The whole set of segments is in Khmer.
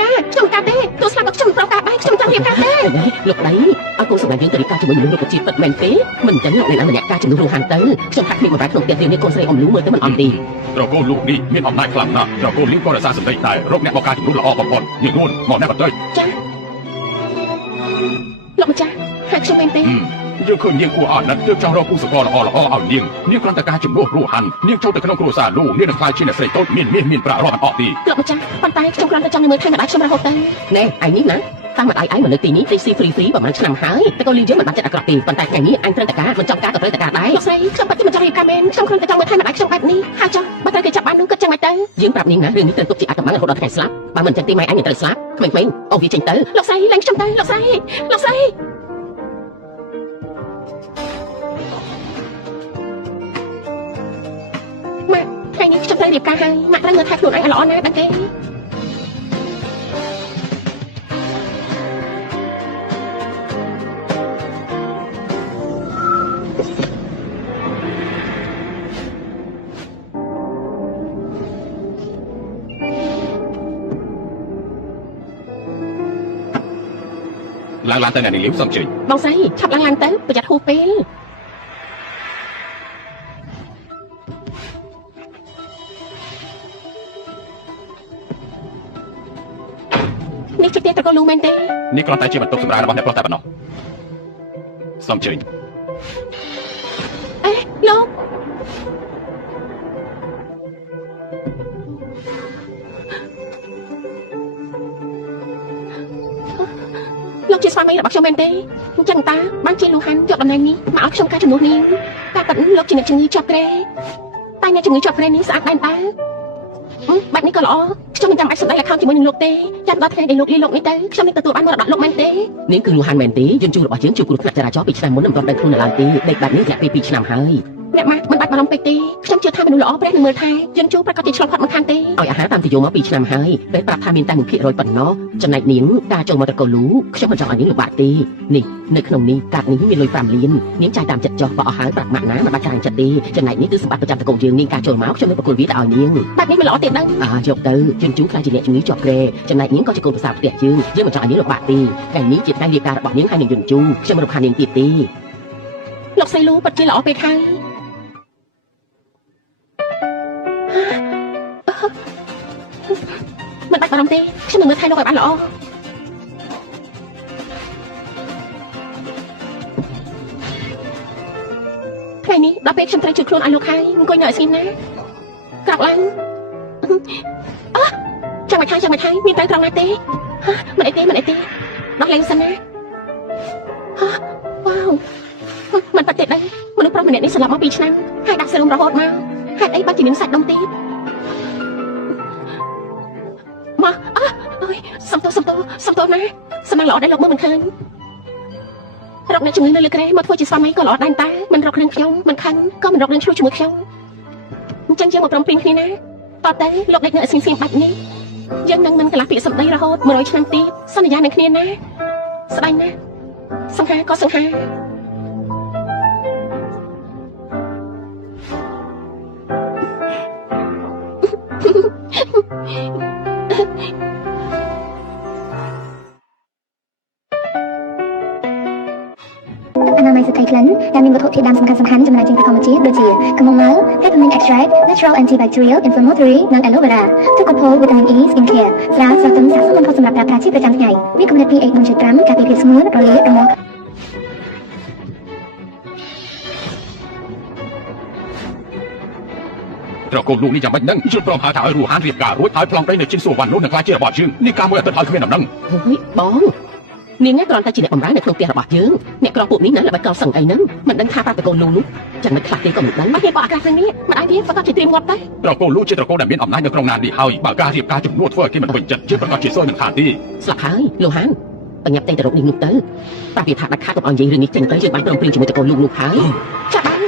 ការខ្ញុំការទេទោះស្លាប់ក៏ខ្ញុំប្រកាសដែរខ្ញុំចង់រៀបការទេលោកដីអើកូនសម្រាប់យើងទៅរៀបការជាមួយមនុស្សរុក្ខជាតិពិតមែនទេមិនអញ្ចឹងលោកអ្នកណាម្នាក់ការជំនួសរੂហានទៅខ្ញុំថាគ្មានបម្រើក្នុងផ្ទះយើងនេះកូនស្រីអ៊ំលូមើលទៅមិនអន់ទេត្រកូលលោកនេះមានអំណាចខ្លាំងណាស់ត្រកូលលីក៏រក្សាសម្ដីតែរកអ្នកមកការជំនួសល្អបំផុតយើងនួនមកអ្នកបន្តិចចាលោកម្ចាស់ហើយខ្ញុំមែនទេយើងឃើញនាងគួរអាណិតទើបចង់រកគូស្រករល្អៗឲ្យនាងគ្រាន់តែការជំនួសរੂហាននាងចូលទៅក្នុងគ្រួសារលោកនាងនឹងខ្លាចជាអ្នកស្រីតូចមានប្រាក់រាប់អត់ទេលោកម្ចាស់ប៉ុន្តែខ្ញុំគ្រាន់តែចង់មើលថែម្ដាយខ្ញុំរហូតទៅណែឯនេះណាតាមម្ដាយឯងមកនៅទីនេះទីស៊ីហ្វ្រីប្រហែលឆ្នាំហើយតែក៏លីយើងមិនបានចិត្តអាក្រក់ទេប៉ុន្តែថ្ងៃនេះអញត្រូវតែការមិនចង់ការក៏ត្រូវតែការដែរលោកស្រីខ្ញុំពិតជាមិនចង់រៀបការមែនខ្ញុំគ្រាន់តែចង់មើលថែម្ដាយខ្ញុំបែបនេះហើយចុះបើត្រូវគេចាប់បាននោះគិតចឹងមិនទៅយើងប្រាប់នាងណារឿងនេះត្រូវទុកជាអាកំបាំងរហូតដល់ថ្ងៃស្លាប់បើមិនចឹងទេម៉ែអញនឹងត្រូវស្លាប់ក្មេងៗអូវាចេញទៅលោកស្រីឡើងខ្ញុំទៅលោកស្រីម៉ាក់ថ្ងៃនេះខ្ញុំត្រូវរៀបការហើយម៉ាក់ត្រូវមើលថែខ្លួនឯងឲ្យល្អណាស់ដឹងទេឡើងទៅអ្នកនាងលីវសុំជើញបងស្រីឆាប់ឡើងទៅប្រយ័ត្នហួសពេលនេះជាផ្ទះត្រកូលលូមែនទេនេះគ្រាន់តែជាបន្ទប់សម្រាប់របស់អ្នកប្រុសតែប៉ុណ្ណោះសុំជើញអេលោកលោកជាស្វាមីរបស់ខ្ញុំមែនទេអញ្ចឹងតាបានជាលូហានយកតំណែងនេះមកឲ្យខ្ញុំការជំនួសនាងតែប៉ិនលោកជាអ្នកជំងឺជាប់គ្រែតែអ្នកជំងឺជាប់គ្រែនេះស្អាតដែរតាបែបនេះក៏ល្អខ្ញុំមិនចាំបាច់សម្ដែងល្ខោនជាមួយនឹងលោកទេចាំដល់ថ្ងៃដែលលោកលីលោកនេះទៅខ្ញុំនឹងទទួលបានមរតកលោកមែនទេនាងគឺលូហានមែនទេយើងជួបរបស់យើងជួបគ្រោះថ្នាក់ចរាចរណ៍2ឆ្នាំមុនមិនទាន់ដឹងខ្លួននៅឡើយទេដេកបែបនេះរយៈពេល2ឆ្នាំហើយអ្នកម៉ាក់មិនបាច់បារម្ភពេកទេខ្ញុំជឿថាមនុស្សល្អព្រះនឹងមើលថែយើងជួបប្រកាសជាឆ្លងផុតមិនខានទេឲ្យអាហារតាមទិយមក2ឆ្នាំហើយពេលប្រាប់ថាមានតែ1%ប៉ុណ្ណោះចំណែកនាងការចូលមកត្រកូលលូខ្ញុំមិនចង់ឲ្យនាងលំបាកទេនេះនៅក្នុងនេះកាតនេះមានលុយ5លាននាងចាយតាមចិត្តចោះបើអស់ហើយប្រាប់ម៉ាក់ណាមិនបាច់ចាយចិត្តទេចំណែកនេះគឺសម្បត្តិប្រចាំត្រកូលយើងនាងការចូលមកខ្ញុំនឹងប្រគល់វាទៅឲ្យនាងបែបនេះមិនល្អទេដឹងយកទៅយើងជួបខ្លាចជាអ្នកជំងឺជាប់គ្រែចំណែកនាងក៏ជាកូនប្រសាផ្ទះយើងមិនចង់ឲ្យនាងលំបាកទេថ្ងៃនេះជាថ្ងៃរៀបការរបស់នាងហើយនាងយន្តជូខ្ញុំមិនរំខាននាងទៀតទេលោកស្រីលូពិតជាល្អពេកហើយមិនបាច់បារម្ភទេខ្ញុំនឹងមើលថែលោកឲ្យបានល្អថ្ងៃនេះដល់ពេលខ្ញុំត្រូវជួយខ្លួនឲ្យលោកហើយអង្គុយនៅឲ្យស្ងៀមណាក្រោកឡើងចាំមិនថៃមានតែត្រង់ណាទេមិនអីទេដោះលែងសិនណាវ៉ាវមិនបាត់ទេដឹងមនុស្សប្រុសម្នាក់នេះស្លាប់មក2ឆ្នាំហើយដាក់សេរុំរហូតមកហេតុអីបាត់ជាមានសាច់ដុំទៀតមកអើយសំទោណាសំណាងល្អដែរលោកមើលមិនឃើញរកអ្នកជំងឺនៅលើគ្រែមកធ្វើជាស្វាមីក៏ល្អដែរតែមិនរករឿងខ្ញុំមិនខឹងក៏មិនរករឿងឆ្លោះជាមួយខ្ញុំអញ្ចឹងយើងមកព្រមព្រៀងគ្នាណាតទៅលោកដេកនៅស្ងៀមបាច់នេះយើងនឹងមិនកន្លះពាក្យសម្ដីរហូត100ឆ្នាំទៀតសន្យានឹងគ្នាណាស្ដាយណាសង្ហាក៏សង្ហាអនាម័យសិទ្ធិក្លិនដែលមានវត្ថុធាតុដើមសំខាន់ចំណែកជាងធម្មជាតិដូចជាកំងម៉ៅ peppermint extract natural antibacterial inflammatory និង aloe vera ទឹកកកវីតាមីន E skin care ស្រាលស្រទន់ស័ក្តិសមបំផុតសម្រាប់ប្រើប្រាស់ជាប្រចាំថ្ងៃមានកម្រិត pH 4.5ការពារភាពស្ងួតរលាករមាស់ត្រកូលលោកនេះយ៉ាងម៉េចនឹងយល់ព្រមហៅថាឲ្យរੂហានរៀបការរួចហើយប្លង់ដីនៅជិនសួរវ៉ាន់នោះនឹងក្លាយជារបស់យើងនេះការមួយអាទិត្យឲ្យគ្មានដំណឹងអើយបងនាងគ្រាន់តែជាអ្នកបម្រើនៅក្នុងផ្ទះរបស់យើងអ្នកក្រពួកនេះណាល្បិចកលសឹងអីហ្នឹងមិនដឹងថាប្រាប់តកូនលូនោះចាំមិនខ្លះទេក៏មិនដឹងមកគេក៏អាក្រក់ហ្នឹងនេះមិនអាចវាប្រកាសជាត្រៀមងាប់ដែរត្រកូលលូជាត្រកូលដែលមានអំណាចនៅក្នុងណាននេះហើយបើការរៀបការជំនួសធ្វើឲ្យគេមិនពេញចិត្តជាប្រកាសជាសួយមិនខានទេស្លាប់ហើយលូហានបញ្ញាប់តែទៅរកនេះនោះទៅប្រាប់វាថាដាច់ខាតកុំឲ្យនិយាយរឿងនេះចេញទៅយើងបានព្រមព្រៀងជាមួយតកូនលូនោះហើយចាបាន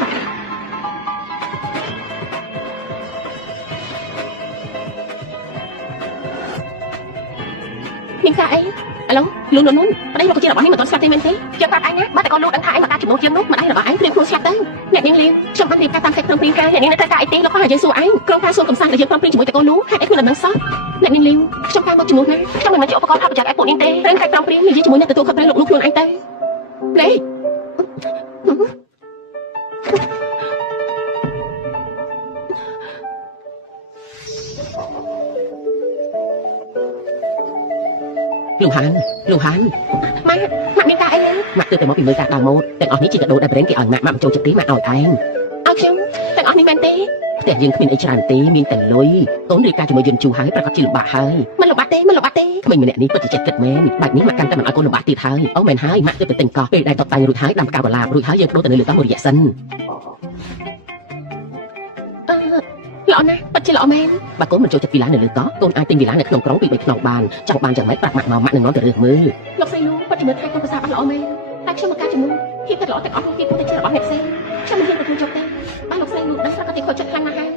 មានការអីឥឡូវលូនប្តីលោកជារបស់នេះមិនទាន់ស្គាល់ទេមែនទេយើងប្រាប់ឯងណាបើតកូនលូដឹងថាឯងមកការជំនួសយើងនោះម្ដាយរបស់ឯងព្រៀងខ្លួនស្គាល់ទៅ អ្នកនាងលីវខ្ញុំបានរៀបការតាមកិច្ចព្រមព្រៀងការអ្នកនាងនៅត្រូវការអីទេលោកខោយើងសួរឯងក្រុមការសួរកំសាន្តដែលយើងព្រមព្រៀងជាមួយតកូននោះហេតុអីខ្លួនមិនដឹងសោះអ្នកនាងលីវខ្ញុំការមកជំនួសណាខ្ញុំមិនមែនជាឧបករណ៍ថតប្រចាំឲ្យពួកនាងទេព្រមកិច្ចព្រមព្រៀងនិយាយជាមួយអ្នកទទួលខុសត្រូវលោកនោះខ្លួនឯងទៅលេលោកហានម៉ាក់មានការអីទេម៉ាក់ទើបតែមកពីមើលការដើរម៉ូដទាំងអស់នេះជាកាដូដែលប្រេងគេឲ្យម៉ាក់ចូលចិត្តទេម៉ាក់ឲ្យឯងឲ្យខ្ញុំទាំងអស់នេះមែនទេផ្ទះយើងគ្មានអីច្រើនទេមានតែលុយកូនរៀបការជាមួយយន្តជូហើយប្រកាសជាលំបាកហើយមិនលំបាកទេក្មេងម្នាក់នេះពិតជាចិត្តគិតមែនបែបនេះម៉ាក់កាន់តែមិនឲ្យកូនលំបាកទៀតហើយអូមែនហើយម៉ាក់ទើបតែទិញកោះពេលដែលតបតែងរួចហើយដាំផ្កាវឡាបរួចហើយយើងបដូរទៅនៅលើកោះមួយរយៈសិនល្អណាស់ពិតជាល្អមែនបើកូនមិនចូលចិត្តវីឡានៅលើកោះកូនអាចទិញវីឡានៅក្នុងក្រុងពី3ខ្នងបានចង់បានយ៉ាងម៉េចប្រាប់ម៉ាក់មកម៉ាក់នឹងនាំទៅរើសមើលលោកស្រីលូពិតជាមើលថែកូនប្រសាបានល្អមែនតែខ្ញុំមកការជំនួសភាពពិតល្អទាំងអស់នេះពីពុទ្ធជារបស់អ្នកផ្សេងខ្ញុំមិនហ៊ានទទួលយកទេបានលោកស្រីលូដឹងស្រាប់តែខូចចិត្តខ្លាំងណាស់ហើយ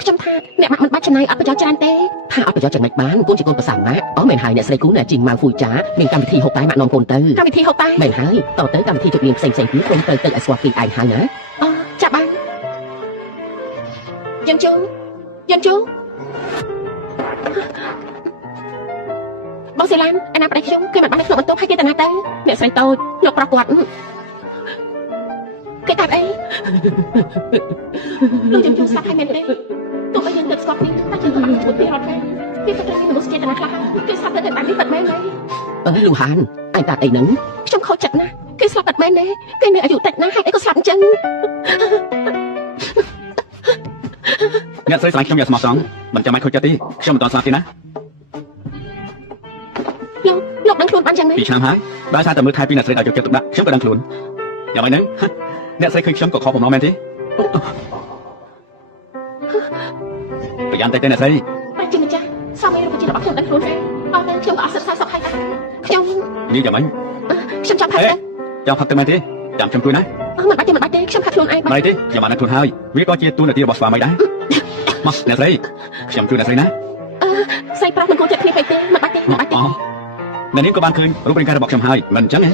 ខ្ញុំថាអ្នកម៉ាក់មិនបាច់ចំណាយអត់ប្រយោជន៍ច្រើនទេថាអត់ប្រយោជន៍ចំណេញបានកូនជាកូនប្រសាម៉ាក់អូមែនហើយអ្នកស្រីគូអ្នកជីងម៉ៅហ្វូចាមានកម្មវិធីហូបតែម៉ាក់នាំកូនទៅកម្មវិធីហូបតែមែនហើយតទៅកម្មវិធីជប់លៀងផ្សេងទៀតកូនទៅឲ្យស្គាល់ពីឯងហើយណាចាបានយើងជូបងសេឡានអាណាប្តីខ្ញុំគេមិនបានក្នុងបន្ទប់ឲ្យគេទៅណាទៅអ្នកស្រីតូចលោកប្រុសគាត់គេកាត់អីលោកយើងស្លាប់ហើយមែនទេទោះបីយើងទៅស្គាល់គ្នាតែយើងក៏អត់ជួបគ្នារត់ដែរវាក៏ត្រូវមានមនុស្សចេតនាខ្លះគេស្លាប់ទៅតែបាននេះពិតមែនទេលូហានអញកាត់អីហ្នឹងខ្ញុំខូចចិត្តណាស់គេស្លាប់ពិតមែនទេគេមានអាយុតិចណាស់ហេតុអីក៏ស្លាប់អញ្ចឹងអ្នកស្រីស្រឡាញ់ខ្ញុំយ៉ាងស្មោះត្រង់មិនចាំបាច់ខូចចិត្តទេខ្ញុំមិនតស្លាប់ទេណាលោកដឹងខ្លួនបានយ៉ាងម៉េច2ឆ្នាំហើយដោយសារតែមើលថែពីអ្នកស្រីឲ្យយកចិត្តទុកដាក់ខ្ញុំក៏ដឹងខ្លួនយ៉ាងម៉េចហ្នឹងអ្នកស្រីឃើញខ្ញុំក៏ខកបំណងមែនទេប្រយ័ត្នតែអ្នកស្រីបាច់ជាម្ចាស់សម័យរូបជារបស់ខ្ញុំដឹងខ្លួនហើយអត់ទៅខ្ញុំក៏អត់សិក្សាសុខហើយដែរខ្ញុំនិយាយយ៉ាងម៉េចខ្ញុំចង់ផឹកទៅចង់ផឹកទៅមែនទេចាំខ្ញុំជួយណាមិនបាច់ទេខ្ញុំផឹកខ្លួនឯងមិនទេខ្ញុំបានដឹងខ្លួនហើយវាក៏ជាទូនាទីរបស់ស្វាមីដែរមកអ្នកស្រីខ្ញុំជួយអ្នកស្រីណាស្រីប្រុសមិនគួរចិត្តគ្នាពេកទេមិនបាច់ទេអ្នកនាងក៏បានឃើញរូបរាងកាយរបស់ខ្ញុំហើយមិនអញ្ចឹងទេ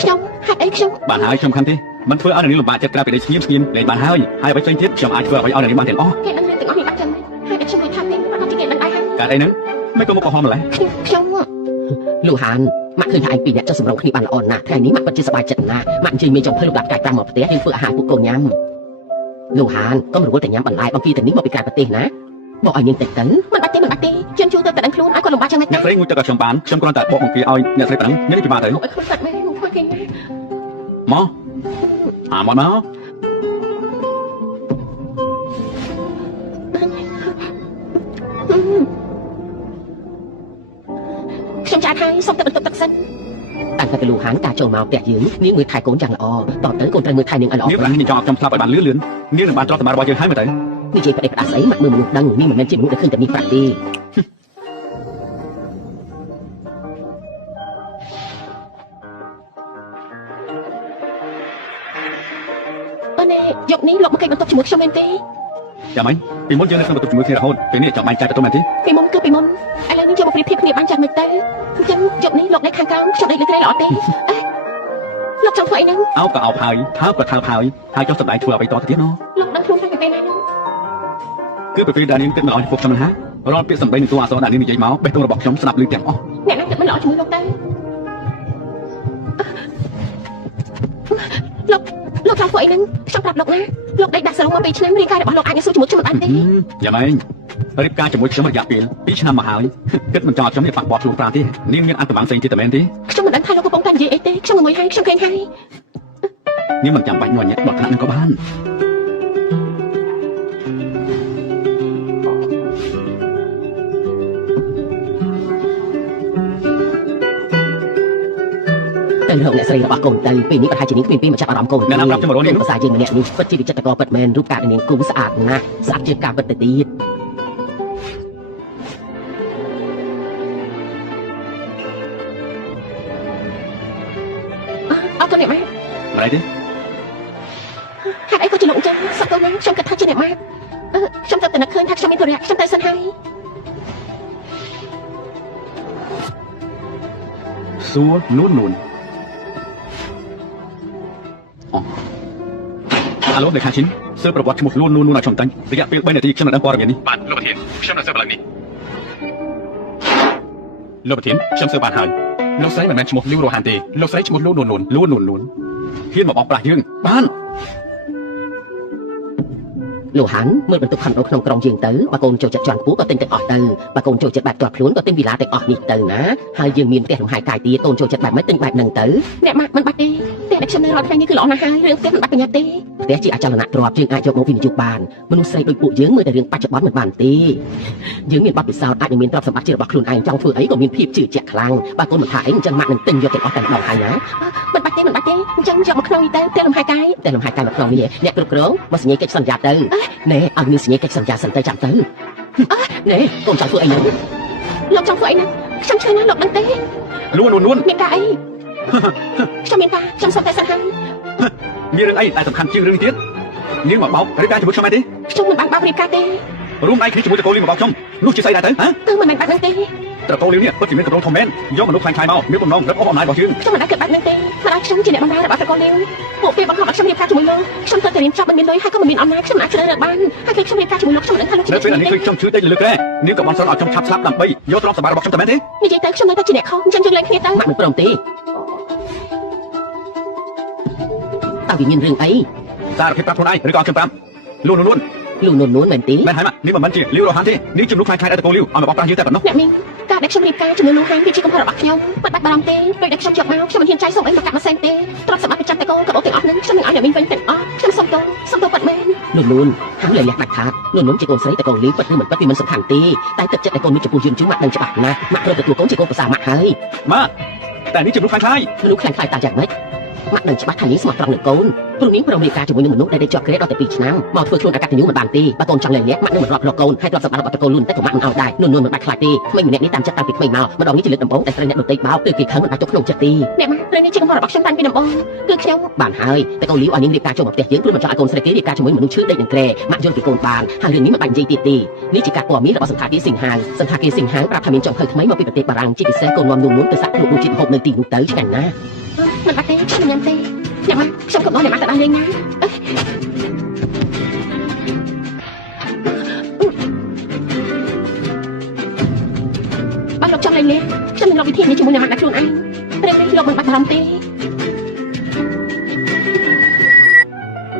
ខ្ញុំហេតុអីខ្ញុំបានហើយខ្ញុំខំទេមិនធ្វើឲ្យអ្នកនាងលំបាកចិត្តក្រៅពីដីស្ងៀមលេងបានហើយហើយអ្វីផ្សេងទៀតខ្ញុំអាចធ្វើឲ្យអ្នកនាងបានទាំងអស់គេដឹងទាំងអស់នេះបាត់ចឹងហើយតែខ្ញុំមិនថាទេប្រកាសជាគេដឹងដែរហើយកើតអីហ្នឹងមិនក៏មកកំហំម្ល៉េះខ្ញុំលូហានម៉ាក់ឃើញថាឯងពីរអ្នកចុះសម្រងគ្នាបានល្អណាស់ថ្ងៃនេះម៉ាក់ពិតជាសប្បាយចិត្តណាស់ម៉ាក់អញ្ជើញមេចុងភើលោកដាក់កាយតាមមកផ្ទះយើងធ្វើអាហារពួកកូនញ៉ាំលូហានកុំរវល់តែញ៉ាំបន្លែបង្គាទៅនេះមកពីក្រៅប្រទេសណាបកឲ្យនាងតិចទៅមិនបាច់ទេខ្ញុំជួយទៅតែដឹងខ្លួនឲ្យគាត់លំបាកចឹងអ្នកស្រីងូចទឹកឲ្យខ្ញុំបានខ្ញុំគ្រាន់តែបកបង្គាឲ្យអ្នកស្រីប៉ណ្ណឹងមានពីបានទៅឲ្យខ្លួនកាត់មែនមកគេណាមកខ្ញុំចាត់ហើយសុំទៅបន្ទប់ទឹកសិនតាំងតែលូហានការចូលមកផ្ទះយើងនាងមើលថែកូនយ៉ាងល្អតទៅកូនត្រូវមើលថែនាងឲ្យល្អនាងប្រាំងនាងចង់ឲ្យខ្ញុំស្លាប់ឲ្យបានលឿននាងនឹងបានចោលសម្បត្តិរបស់យើងហើយមើលទៅនិយាយប្រដេកផ្ដាស់ស្អីម៉ាក់មើលមនុស្សដឹងនេះមិនមែនជាមនុស្សដែលឃើញតែនេះប្រាក់ទេយកនេះលោកមកគេបន្ទប់ជាមួយខ្ញុំមែនទេយ៉ាងម៉េចពីមុនយើងនៅក្នុងបន្ទប់ជាមួយគ្នារហូតពេលនេះចង់បែកចែកទៅមែនទេពីមុនគឺពីមុនឥឡូវនេះយកមកប្រៀបធៀបគ្នាបានយ៉ាងម៉េចទៅអញ្ចឹងយកនេះលោកដេកខាងក្រោមខ្ញុំដេកលើក្រែល្អទេលោកចង់ធ្វើអីហ្នឹងអោបក៏អោបហើយថើបក៏ថើបហើយចុះសម្ដែងធ្វើអ្វីតទៅទៀតណលោកដឹងខ្លួនថាពីពេលណាហ្នឹងគឺពេលដែលនាងគិតមិនអស់ពុកខ្ញុំមិនហារាល់ពាក្យសម្ដីនឹងតួអក្សរដែលនាងនិយាយមកបេះដូងរបស់ខ្ញុំស្ដាប់ឮទាំងអស់អ្នកណាគិតមិនល្អជាមួយលោកទៅលោកចង់ធ្វើអីហ្នឹងខ្ញុំប្រាប់លោកណាលោកដេកដាក់សរុបមក2ឆ្នាំរាងកាយរបស់លោកអាចនឹងស៊ូជាមួយខ្ញុំមិនបានទេយ៉ាងម៉េចរៀបការជាមួយខ្ញុំរយៈពេល2ឆ្នាំមកហើយគិតមិនចង់ឲ្យខ្ញុំនេះប៉ះពាល់ខ្លួនប្រាណទេនាងមានអត្តបង្ហាញផ្សេងទៀតតែមែនទេខ្ញុំមិនដឹងថាលោកកំពុងតែនិយាយអីទេខ្ញុំមួយហើយខ្ញុំឃើញហើយនាងមិនចាំបាច់ញ័រញាក់ដល់ថ្នាក់នឹងក៏បានទៅរកអ្នកស្រីរបស់កូនទៅពេលនេះប្រហែលជានាងគ្មានពេលមកចាប់អារម្មណ៍កូនអ្នកណាប្រាប់ខ្ញុំរកនាងភាសាយើងម្នាក់នេះពិតជាវិចិត្រករពិតមែនរូបកាយនាងគូស្អាតណាស់ស្អាតជាងការពិតទៅទៀតអត់ទៅអ្នកម៉ាក់មិនអីទេហេតុអីក៏ជាលោកអញ្ចឹងសឹកទៅណាខ្ញុំគិតថាជាអ្នកម៉ាក់ខ្ញុំទៅតែនឹកឃើញថាខ្ញុំមានធរៈខ្ញុំទៅសិនហើយសួរនួន អាឡូអ្នកខាឈិនសើប្រវត្តិឈ្មោះលួននួនឲ្យខ្ញុំតាញ់រយៈពេល3នាទីខ្ញុំនឹងដឹងព័ត៌មាននេះ បាទលោកប្រធានខ្ញុំនឹងសើបឡើងនេះលោកប្រធានខ្ញុំសើបបានហើយលោកស្រីមិនមែនឈ្មោះលីវរ៉ូហានទេលោកស្រីឈ្មោះលូនួននួន លួននួននួនហ៊ានមកបោកប្រាស់យើងបាន លោកហាន់មើលបន្ទុកខំដូរក្នុងក្រុងយើងទៅបើកូនចូលចិត្តជាន់ខ្ពស់ក៏ទិញទាំងអស់ទៅបើកូនចូលចិត្តបែបទាត់ខ្លួនក៏ទិញវីឡាទាំងអស់នេះទៅណាហើយយើងមានផ្ទះលំហែកាយទៀតកូនចូលចិត្តបែបម៉េចទិញបែបហ្នឹងទៅអ្នកម៉ាក់មិនបាច់ទេផ្ទះដែលខ្ញុំនៅរាល់ថ្ងៃនេះគឺល្អណាស់ហើយរឿងផ្ទះមិនបាច់ប្រញាប់ទេផ្ទះជាអចលនៈទ្រព្យយើងអាចយកមកវិនិយោគបានមនុស្សស្រីដូចពួកយើងមើលតែរឿងបច្ចុប្បន្នមិនបានទេយើងមានបទពិសោធន៍អាចនឹងមានទ្រព្យសម្បត្តិជារបស់ខ្លួនឯងចង់ធ្វើអីក៏មានភាពជឿជាក់ខ្លាំងបើកូនមិនថាអីអញ្ចឹងម៉ាក់នឹងទិញយកទាំងអស់តែម្ដងហើយណាមិនបាច់ទេអញ្ចឹងយកមកក្នុងនេះទៅផ្ទះលំហែកាយមកក្នុងនេះអ្នកគ្រប់គ្រងមកសញ្ញាកិច្ចសន្យាទៅណែឲ្យមានសញ្ញាកិច្ចសន្យាសិនទៅចាំទៅណែកូនចង់ធ្វើអីហ្នឹងលោកចង់ធ្វើអីហ្នឹងខ្ញុំឆ្លើយណាលោកដឹងទេ លួននួន មានការអីខ្ញុំមានការខ្ញុំសុំតែសិនហើយ មានរឿងអីដែលសំខាន់ជាងរឿងនេះទៀតនាងមកបោករៀបការជាមួយខ្ញុំឯងទេ ខ្ញុំមិនបានបោករៀបការទេ រួមដៃគ្នាជាមួយតកូលីមកបោកខ្ញុំនោះជាស្អីដែរទៅហ៎ គឺមិនមែនបែបហ្នឹងទេ តកូលីនេះពិតជាមានកម្រងធំមែនយកមនុស្សខ្លាំងៗមកមានបំណងរឹបអូសអំណាចរបស់យើង ខ្ញុំមិនអាចគិតបែបហ្នឹងទេព្រោះខ្ញុំជាអ្នកបម្រើរបស់តកូលីវពួកគេបង្ខំឲ្យខ្ញុំរៀបការជាមួយលោកខ្ញុំទៅរៀនចប់មិនមានលុយហើយក៏មិនមានអំណាចខ្ញុំអាចជ្រើសរើសបានហើយពេលខ្ញុំរៀបការជាមួយលោកខ្ញុំមិនដឹងថាលោកជា នៅពេលនេះគឺខ្ញុំជឿតែលើក្រែនាងក៏បានស្រន់ឲ្យខ្ញុំឆាប់ស្លាប់ដើម្បីយកទ្រព្យសម្បត្តិរបស់ខ្ញុំទៅមែនទេ និយាយទៅខ្ញុំនៅតែជាអ្នកខុសអញ្ចឹងយើងលែងគ្នាទៅម៉ាក់មិនព្រមទេតើវាមានរឿងអី សារភាពប្រាប់ខ្លួនឯងឬក៏ខ្ញុំប្រាប់លួននួន លូនួនមែនទេ មែនហើយម៉ាក់នេះមិនមែនជាលីវរ៉ូហានទេនេះជំនួសខ្លាំងៗឲ្យតកូលីវឲ្យមកបោកប្រាស់យើងតែប៉ុណ្ណោះ អ្នកមីងការដែលខ្ញុំរៀបការជាមួយលោកហានវាជាកំហុសរបស់ខ្ញុំមិនបាច់បារម្ភទេពេលដែលខ្ញុំយកមកខ្ញុំមិនហ៊ានចាយសុំអីមកកាត់មកផ្សេងទេទ្រព្យសម្បត្តិប្រចាំតែកូនក៏បងទាំងអស់ហ្នឹងខ្ញុំនឹងឲ្យអ្នកមីងវិញទាំងអស់ខ្ញុំសុំទោសបាត់មែននួនហើយលះដាច់ខាតនួនជាកូនស្រីតែកូនលីពិតឬមិនពិតវាមិនសំខាន់ទេតែទឹកចិត្តតែកូនមានចំពោះយើងជឿម៉ាក់ដឹងច្បាស់ណាស់ម៉ាក់ត្រូវទទួលកូនជាកូនប្រសាម៉ាក់ហើយ ម៉ាក់តែនេះជំនួសខ្លាំងៗ មនុស្សខ្លាំងៗតាយ៉ាងម៉េចម៉ាក់ដឹងច្បាស់ថានាងស្មោះត្រង់នឹងកូនព្រោះនាងព្រមរៀបការជាមួយនឹងមនុស្សដែលជាប់ក្រេតដល់ទៅ2ឆ្នាំមកធ្វើខ្លួនអកតញ្ញូមិនបានទេបើកូនចង់លែងលះម៉ាក់នឹងមិនរាប់រកកូនហើយទ្រព្យសម្បត្តិរបស់តកូនលូនតែក៏ម៉ាក់មិនឲ្យដែរនួនមិនបាច់ខ្លាចទេក្មេងម្នាក់នេះតាមចិត្តតាំងពីក្មេងមកម្ដងនេះជាលើកដំបូងតែស្រីអ្នកដទៃបោកគឺគេខឹងមិនអាចទុកក្នុងចិត្តទេអ្នកម៉ាក់រឿងនេះជាកំហុសរបស់ខ្ញុំតាំងពីដំបូងគឺខ្ញុំបានហើយតែកូនលីវឲ្យនាងរៀបការចូលមកផ្ទះយើងព្រោះមិនចង់ឲ្យកូនស្រីគេរៀបការជាមួយមនុស្សឈឺដេកនឹងក្រែម៉ាក់យល់ពីកូនបានហើយរឿងនេះមិនបាច់និយាយទៀតទេនេះជាការព័ត៌មានរបស់សន្តាគារសិង្ហាសន្តាគារសិង្ហាប្រាប់ថាមានចំភៅថ្មីមកពីប្រទេសបារាំងជាពិសេសកូននាំនួនទៅសាក់លោកជាតិហូបនៅទីនោះទៅឆ្ងាញ់ណាស់មិនបាច់ទេខ្ញុំញ៉ាំទេអ្នកម៉ាក់ខ្ញុំក៏បងអ្នកម៉ាក់ទៅដល់លេងណាបើលោកចង់លេងលេងខ្ញុំនឹងរកវិធីនេះជាមួយអ្នកម៉ាក់ដាក់ខ្លួនឯងពេលនេះលោកមិនបាច់បារម្ភទេ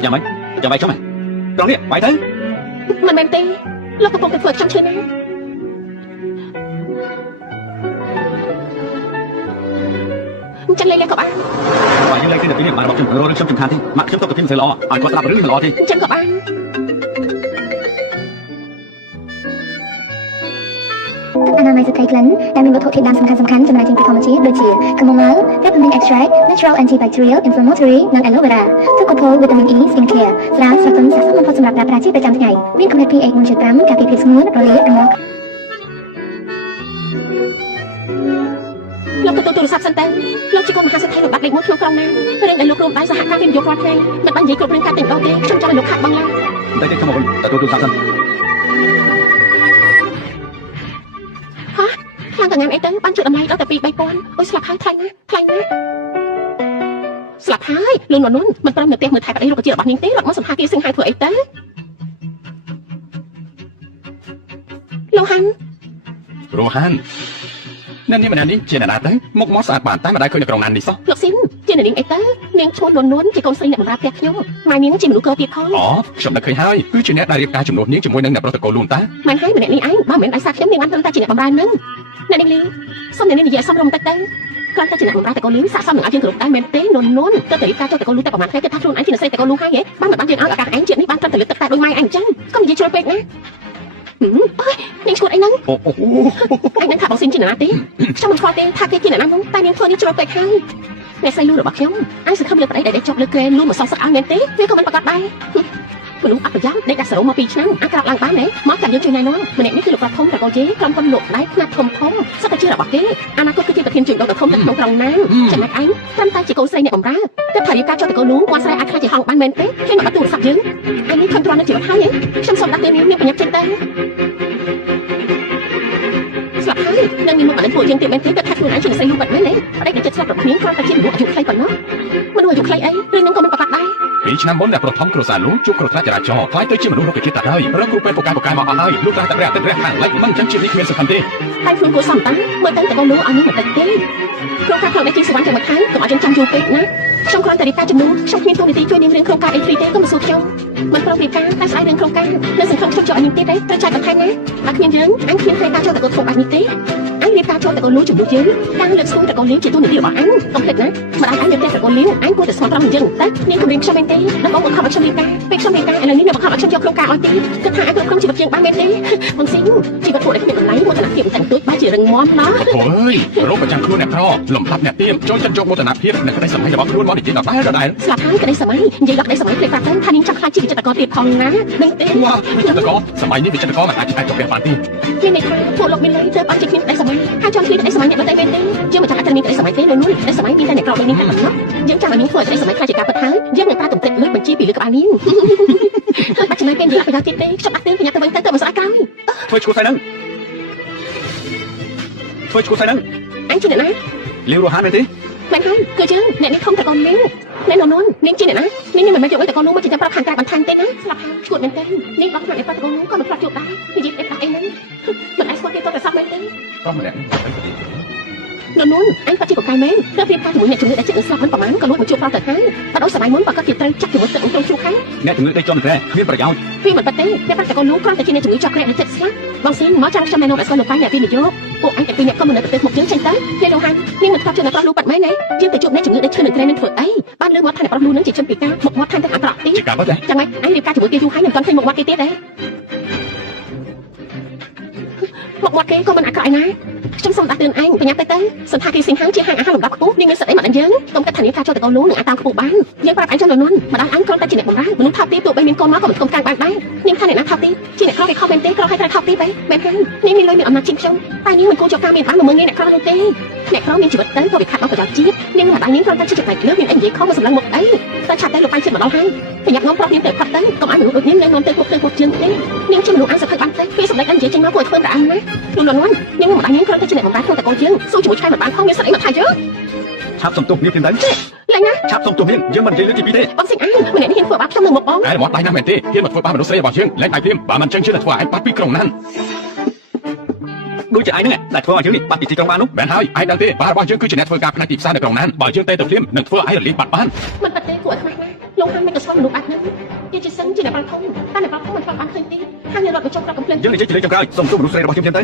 យ៉ាងម៉េចចាំបាយខ្ញុំហ៎ត្រង់នេះបាយទៅ មិនមែនទេលោកកំពុងតែធ្វើខ្ញុំឈឺណាស់ចឹងលេងក៏បាន បើយើងលេងគ្នាទៅនេះបានរបស់ខ្ញុំរករឿងខ្ញុំសំខាន់ទេម៉ាក់ខ្ញុំទៅប្រធានមិនល្អឲ្យគាត់ស្ដាប់រឿងនេះមិនល្អទេ ចឹងក៏បាន អនាម័យស្ត្រីក្លិនដែលមានវត្ថុធាតុដើមសំខាន់ៗចំណែកចេញពីធម្មជាតិដូចជា chamomile, peppermint extract, natural antibacterial, inflammatory និង aloe vera ទឹកកូផូល vitamin E skin care ស្រាស្រទន់ស័ក្តិសមបំផុតសម្រាប់ប្រើប្រាស់ជាប្រចាំថ្ងៃមានកម្រិត pH 1.5ការពារភាពស្ងួនរលាកនិងលោកទទួលទូរស័ព្ទសិនទៅលោកជាកូនមហាសេដ្ឋីលោកបាត់លេខ1ក្នុងក្រុងណារឿងដែលលោករួមដៃសហការវិនិយោគរាល់ថ្ងៃមិនបាននិយាយគ្រប់រឿងការទិញដូរទេខ្ញុំចង់ឲ្យលោកខាត់បងឡើង តែខ្ញុំមកវិញទទួលទូរស័ព្ទសិន ខ្លាំងកញ្ញាអីទៅបានជួយតម្លៃដល់តែ2-3000អូយស្លាប់ហើយថ្លៃណាស់ស្លាប់ហើយលូនមិនព្រមនៅផ្ទះមើលថែប្តីរុក្ខជាតិរបស់នាងទេរត់មកសន្តាគារសិង្ហាធ្វើអីទៅលោកហាន់ រ៉ូហានអ្នកនេះម្នាក់នេះជាអ្នកណាទៅមុខមកស្អាតបានតែមិនដែលឃើញនៅក្រុងណានេះសោះ លោកស៊ីនជានាងអីទៅនាងឈ្មោះនួនជាកូនស្រីអ្នកបម្រើផ្ទះខ្ញុំម៉ែនាងជាមនុស្សកោទៀតផង អូខ្ញុំនឹកឃើញហើយគឺជាអ្នកដែលរៀបការជំនួសនាងជាមួយនឹងអ្នកប្រុសតកូលលូនតា មិនហើយម្នាក់នេះឯងបើមិនដោយសារខ្ញុំនាងបានធ្វើតែជាអ្នកបម្រើនឹងអ្នកនាងលីសុំអ្នកនាងនិយាយសមរម្យតិចទៅគ្រាន់តែជាអ្នកបម្រើតកូលលីស័ក្តិសមនឹងឲ្យយើងគ្រប់ដែរមែនទេនួនទៅរៀបការចូលតកូលលូតែប្រហែលថ្ងៃគេថាខ្លួនឯងជាអ្នកស្រីតកូលលូហើយហ៎បានមិនបានយើងឲ្យឱកាសឯងជាតិនេះបានត្រឹមតែលើទឹកតែដូចម៉ែឯងអញ្ចឹងកុំនិយាយជ្រុលពេកណាអើយនាងឈួតអីហ្នឹង អូ ឯងនឹងថាបងស៊ីនជាអ្នកណាទេខ្ញុំមិនខ្វល់ទេថាគេជាអ្នកណានោះតែនាងធ្វើនេះជ្រុលពេកហើយអ្នកស្រីលូរបស់ខ្ញុំឯងសង្ឃឹមលើប្តីដែលចប់លើក្រែលូមកសងសឹកឲ្យមែនទេវាក៏មិនប្រកាសដែរមនុស្សអត់ប្រយ័ត្នដេកដាក់សរោមក2ឆ្នាំអាចក្រោកឡើងបានទេមកចាំយើងជួយណែនាំម្នាក់នេះគឺលោកប្រាប់ធំតកូលជេក្រុមហ៊ុនលោកដៃខ្នាតធំសុទ្ធតែជារបស់គេអនាគតគឺជាប្រធានជួញដូរដ៏ធំនៅក្នុងក្រុងណាចំណែកឯងត្រឹមតែជាកូនស្រីអ្នកបម្រើតែថារៀបការចូលតកូលលូគាត់ស្រីអាចខ្លាចជាហងបានមែនទេគេមកបាត់ទូរស័ព្ទយើងឯងនេះខំទ្រាំនៅជីវិតហើយខ្ញុំសូមដាក់ទៅនាងប្រញាប់ចេញទៅស្លាប់ហើយនឹងមានមុខអានពួកយើងទៀតមែនទេគាត់ថាខ្លួនឯងជាស្រីលូបាត់មែនទេប្តីដែលចិត្តស្លាប់របស់នាងគ្រាន់តែជាមនុស្សអាយុខ្លីប៉ុណ្ណោះមនុស្សអាយុខ្លីអីរឿងហ្នឹងក៏មិនប្រកាសដែរ ពី ឆ្នាំមុនអ្នកប្រថមគ្រួសារលោកជួបគ្រោះថ្នាក់ចរាចរណ៍ខ្លាយទៅជាមនុស្សរកជាតិតែហើយរកគ្រូពេទ្យពូកែមកអស់ហើយលោកត្រាស់តែរះខាងលិចមិនចឹងជាតិនេះគ្មានសំខាន់ទេ ហើយខ្លួនគួរសមតាមើលទៅតកូនលោកឲ្យនេះមិនតិចទេក្នុងការផ្ដល់ជាសវណ្ណតែមួយខែកុំឲ្យយើងចាំយូរពេកណាខ្ញុំគ្រាន់តែរៀបការជំនួសខ្ញុំគ្មានទូនាទីជួយនាងរឿងក្នុងការ A3 ទេក៏មិនសួរខ្ញុំមិនប្រឹងរៀបការតែស្អីរឿងក្នុងការនៅសង្ឃឹមខ្ញុំចូលឲ្យនាងទៀតទេត្រូវចាយបន្ថែមណាបើគ្មានយើងអញគ្មានពេលការចូលតកូនធ្វើបែបនេះទេអញរៀបការចូលតកូនលោកជំនួសយើងការលើកស្ទួយតកូនលៀងជាទូនាទីរបស់អញកុំភ្លេចណាម្ដាយអញនៅផ្ទះតកូនលៀងអញគួរតែស្មោះត្រង់យ៉ាងតែនាងគំរាមខ្ញុំមែនទេដល់បងបង្ខំឲ្យខ្ញុំរៀបការពេលខ្ញុំរៀបការឥឡូវនេះអ្នកបង្ខំឲ្យខ្ញុំយកក្នុងការឲ្យទេគិតថាអញគ្រប់គ្រងជីវិតយើងបានមែនទេបងស៊ីជីវិតពួកដែលគ្មានតម្លៃមោទនភាពតែទួចបែរជារឹងមាំណា អូយរោគប្រចាំខ្លួនអ្នកក្រលំដាប់អ្នកទៀមចូលចិត្តយកមោទនភាពនៅក្តីសម័យរបស់ខ្លួនមកនិយាយដល់ដែរ ស្លាប់ហើយក្តីសម័យនិយាយដល់ក្តីសម័យភ្លេចប្រាប់ទៅថានាងចង់ខ្លាចជាវិចិត្រករទៀតផងណានឹងទេ វ៉ាវិចិត្រករសម័យនេះវិចិត្រករមិនអាចចុះបានទេ ជានេះថាពួកលោកមានលុយទៅបានជាគ្មានក្តីសម័យហើយចង់ឃើញក្តីសម័យអ្នកដទៃមែនទេយើងមិនចង់ឲ្យតែមានក្តីសម័យទេនោះក្តីសម័យមានតែអ្នកក្រដូចនាងតែប៉ុណ្ណោះយើងចង់ឲ្យនាងធ្វើឲ្យក្តីសម័យខ្លាចជាការពិតហើយយើងនឹងប្រើទំពេចលុយបញ្ជីពីលើក្បាលនាងបាច់ចំណាយពេលនិយាយប្រយោជន៍ទៀតទេខ្ញុំអត់ទេប្រញាប់ទៅវិញទៅមិនស្អាតក្រោយ ធ្វើឈ្មោះស្អីហ្នឹងធ្វើឈ្មោះស្អីហ្នឹង អញជាអ្នកណា លាវរស់ហានមែនទេ មែនហើយគឺយើងអ្នកនេះខំតកូននាងអ្នកនននាងជាអ្នកណានាងមិនមែនយកអីតកូននោះមកចិញ្ចឹមប្រាប់ខាងក្រៅបន្ថែមទេណាស្លាប់ហើយឈួតមែនទេនាងបោះខ្លួនឯងប្រាប់តកូននោះក៏មិនប្រាប់ជួបដែរនិយាយតែអីហ្នឹងមិនអាចស្គាល់ទេតតែសោះមែនទេ ប្រុសម្នាក់ ននអញប៉ាជីកកែមែនទៅព្រៀបការជាមួយអ្នកជំងឺដែលចិត្តនឹងស្លាប់មិនប្រហែលក៏លួចមកជួបប្រាប់ទៅហើយបើដូចសម័យមុនបើគាត់គេត្រូវចាក់ជាមួយទឹកក្នុងជួបហើយ អ្នកជំងឺដេកជាប់ក្រែគ្មានប្រយោជន៍ វាមិនប៉ះទេតែប្រាប់តកូននោះគ្រាន់តែជាអ្នកជំងឺចောက်ក្រែដែលចិត្តស្លាប់បងស៊ីមកចាំខ្ញុំណែនាំឲ្យស្គាល់លោកប៉ៃអ្នកវិនិយោគពួកអញតែពីរអ្នកក៏មិននៅប្រទេសមកយើងចេញទៅគេលោកហាននាងមិនស្គាល់ជឿអ្នកប្រុសលោកប៉ាត់មែនទេយើងទៅជួបអ្នកជំងឺដែលឈឺនឹងក្រែនឹងធ្វើអីបានលើមកថាអ្នកប្រុសលោកនឹងជាជនពិការមកមាត់ថែមទាំងអាក្រក់ទៀត ជាការពិតទេ ចាំម៉េចអញរៀបការជាមួយគេយូរហើយមិនទាន់ឃើញមកមាត់គេទៀតទេមកមាត់គេក៏មិនអាក្រក់ឯណាខ្ញុំសូមដាក់ទឿនអញប្រញាប់ទៅសន្តាគារសិង្ហជាហាងអាហារលំដាប់ខ្ពស់នាងមានសិទ្ធិអីមកដល់យើងកុំគិតថានាងការចូលតកូនលោកនឹងអាចតាមខ្ពស់បានយើងប្រាប់អញចំនួននោះម្ដាយអញគ្រាន់តែជាអ្នកបម្រើមនុស្សថោកទាបទោះបីមានកូនមកក៏មិនគុំកាំងបានដែរនាងថាអ្នកណាថោកទាបជាអ្នកក្រគេខំមែនទេក្រឲ្យតែថោកទាបទេមែនហើយនាងមានលុយមានអំណាចជាងខ្ញុំតែនាងមិនគួរចូលការមានបានមកមើលងាយអ្នកក្រនោះទេអ្នកក្រមានជីវិតទៅព្រោះវាខាត់ដល់ប្រយោជន៍ជាតិនាងម្ដាយនាងគ្រាន់តែជាចំណែកលើមានអីនិយាយខំមកសម្លឹងមកអីតែឆាប់តែលោកប៉ៃចិត្តមកដល់ហើយប្រញាប់នាំប្រុសនាងទៅផាត់ទៅកុំឲ្យមនុស្សដូចនាងនាំទៅពួកផ្ទៃពួកជើងទេនាងជាមនុស្សអានសភ័យបានទេពេលសម្ដែងអញនិយាយចេញមកពួកធ្វើប្រអានណាលោកលន់នាងម្ដាយនាងគ្រាន់តែជាអ្នកបម្រើក្នុងតកូនជើងสู้ជាមួយឆ្កែមិនបានផងមានសិទ្ធិអីមកថាយើង ឆាប់សំទុះនាងព្រមទៅ លេងណា ឆាប់សំទុះនាងយើងមិននិយាយលើទីពីរទេ បងសិង្ហម្នាក់នេះហ៊ានធ្វើបាបខ្ញុំនឹងមកបង ឯមកដៃណាស់មែនទេហ៊ានមកធ្វើបាបមនុស្សស្រីរបស់យើងលែងដៃព្រាមបើមិនចឹងជឿតែធ្វើឲ្យឯងបាត់ពីក្រុងណាន ដូចជាឯងហ្នឹងដែលធ្វើឲ្យយើងនេះបាត់ពីទីក្រុងបាននោះ មែនហើយឯងដឹងទេបាររបស់យើងគឺជាអ្នកធ្វើការផ្នែកទីផ្សារនៅក្រុងណានបើយើងទៅព្រាមនឹងធ្វើឲ្យរលាយបាត់បាន មិនបាត់ទេពួកខ្មាស់ណាលោកហានមិនក៏ស្គាល់មនុស្សបាត់ហ្នឹងជាសិនជាអ្នកប្រធំតែអ្នកប្រធំមិនស្គាល់បានឃើញទេហាងរត់ទៅចុះប្រាប់កំភ្លើង យើងនិយាយជាលើកចុងក្រោយសុំសួរមនុស្សស្រីរបស់យើងទៅ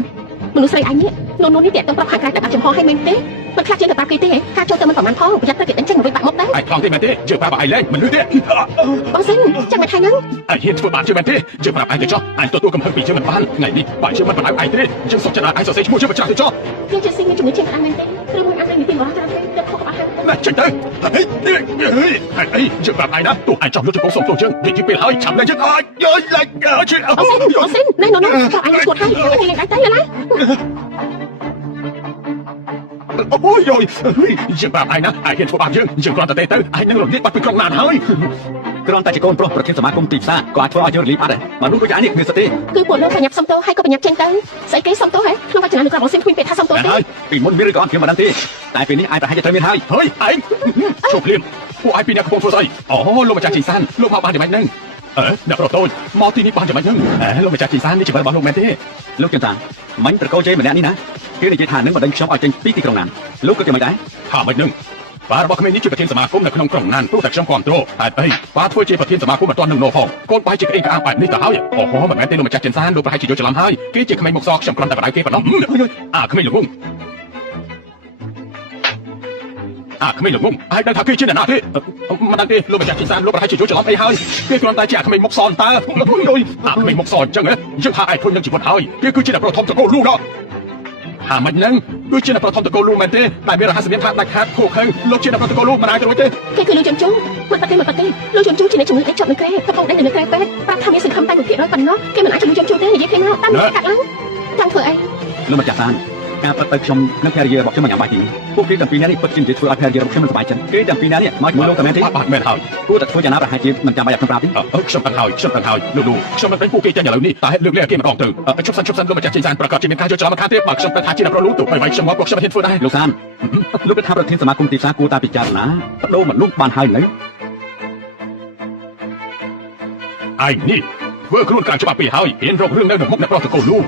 មនុស្សស្រីអញនេះនោះនេះតាក់ទងប្រាប់ខាងក្រៅតែបាត់ចំហឲ្យមែនទេមិនខ្លាចជាងទៅប្រាប់គេទេការចូលទៅមិនប្រហែលផងប្រយ័ត្នទៅគេដេញចេញរួចបាក់មកដែរ ឯងខ្លងទេមែនទេជឿប្រាប់ឲ្យឯងលែងមិនលឺទេ បងសិនចាំមកថៃហ្នឹង ឯងហ៊ានធ្វើបាបជឿមែនទេជឿប្រាប់ឯងទៅចុះឯងទទួលកំហឹងពីជឿមិនបានថ្ងៃនេះបើជឿមិនបណ្ដោយឯងទេយើងសុំចិត្តឲ្យឯងសរសេរឈ្មោះជឿបញ្ច្រាស់ទៅចុះ យើងជាស៊ីមានជំងឺឈាមក្តៅមែនទេឬមួយអាចមានពីបរិយាកាសទៅខុសក្បាលហើយ ណាចេញទៅអីជឿប្រាប់ឯងណាទោះឯងចង់យកទៅកងសុំទោសយើងនិយាយពេលហើយឆាប់លែងយើងអើយលែងជឿ បងសិនណែនោះក៏អញស្គាល់ហើយអញលេងដៃទៅឡើយ អូយយើងប្រាប់ឯងណាឯងហ៊ានធ្វើបាបយើងគ្រាន់តែទៅឯងនឹងរលាយបាត់ពីក្រុងណានហើយ គ្រាន់តែជាកូនប្រុសប្រធានសមាគមទីផ្សារក៏អាចធ្វើឲ្យយើងរលាយបាត់ដែរមនុស្សដូចឯងនេះគ្មានសិទ្ធិទេ គឺពួកលោកប្រញាប់សុំទោសហើយក៏ប្រញាប់ចេញទៅស្អីគេសុំទោសហ៎ក្នុងវចនានុក្រមរបស់សិនគ្មានពាក្យថាសុំទោសទេ ហើយពីមុនមានឬក៏អត់ខ្ញុំមិនដឹងទេតែពេលនេះឯងប្រហែលជាត្រូវមានហើយ ហើយឯងជប់ភ្លាមពួកឯងពីអ្នកកំពុងធ្វើស្អីអូលោកម្ចាស់ជីសានលោកមកបានយ៉ាងម៉េចហ្នឹងអ្នកប្រុសតូចមកទីនេះបានយ៉ាងម៉េចហ្នឹងលោកម្ចាស់ជីសាននេះជារបស់លោកមែនទេ លោកចន្ទតាមិញប្រកោជ័យម្នាក់នេះណាគេនិយាយថានឹងបណ្ដឹងខ្ញុំឲ្យចេញពីទីក្រុងណានលោកក៏ជាមិនដែរ ថាមិនហ្នឹងបាទរបស់ក្មេងនេះជាប្រធានសមាគមនៅក្នុងក្រុងណានព្រោះតែខ្ញុំគ្រប់គ្រងហេតុអីបាទធ្វើជាប្រធានសមាគមមិនទាន់នឹងនោះផងកូនបាយជាក្អេងក្អាងបែបនេះទៅហើយអូហូមិនមែនទេលោកម្ចាស់ចិនសានលោកប្រហែលជាយល់ច្រឡំហើយគេជាក្មេងមុខសខ្ញុំគ្រាន់តែបដៅគេប៉ុណ្ណោះក្មេងលោកមុំក្មេងលោកមុំឯងដឹងថាគេជាអ្នកណាទេមិនដឹងទេលោកម្ចាស់ចិនសានលោកប្រហែលជាយល់ច្រឡំអីហើយគេគ្រាន់តែជាក្មេងមុខសតើក្មេងមុខសអញ្ចឹងយើងថាឯងធន់នឹងជីវិតហើយគេគឺជាអ្នកប្រធមតកូលលូដល់ហាមិនហ្នឹងដូចជាអ្នកប្រធមតកូលលូមែនទេតែមានរហ័សមានថាដាច់ខាតខូខើលោកជាអ្នកប្រធមតកូលលូមិនអាចទៅរួចទេ គេគឺលោកចំជូមិនបាត់ទេលោកចំជូជាអ្នកជំងឺដេកជាប់នៅក្រែកំពុងដេកនៅក្រែពេទ្យប្រាប់ថាមានសង្ឃឹមតែ1%ប៉ុណ្ណោះគេមិនអាចជំងឺចំជូទេនិយាយគេមកតាមកាត់ឡើងចង់ធ្វើអី លោកម្ចាស់សានការប៉ັດទៅខ្ញុំនិងភរិយារបស់ខ្ញុំមិនយ៉ាងបាច់ទេពួកគេទាំងពីរនាក់នេះពិតជានិយាយធ្វើឲ្យភរិយារបស់ខ្ញុំមិនសប្បាយចិត្តគេទាំងពីរនាក់នេះមកជាមួយលោកតែមែនទេបាទមែនហើយ គួរតែធ្វើយ៉ាងណាប្រហែលជាមិនចាំបាច់ឲ្យខ្ញុំប្រាប់ទេ ខ្ញុំដឹងហើយខ្ញុំនឹងពួកគេទាំងឥឡូវនេះតែហេតុលើកលែងគេម្ដងទៅជប់សិនលោកម្ចាស់ចិនសានប្រកាសជាមានការយកច្រឡំខាងទៀតបើខ្ញុំតែថាជាអ្នកប្រលូទៅបីខ្ញុំមកពួកខ្ញុំមិនហ៊ានធ្វើដែរ លោកសានលោកគិតថាប្រធានសមាគមទីផ្សារគួរតែពិចារណាបដូរមនុស្សបានហើយនៅ ไอ้นี่เพื่อครูนการฉบับปีให้เห็นเราเรื่องได้หนึ่งมุกในประตูลูก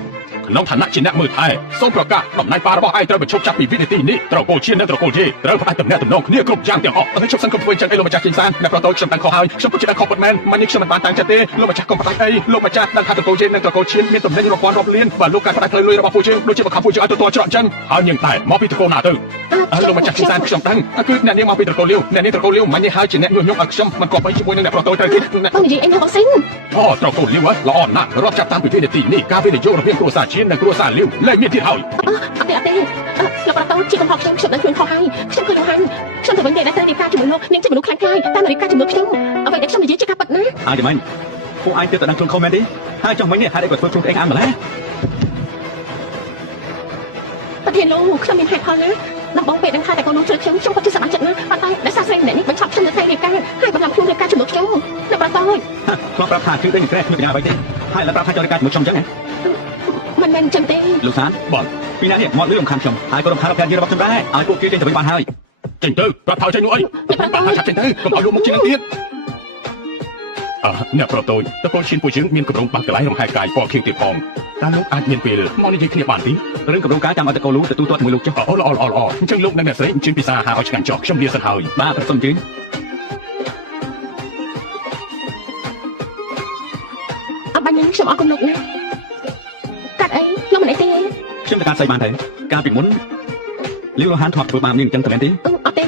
น้องฐานะชินแนมือไทยส่งประกาศกับนายปาระบอกไอ้เตอร์เป็นชกจับปีวินาทีนี้ตระโกเชียนและตระโกเจตระพายตำแหน่งตำนองเนี่ยกรุ๊ปย่างเดี่ยวออกตอนนี้ชกสังคมตัวจังไอ้ลงมาจากจินซานในประตูชมตังคอหายชมกุจิตังคอปดแมนมันยิ่งชมตังต่างจัตเต้ลงมาจากกองปะไอ้ลงมาจากนักตระโกเจนตระโกเชียนมีตำแหน่งรบกวนรบเลี้ยนว่าลูกการปะเลยระบอบผู้เชี่ยวโดยเฉพาะข้าผู้เชี่ยวตัวจระจันหายังตายมอปีตระโกนาเตอร์ลงมาจากจินซานชมตังคือเนี่ยนี่มอปีตระโกเลี้ยวเนี่ยนี่ตระโกเลี้ยวมันยังหาจินแนยุ่งยุ่งอักษรมันก่อไปช่วยในประตูตระกิด Bang niya anh học sinh. อ๋อตระโกเลี้ยวละอ่อนนะรอบจับตามปีวินาทีนี่กาเวเดโยระเบียงครัวซาเชียนในครัวซาเลี้ยวและมีที่เท่า Ate. Lộc ra tao chị không học xong sụp đến thuyền kho hai. Xong khơi đồ hành. Xong từ vấn đề đã tới đi ca chụp một lô, nhưng chỉ một lúc khai khai, ta nói đi ca chụp một xong. Ở vậy để xong thì chỉ ca bật ná. អាចមិនពួកឯងទៅតែដឹងខ្លួនខុសមែនទេហើយចង់មិញនេះហេតុអីក៏ធ្វើខ្លួនឯងអានម្ល៉េះ Bật hiền lô, xong miền hẹp hơn á. Đọc bóng về đang khai tại con nông chơi chống trong con chưa sợ chật ná. Bạn tay đã xa xanh để bánh chọc xong được thay đi ca. Hai bạn làm khuôn được ca chụp một xong. Lộc ra tao. ធ្លាប់ប្រាប់ថាគឺដូចក្រែធ្វើបញ្ញាអ្វីទេហើយឡើងប្រាប់ថាចង់ការជាមួយខ្ញុំអញ្ចឹងហ៎ Mình chân tê. លោកសានបងពីណានេះមកលឺរំខានខ្ញុំហើយក៏រំខានរកការយល់របស់ខ្ញុំដែរឲ្យពួកគេចេញទៅវិញបានហើយ ចេញទៅប្រាប់ថយចេញនោះអីប្រាប់ថាចាប់ចេញទៅកុំឲ្យលោកមកជានឹងទៀតអ្នកប្រតូចតកូនឈិនពួកយើងមានកម្រងបាក់កន្លែងរំខានកាយពណ៌ខៀងទៀតផងតើលោកអាចមានពេលមកនិយាយគ្នាបានទេ រឿងកម្រងការចាំឲ្យតកូលូទទួលទាត់ជាមួយលោកចុះ អូអញ្ចឹងលោកនិងអ្នកស្រីអញ្ជើញពិសាហាឲ្យឆ្ងាញ់ចោះខ្ញុំលាសិនហើយ បាទប្រសិនជឿ Ở bạn nhắn xong ở con lục nè. Cắt ấy, lúc mình lại tê. ខ្ញុំទៅការស្អីបានទៅកាលពីមុនលីវហានធ្លាប់ធ្វើបាននេះអញ្ចឹងទៅមែនទេ Ở tê.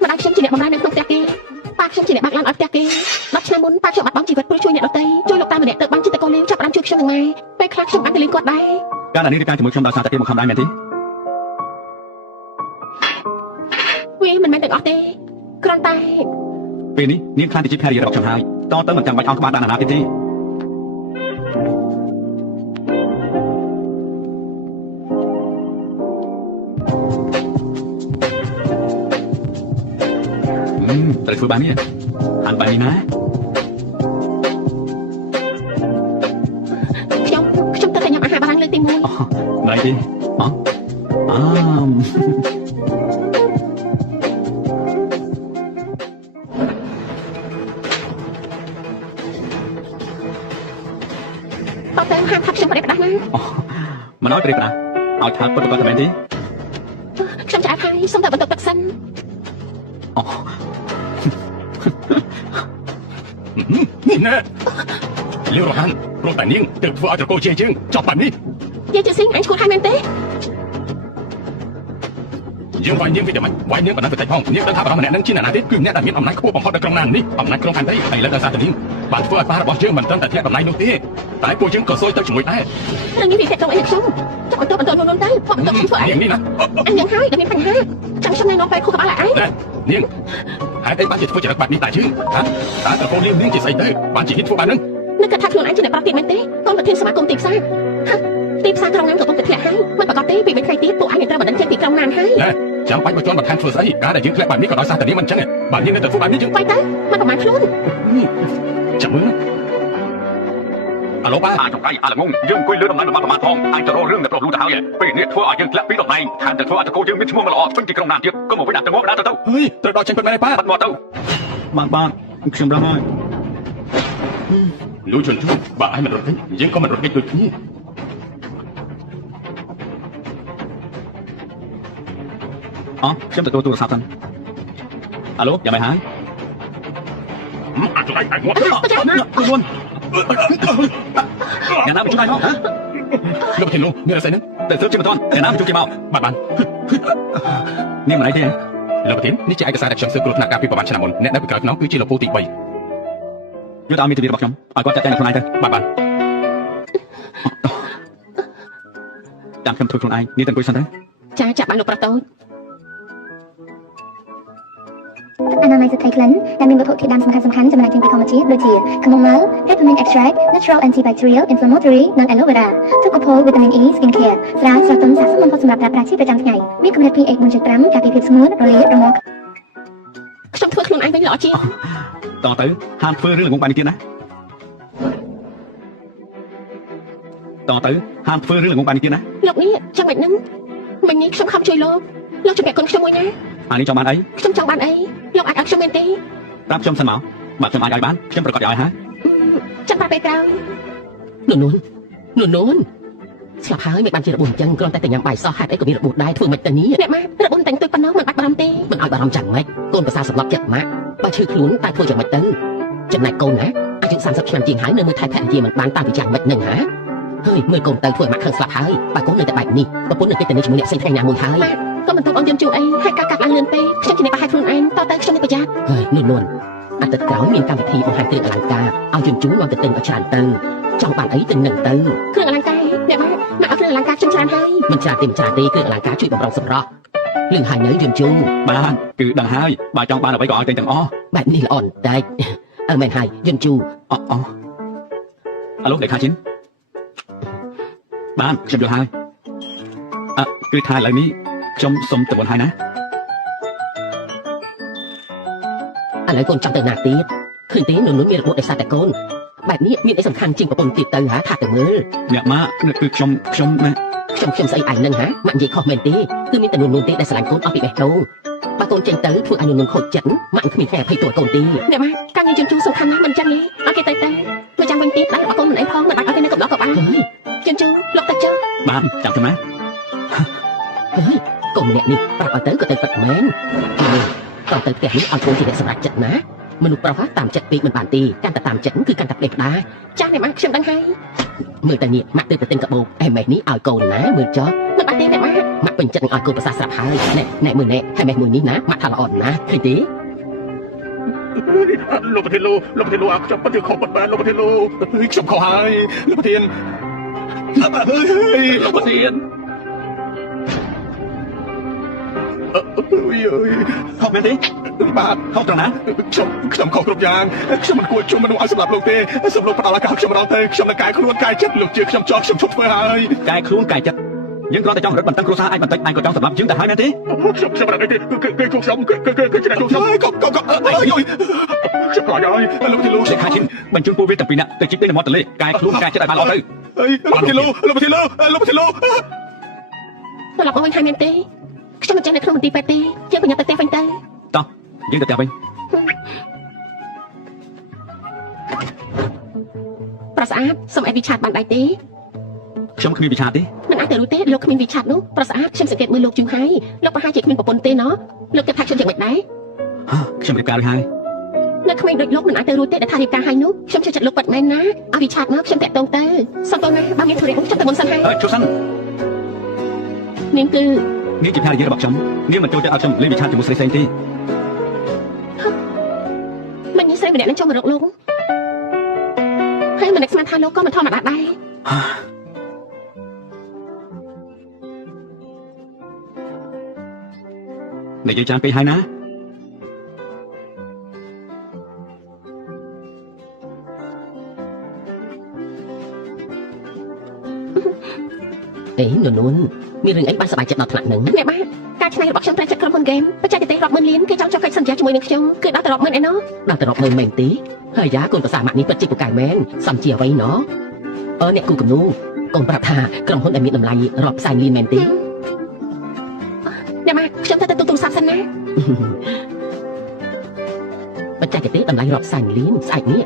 Mà đang xem chị đẹp bóng đá nè không tè kê. Ba xem chị đẹp bạc lan ở tè kê. Bắt xem muốn ba chọn bắt bóng chỉ vật pro chui nhẹ đầu tây. Chui lục ta mà đẹp tự bắn chỉ tay con liêu chọc đám chui xong ngày. Pe khắc xong ăn cái liên quạt đây. ការដែលនេះការជាមួយខ្ញុំដោយសារតែគេមកខំដែរមែនទេ Vì mình mang được ở tê. Con tay. ពេលនេះនាងខ្លាចទៅជាភរិយារបស់ខ្ញុំហើយតទៅមិនចាំបាច់អោនក្បាលដាក់ណាទៀតទេ ត្រូវធ្វើបាននេះអានបាយនេះណា ខ្ញុំទៅតែញ៉ាំអាហារបារាំងលើកទី1 ណៃទេហ៎តោះទៅហាមថាខ្ញុំមិនได้ផ្ដាស់ណា មិនឲ្យព្រាយប្រាឲ្យថាពិតប្រាកដតែមែនទេ ខ្ញុំចាក់ហើយសុំតែបន្ទុកទឹកសិន នេះណែលីវរហានព្រោះតែនាងទើបធ្វើឲ្យតកូជាយើងចប់បាត់នេះ យាយជឿស៊ីងអញឈ្មោះហើយមែនទេ យើងវាយនាងវិតែមិនវាយនាងបណ្ដឹងទៅផងនាងដឹងថាបរិម្នាក់នឹងជាអ្នកណាទេគឺអ្នកដែលមានអំណាចខ្ពស់បំផុតនៅក្នុងណាននេះអំណាចក្នុងផែនដីហើយឥឡូវដោយសារតែនាងបានធ្វើឲ្យប៉ារបស់យើងមិនត្រឹមតែធ្លាក់តំណែងនោះទេតែពួកយើងក៏សួយទៅជាមួយដែរ រឿងនេះវាតែត្រង់អីខ្ញុំចាំបន្ទុកនោះទៅពួកបន្ទុកខ្ញុំធ្វើអី នាងនេះណា អញយ៉ាងហើយដែលមានបញ្ហាចាំខ្ញុំណែនាំពេលខុសក្បាលឲ្យ តែនាងហេតុអីបានជាធ្វើចរិតបែបនេះតែជឿហ៎តើតកូលនាងជាស្អីទៅបានជាហ៊ានធ្វើបែបហ្នឹង នឹកថាខ្លួនអញជាអ្នកប្រតិបត្តិមែនទេកូនប្រធានសមាគមទីផ្សារទីផ្សារក្រុងណានក៏កំពុងតែធ្លាក់ហើយមិនប្រកាសទេពីពេលថ្ងៃទៀតពួកអញនឹងត្រូវបណ្ដឹងចេញពីក្រុងណានហើយ ចាំបាច់មកជន់បន្ថែមធ្វើស្អីការដែលយើងធ្លាក់បែបនេះក៏ដោយសារតែនាងមិនអញ្ចឹងបាទនាងនៅតែធ្វើបែបនេះយើង បាយទៅមិនប្រមាណខ្លួន ចាំមើលអាឡូបាទ អាចចង្កៃអាល្ងងយើងអង្គុយលើដំណើររបស់ប្រមាណផងអាចទៅរករឿងដែលប្រុសលូទៅហើយពេលនេះធ្វើឲ្យយើងធ្លាក់ពីតំណែងខាងតែធ្វើឲ្យតកូយើងមានឈ្មោះមិនល្អពេញទីក្រុងណានទៀតក៏មកវិញដាក់ទៅមកដាក់ទៅ ហេត្រូវដល់ចេញពិតមែនទេប៉ា បាត់មកទៅបាទខ្ញុំដឹងហើយ លូជន់បាទឲ្យមិនរត់ទេយើងក៏មិនរត់គេដូចគ្នា ខ្ញុំទទួលទូរស័ព្ទសិនអាឡូយ៉ាងម៉េចហើយអាចជួយឲ្យមកខ្លួន អ្នកណាមកជួយមកហ៎ លោកធានលោកមានអីហ្នឹងតែទើបជិះមិនទាន់អ្នកណាមកជួយគេមកបាននេះមិនអីទេលោកធាននេះជាឯកសារដែលខ្ញុំស៊ើបគ្រោះថ្នាក់ការពីប្រហែលឆ្នាំមុនអ្នកដែលពីក្រោយខ្នងគឺជាលោកពូទី3យកទៅឲ្យមានទិវារបស់ខ្ញុំឲ្យគាត់ចាត់ចែងខ្លួនឯងទៅបានតាមខ្ញុំធ្វើខ្លួនឯងនេះទាំងគួយសិនទៅ ចាចាប់បានលោកប្រតូច អនាម័យសទ្ធីក្លិនដែលមានវត្ថុធាតុដើមសំខាន់ៗចំណែកចេញពីធម្មជាតិដូចជាខ្មុំម៉ៅ peppermint extract natural antibacterial inflammatory និង aloe vera ទុកកូផូ vitamin E skin care ស្រាស្រស់ទន់ស័ក្តិសមបំផុតសម្រាប់ប្រើប្រាស់ជាប្រចាំថ្ងៃមានកម្រិត pH 4.5ការពារភាពស្ងួតរលាករមាស់ ខ្ញុំធ្វើខ្លួនឯងវិញល្អជាង តទៅហាមធ្វើរឿងល្ងងបែបនេះទៀតណាតទៅហាមធ្វើរឿងល្ងងបែបនេះទៀតណា លោកនេះចាំមិនហ្នឹងមិញនេះខ្ញុំខំជួយលោកជំរាបគុណខ្ញុំមួយណា អានេះចង់បានអី ខ្ញុំចង់បានអីលោកអាចឲ្យខ្ញុំមែនទេ ប្រាប់ខ្ញុំសិនមកបាទខ្ញុំអាចឲ្យបានខ្ញុំប្រកាសឲ្យហើយ អ ចាំបាត់ពេលក្រោយនួនស្លាប់ហើយមិនបានជារបួសអញ្ចឹងគ្រាន់តែតែញ៉ាំបាយសោះហេតុអីក៏មានរបួសដែរធ្វើមិនទៅនេះអ្នកម៉ារបួសតែងទុយប៉ុណ្ណោះមិនបាច់បារម្ភទេមិនឲ្យបារម្ភយ៉ាងម៉េចកូនប្រសាសម្លាប់ចិត្តម៉ាក់បើឈឺខ្លួនតែធ្វើយ៉ាងម៉េចទៅចំណែកកូនណាអាយុ30ឆ្នាំជាងហើយនៅមើលថែភរិយាមិនបានតាំងពីយ៉ាងម៉េចនឹងហ៎ហើយមើលកូនទៅធ្វើឲ្យម៉ាក់ខឹងស្លាប់ហើយបើកូននៅតែបែបនេះប្រពន្ធនៅតែជាមួយអ្នកផ្សេងថ្ងៃណាមួយហើយម៉ាក់ក៏មិនទុកអូនយំជូរអីហើយការកាត់ឡើងលឿនពេកខ្ញុំជាអ្នកប្រហែលខ្លួនឯងតទៅខ្ញុំនឹងប្រយ័ត្នហើយនួនអាទិត្យក្រោយមានកម្មវិធីបង្ហាញគ្រឿងអលង្ការឲ្យយំជូរនាំទៅទិញឲ្យច្រើនទៅចង់បានអីទៅនឹងទៅគ្រឿងអលង្ការអ្នកម៉ាក់ឲ្យគ្រឿងអលង្ការខ្ញុំច្រើនហើយមិនច្រើនទេគ្រឿងអលង្ការជួយបំរុងសម្រស់លឿនហើយនៅយំជូរបានគឺដឹងហើយបើចង់បានអ្វីក៏ឲ្យទិញទាំងអស់បែបនេះល្អបន្តិចមែនហើយយំជូរអាឡូលេខាជីនបានខ្ញុំយល់ហើយគឺថាឥឡូវនេះខ្ញុំសុំទៅមុនហើយណាឥឡូវកូនចង់ទៅណាទៀតឃើញទេនួនមានរបួសដោយសារតែកូនបែបនេះមានអីសំខាន់ជាងប្រពន្ធទៀតទៅហ่าថាទៅមើលអ្នកម៉ាក់គឺខ្ញុំណាខ្ញុំស្អីឯងនឹងហ่าម៉ាក់និយាយខុសមែនទេគឺមានតែនួនទេដែលស្រឡាញ់កូនអស់ពីបេះដូងបើកូនចេញទៅធ្វើឲ្យនួនខូចចិត្តម៉ាក់គ្មានថ្ងៃអភ័យទោសកូនទេអ្នកម៉ាក់ការងារជញ្ជូសំខាន់ណាស់មិនចឹងទេអត់គេទៅមកចាំវិញទៀតដល់របស់កូនមិនអីផងមិនបាច់ឲ្យគេនៅកំឡោះក៏បានជញ្ជូលោកទៅចុះបានចាំទៅណាហើយកូនម្នាក់នេះប្រាប់ឲ្យទៅក៏ទៅពិតមែនតោះទៅផ្ទះនេះឲ្យកូនជាអ្នកសម្រេចចិត្តណាមនុស្សប្រុសតាមចិត្តពេកមិនបានទេកាន់តែតាមចិត្តគឺកាន់តែផ្ដេសផ្ដាចាស់អ្នកម៉ាក់ខ្ញុំដឹងហើយមើលតែនេះម៉ាក់ទៅទិញកាបូបអេម៉េះនេះឲ្យកូនណាមើលចុះមិនបានទេអ្នកម៉ាក់ពេញចិត្តនឹងឲ្យកូនប្រសាស្រាប់ហើយអ្នកមើលនេះហើយម៉េះមួយនេះណាម៉ាក់ថាល្អណាស់ឃើញទេលោកប្រធានលោកប្រធានលោកខ្ញុំពិតជាខុសបាត់បានលោកប្រធានលោកខ្ញុំខុសហើយលោកប្រធានលោកប្រធានខុសមែនទេបាទខុសត្រង់ណាខ្ញុំខុសគ្រប់យ៉ាងខ្ញុំមិនគួរជួមមនុស្សឲ្យសម្លាប់លោកទេសម្លោកផ្ដាល់ឱកាសខ្ញុំរត់ទៅខ្ញុំនឹងកែខ្លួនកែចិត្តលោកជាខ្ញុំចោលខ្ញុំឈប់ធ្វើហើយកែខ្លួនកែចិត្តយើងគ្រាន់តែចង់រត់បន្តឹងគ្រួសារឯងបន្តិចឯងក៏ចង់សម្លាប់យើងទៅហើយមែនទេខ្ញុំរត់ទេគឺខ្ញុំគឺជាខ្ញុំខ្ញុំលោកទីលោកលេខាឈិនបញ្ជូនពួកវាទាំងពីរនាក់ទៅជីកនៅមាត់ទន្លេកែខ្លួនកែចិត្តឲ្យបានល្អទៅលោកទីលោកត្រឡប់មកវិញហើយមែនទេខ្ញុំមិនចេះនៅក្នុងមន្ទីរពេទ្យទេយើងប្រញាប់ទៅផ្ទះវិញទៅតោះយើងទៅផ្ទះវិញប្រស្អាតសូមឲ្យវិឆាតបានដែរទេខ្ញុំគ្មានវិឆាតទេមិនអាចទៅរួចទេលោកគ្មានវិឆាតនោះប្រស្អាតខ្ញុំសង្កេតមើលលោកយូរហើយលោកប្រហែលជាគ្មានប្រពន្ធទេណោះលោកគិតថាខ្ញុំយ៉ាងម៉េចដែរខ្ញុំរៀបការរួចហើយនៅក្មេងដូចលោកមិនអាចទៅរួចទេដែលថារៀបការហើយនោះខ្ញុំជឿចិត្តលោកពិតមែនណាឲ្យវិឆាតមកខ្ញុំតាក់ទងទៅសុំតោះណាបើមានធុរៈខ្ញុំទៅមុនសិនហើយជួយសិននាងគឺនាងជាភរិយារបស់ខ្ញុំនាងមិនចូលចិត្តឲ្យខ្ញុំលេងវិឆាតជាមួយស្រីផ្សេងទេមិនញីស្រីម្នាក់នឹងចូលមករកលោកហើយមិននឹកស្មានថាលោកក៏មិនធម្មតាដែរនិយាយច្រើនពេកហើយណាអេនួនមានរឿងអីបានសប្បាយចិត្តដល់ថ្នាក់ហ្នឹងអ្នកបាទការឆ្នៃរបស់ខ្ញុំត្រូវចិត្តក្រុមហ៊ុនហ្គេមបច្ចេកទេសរាប់ម៉ឺនលានគេចង់ចុះកិច្ចសន្យាជាមួយនឹងខ្ញុំគឺដល់ទៅរាប់ម៉ឺនឯណោះដល់ទៅរាប់ម៉ឺនមែនទេហើយយ៉ាកូនប្រសាម៉ាក់នេះពិតជាពូកែមែនសំជាអ្វីណោះអ្នកគូគំនូកូនប្រាប់ថាក្រុមហ៊ុនដែលមានតម្លៃរាប់ផ្សែងលានមែនទេអ្នកបាទខ្ញុំទៅទូរស័ព្ទសិនណាបច្ចេកទេសតម្លៃរាប់ផ្សែងលានស្អែកនេះ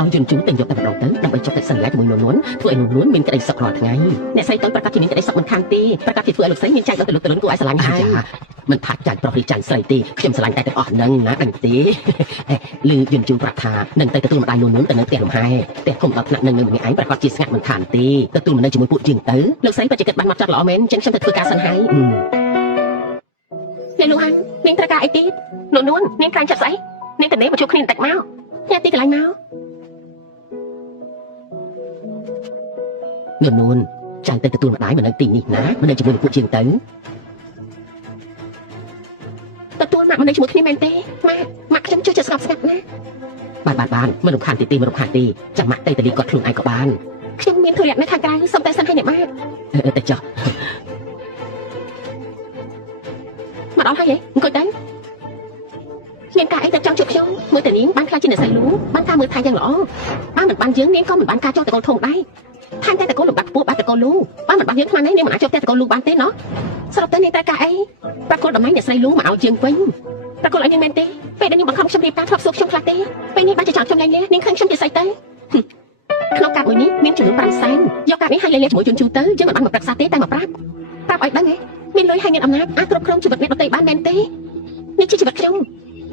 ឲ្យយន្តជូនតែយកតែម្ដងទៅដើម្បីចុះកិច្ចសន្យាជាមួយនួនធ្វើឲ្យនួនមានក្តីសុខរាល់ថ្ងៃអ្នកស្រីតន់ប្រកាសជាមានក្តីសុខមិនខានទេប្រកាសជាធ្វើឲ្យលោកស្រីមានចែកដល់ទៅលោកតលុនគួរឲ្យស្រឡាញ់ហើយមិនថាចាញ់ប្រុសឬចាញ់ស្រីទេខ្ញុំស្រឡាញ់តែទាំងអស់ហ្នឹងណាដឹងទេលឺយន្តជូនប្រាប់ថានឹងទៅទទួលម្ដាយនួនទៅនៅផ្ទះលំហែផ្ទះធំដល់ថ្នាក់នឹងនៅម្នាក់ឯងប្រកាសជាស្ងាត់មិនខានទេទទួលមកនៅជាមួយពួកយើងទៅលោកស្រីបច្ចេកទេសបានមកចាត់ល្អមែនអញ្ចឹងខ្ញុំទៅធ្វើការសិនហើយអ្នកលោកហាន់នាងត្រូវការអីទៀតនួននាងខ្លាញ់ចិត្តស្អីនាងទៅនេះមកជួបគ្នាបន្តិចមកញ៉ាំទីកន្លែងមកនួនចាញ់ទៅទទួលម្ដាយមកនៅទីនេះណាមកនៅជាមួយនឹងពួកជាងទៅទទួលម៉ាក់មកនៅជាមួយគ្នាមែនទេម៉ាក់ខ្ញុំជួយចិត្តស្ងប់ស្ងាត់ណាបានមិនរំខានទេមិនរំខានទេចាំម៉ាក់ទៅលីគាត់ខ្លួនឯងក៏បានខ្ញុំមានធុរៈនៅខាងក្រៅសុំតែសិនឲ្យអ្នកម៉ាក់ទៅចុះមកដល់ហើយអង្គុយទៅមានការអីទៅចង់ជួបខ្ញុំមើលតែនាងបានខ្លាចជាអ្នកស្រីលូបានការមើលថែយ៉ាងល្អបានមិនបានយើងនាងក៏មិនបានការចោលតកូលធំដែរថែមតែតកូលលំបាត់ពោះបាត់តកូលលូបានមិនបានយើងខ្លាំងណាស់នាងមិនអាចជួបតែតកូលលូបានទេណោះសរុបទៅនាងត្រូវការអីប្រកួតតំណែងអ្នកស្រីលូមកឲ្យយើងវិញប្រកួតឲ្យនាងមែនទេពេលដែលនាងបង្ខំខ្ញុំរៀបការធ្លាប់សួរខ្ញុំខ្លះទេពេលនេះបានជាចង់ខ្ញុំលែងនាងឃើញខ្ញុំជាស្អីទៅ ក្នុងកាប់មួយនេះមានចំនួន5សែនយកកាប់នេះឲ្យលេងជាមួយជនជូទៅយើងមិនបានមកប្រឹក្សាទេតែមកប្រាប់ឲ្យដឹងឯងមានលុយហើយមានអំណាចអាចគ្រប់គ្រងជីវិតអ្នកដទៃបានមែនទេនេះជាជីវិតខ្ញុំ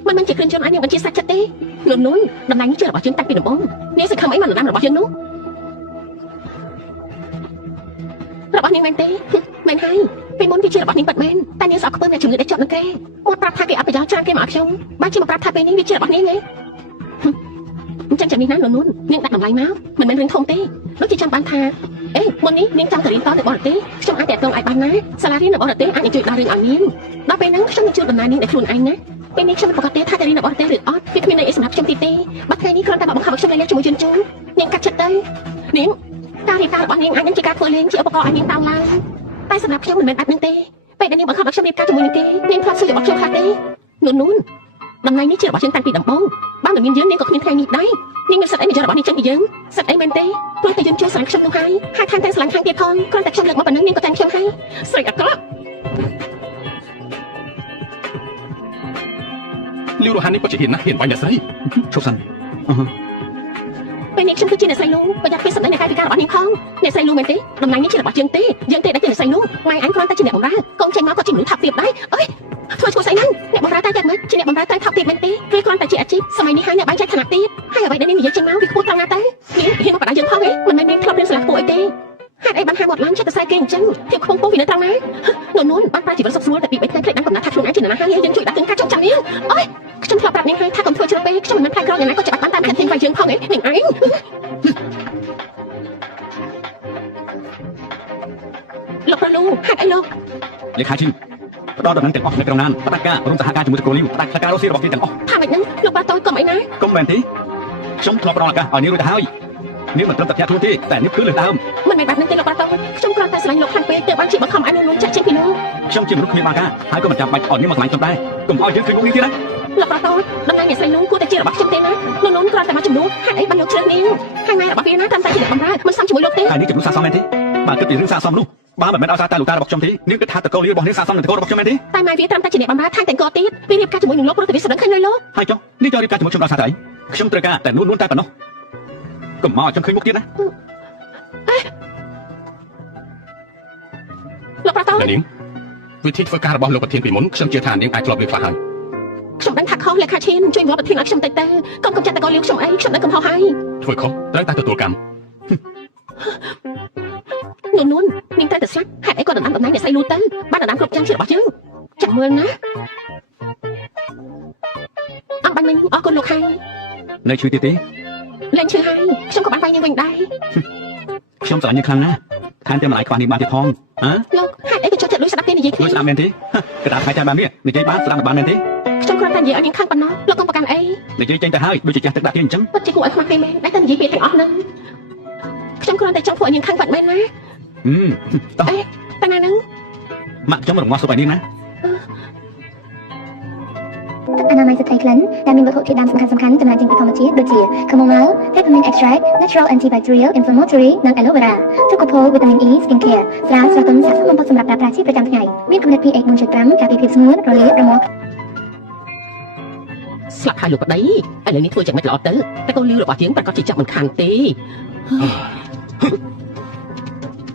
មិនមែនជាគ្រឿងយន្តអាចនឹងបញ្ជាសាច់ចិត្តទេនួនតំណែងនេះជារបស់យើងតាំងពីដំបូងនាងសង្ឃឹមអីមកដំណើររបស់យើងនោះរបស់នាងមែនទេមែនហើយពេលមុនវាជារបស់នាងពិតមែនតែនាងស្អប់ខ្ពើមអ្នកជំងឺដែលជាប់នឹងគេមកប្រាប់ថាគេអត់ប្រយោជន៍ច្រើនគេមកឲ្យខ្ញុំបើជាមកប្រាប់ថាពេលនេះវាជារបស់នាងទេអញ្ចឹងចាំនេះណានួននាងដាក់តម្លៃមកមិនមែនរឿងធំទេដូចជាចាំបានថាអេមុននេះនាងចង់ទៅរៀនតនៅបរទេសខ្ញុំអាចតាក់ទងឲ្យបានណាសាលារៀននៅបរទេសអាចជួយដល់រឿងឲ្យនាងដល់ពេលហ្នឹងខ្ញុំនឹងជួយដំណើរនាងដោយខ្លួនឯងណាពេលនេះខ្ញុំមិនប្រកាសទេថាទៅរៀននៅបរទេសឬអត់វាគ្មានន័យអីសម្រាប់ខ្ញុំទីទេបើថ្ងៃនេះគ្រាន់តែមកបង្ខំឲ្យខ្ញុំលេងជាមួយជនជូននាងកាត់ចិត្តទៅនាងការរៀបការរបស់នាងអាចនឹងជាការធ្វើលេងជាឧបករណ៍ឲ្យនាងតោងឡើងតែសម្រាប់ខ្ញុំមិនមែនបែបហ្នឹងទេពេលដែលនាងបង្ខំឲ្យខ្ញុំរៀបការជាមួយនឹងគេនាងខ្លាចសួររបស់ខ្ញុំខ្លះទេនួនតំណែងនេះជារបស់យើងតាំងពីដំបូងបើមិនមានយើងនាងក៏គ្មានថ្ងៃនេះដែរនាងមានសិទ្ធិអីមកយករបស់នាងចេញពីយើងសិទ្ធិអីមែនទេព្រោះតែយើងជួយស្រឡាញ់ខ្ញុំនោះហើយថែមទាំងស្រឡាញ់ខាងទៀតផងគ្រាន់តែខ្ញុំលើកមកប៉ុណ្ណឹងនាងក៏តែខ្ញុំហើយស្រេចអាក្រក់លីវរ៉ូហាននេះពិតជាហ៊ានណាស់ហ៊ានបាញ់អ្នកស្រីឈប់សិនពេលនេះខ្ញុំគឺជាអ្នកស្រីលូប្រយ័ត្នពីសម្ដីនៃកាយវិការរបស់នាងផងអ្នកស្រីលូមែនទេតំណែងនេះជារបស់យើងទេយើងទេដែលជាអ្នកស្រីលូម៉ែអញគ្រាន់តែជាអ្នកបម្រើកូនចេញមកក៏ជាមនុស្សថាប់ទាបដែរអើយធ្វើឈ្មោះស្អីហ្នឹងអ្នកបម្រើតែយ៉ាងម៉េចជាអ្នកបម្រើតែថាប់ទាបមែនទេវាគ្រាន់តែជាអាជីពសម័យនេះហើយអ្នកបែងចែកឋានៈទាបហើយអ្វីដែលនាងនិយាយចេញមកវាខ្ពស់ត្រង់ណាទៅនាងហ៊ានមកបដៅយើងផងហ៎មិនមែននាងធ្លាប់រៀនសាលាខ្ពស់អីទេហេតុអីបានហាមកឡើងចិត្តទៅស្រែគេអញ្ចឹងភាពខ្ពង់ខ្ពស់វានៅត្រង់ណានួនបានប្រាជីវិតសុខស្រួលតែពី3ថ្ងៃភ្លេចបានកំណត់ថាខ្លួនឯងជាអ្នកណាហើយយើងជួយដាក់ទិញការចុះចាំនាងអើយខ្ញុំធ្លាប់ប្រាប់នាងហើយថាកុំធ្វើច្រើនពេកខ្ញុំមិនមែនផ្លែក្រយ៉ាងណាក៏ច្បាស់បានតាមគិតទាំងវាយើងផងហ៎នាងឯងលោកប្រលូហេតុអីលោកលេខាជីផ្ដល់ដំណឹងទាំងអស់នៅក្នុងណានផ្ដាច់ការរួមសហការជាមួយសាកលលីវផ្ដាច់ការរស់ស៊ីរបស់គេទាំងអស់ថាម៉េចហ្នឹងលោកបាតូចកុំអីណាកុំមែនទេខ្ញុំធ្លាប់ផ្ដល់ឱកាសឲ្យនាងរួចទៅហើយនាងមិនត្រឹមតែខ្លួនទេតែនេះគឺលើដើមមិនមែនបែបហ្នឹងទេលោកបាតូចខ្ញុំគ្រាន់តែស្រឡាញ់លោកខ្លាំងពេកទើបបានជាបង្ខំឲ្យនួនចាក់ចេញពីលោកខ្ញុំជាមនុស្សគ្មានបាការហើយក៏មិនចាំបាច់ឲ្យនាងមកស្រឡាញ់ខ្ញុំដែរកុំឲ្យយើងឃើញមុខនាងទៀតណាលោកបាតូចដំណើរអ្នកស្រីនួនគួរតែជារបស់ខ្ញុំទេណានួនគ្រាន់តែមកជំនួសហេតុអីបានលោកជ្រើសនាងហើយម៉ែរបស់វាណាតាមតែជាអ្នកបម្រើមិនសមជាមួយលោកទេហើយនេះចំនួនសាសមមែនទេបើគិតពីរឿងសាសមនោះបើមិនមែនឲ្យសារតែលោកតារបស់ខ្ញុំទេនាងគិតថាតកូលរបស់នាងសាសមនឹងតកូលរបស់ខ្ញុំមែនទេតែម៉ែវាត្រឹមតែជាអ្នកបម្រើថែមទាំងកោទៀតវារៀបការជាមួយនឹងលោកព្រោះតែវាស្រឡាញ់ឃើញលោកហើយចុះនេះចូលរៀបការជាមួយខ្ញុំដល់សារតែខ្ញុំត្រូវការតែនួនតែប៉ុណ្ណោះកុំមកឲ្យខ្ញុំឃើញមុខទៀតណាលោកប្រតោនាងវិធីធ្វើការរបស់លោកប្រធានពីមុនខ្ញុំជឿថានាងអាចធ្លាប់លើខ្លះហើយខ្ញុំដឹងថាខុសលេខាឈានជួយមកប្រធានឲ្យខ្ញុំទៅកុំចាត់តកូលលៀវខ្ញុំអីខ្ញុំដឹងកំហុសហើយធ្វើខុសត្រូវតែទទួលកម្មនួននាងត្រូវតែស្លាប់ហេតុអីក៏ដណ្ដើមតំណែងអ្នកស្រីលូទៅបានដណ្ដើមគ្រប់យ៉ាងជារបស់យើងចាំមើលណាអត់បាញ់មិញអរគុណលោកហើយនៅជួយទៀតទេលែងឈឺហើយខ្ញុំក៏បានវាយនាងវិញដែរខ្ញុំស្រឡាញ់នាងខ្លាំងណាស់ថែមទាំងម្លាយខ្វះនាងបានទៀតផងលោកហេតុអីក៏ចូលចិត្តលួចស្ដាប់ទេនិយាយគ្នាលួចស្ដាប់មែនទេកដាប់ថ្ងៃចាស់បាននេះនិយាយបានស្ដាប់បានមែនទេខ្ញុំគ្រាន់តែនិយាយឲ្យនាងខឹងប៉ុណ្ណោះលោកកុំប្រកាន់អីនិយាយចេញទៅហើយដូចជាចាស់ទឹកដាក់ទៀតអញ្ចឹងពិតជាគួរឲ្យខ្មាស់គេមែនតែនិយាយពាក្យទាំងអស់ហ្នឹងខ្ញុំគ្រាន់តែចង់ធ្វើឲ្យនាងខឹងបាត់មែនណាអេតាណាហ្នឹងម៉ាក់ខ្ញុំរងាស់សុបឲ្យនាងណាទឹកអនាម័យស្ត្រីក្លិនដែលមានវត្ថុធាតុដើមសំខាន់ៗចំណែកចេញពីធម្មជាតិដូចជា chamomile, peppermint extract, natural antibacterial, inflammatory និង aloe vera ទឹកកូផូវីតាមីន E skin care ស្រាស្រទន់ស័ក្តិសមបំផុតសម្រាប់ប្រើប្រាស់ជាប្រចាំថ្ងៃមានកម្រិត pH 1.5 ការពារភាពស្ងួនរលាករមាស់ស្លាប់ហើយលោកប្តីឥឡូវនេះធ្វើយ៉ាងម៉េចល្អទៅតែកូនលីវរបស់យើងប្រកាសជាចាប់មិនខានទេ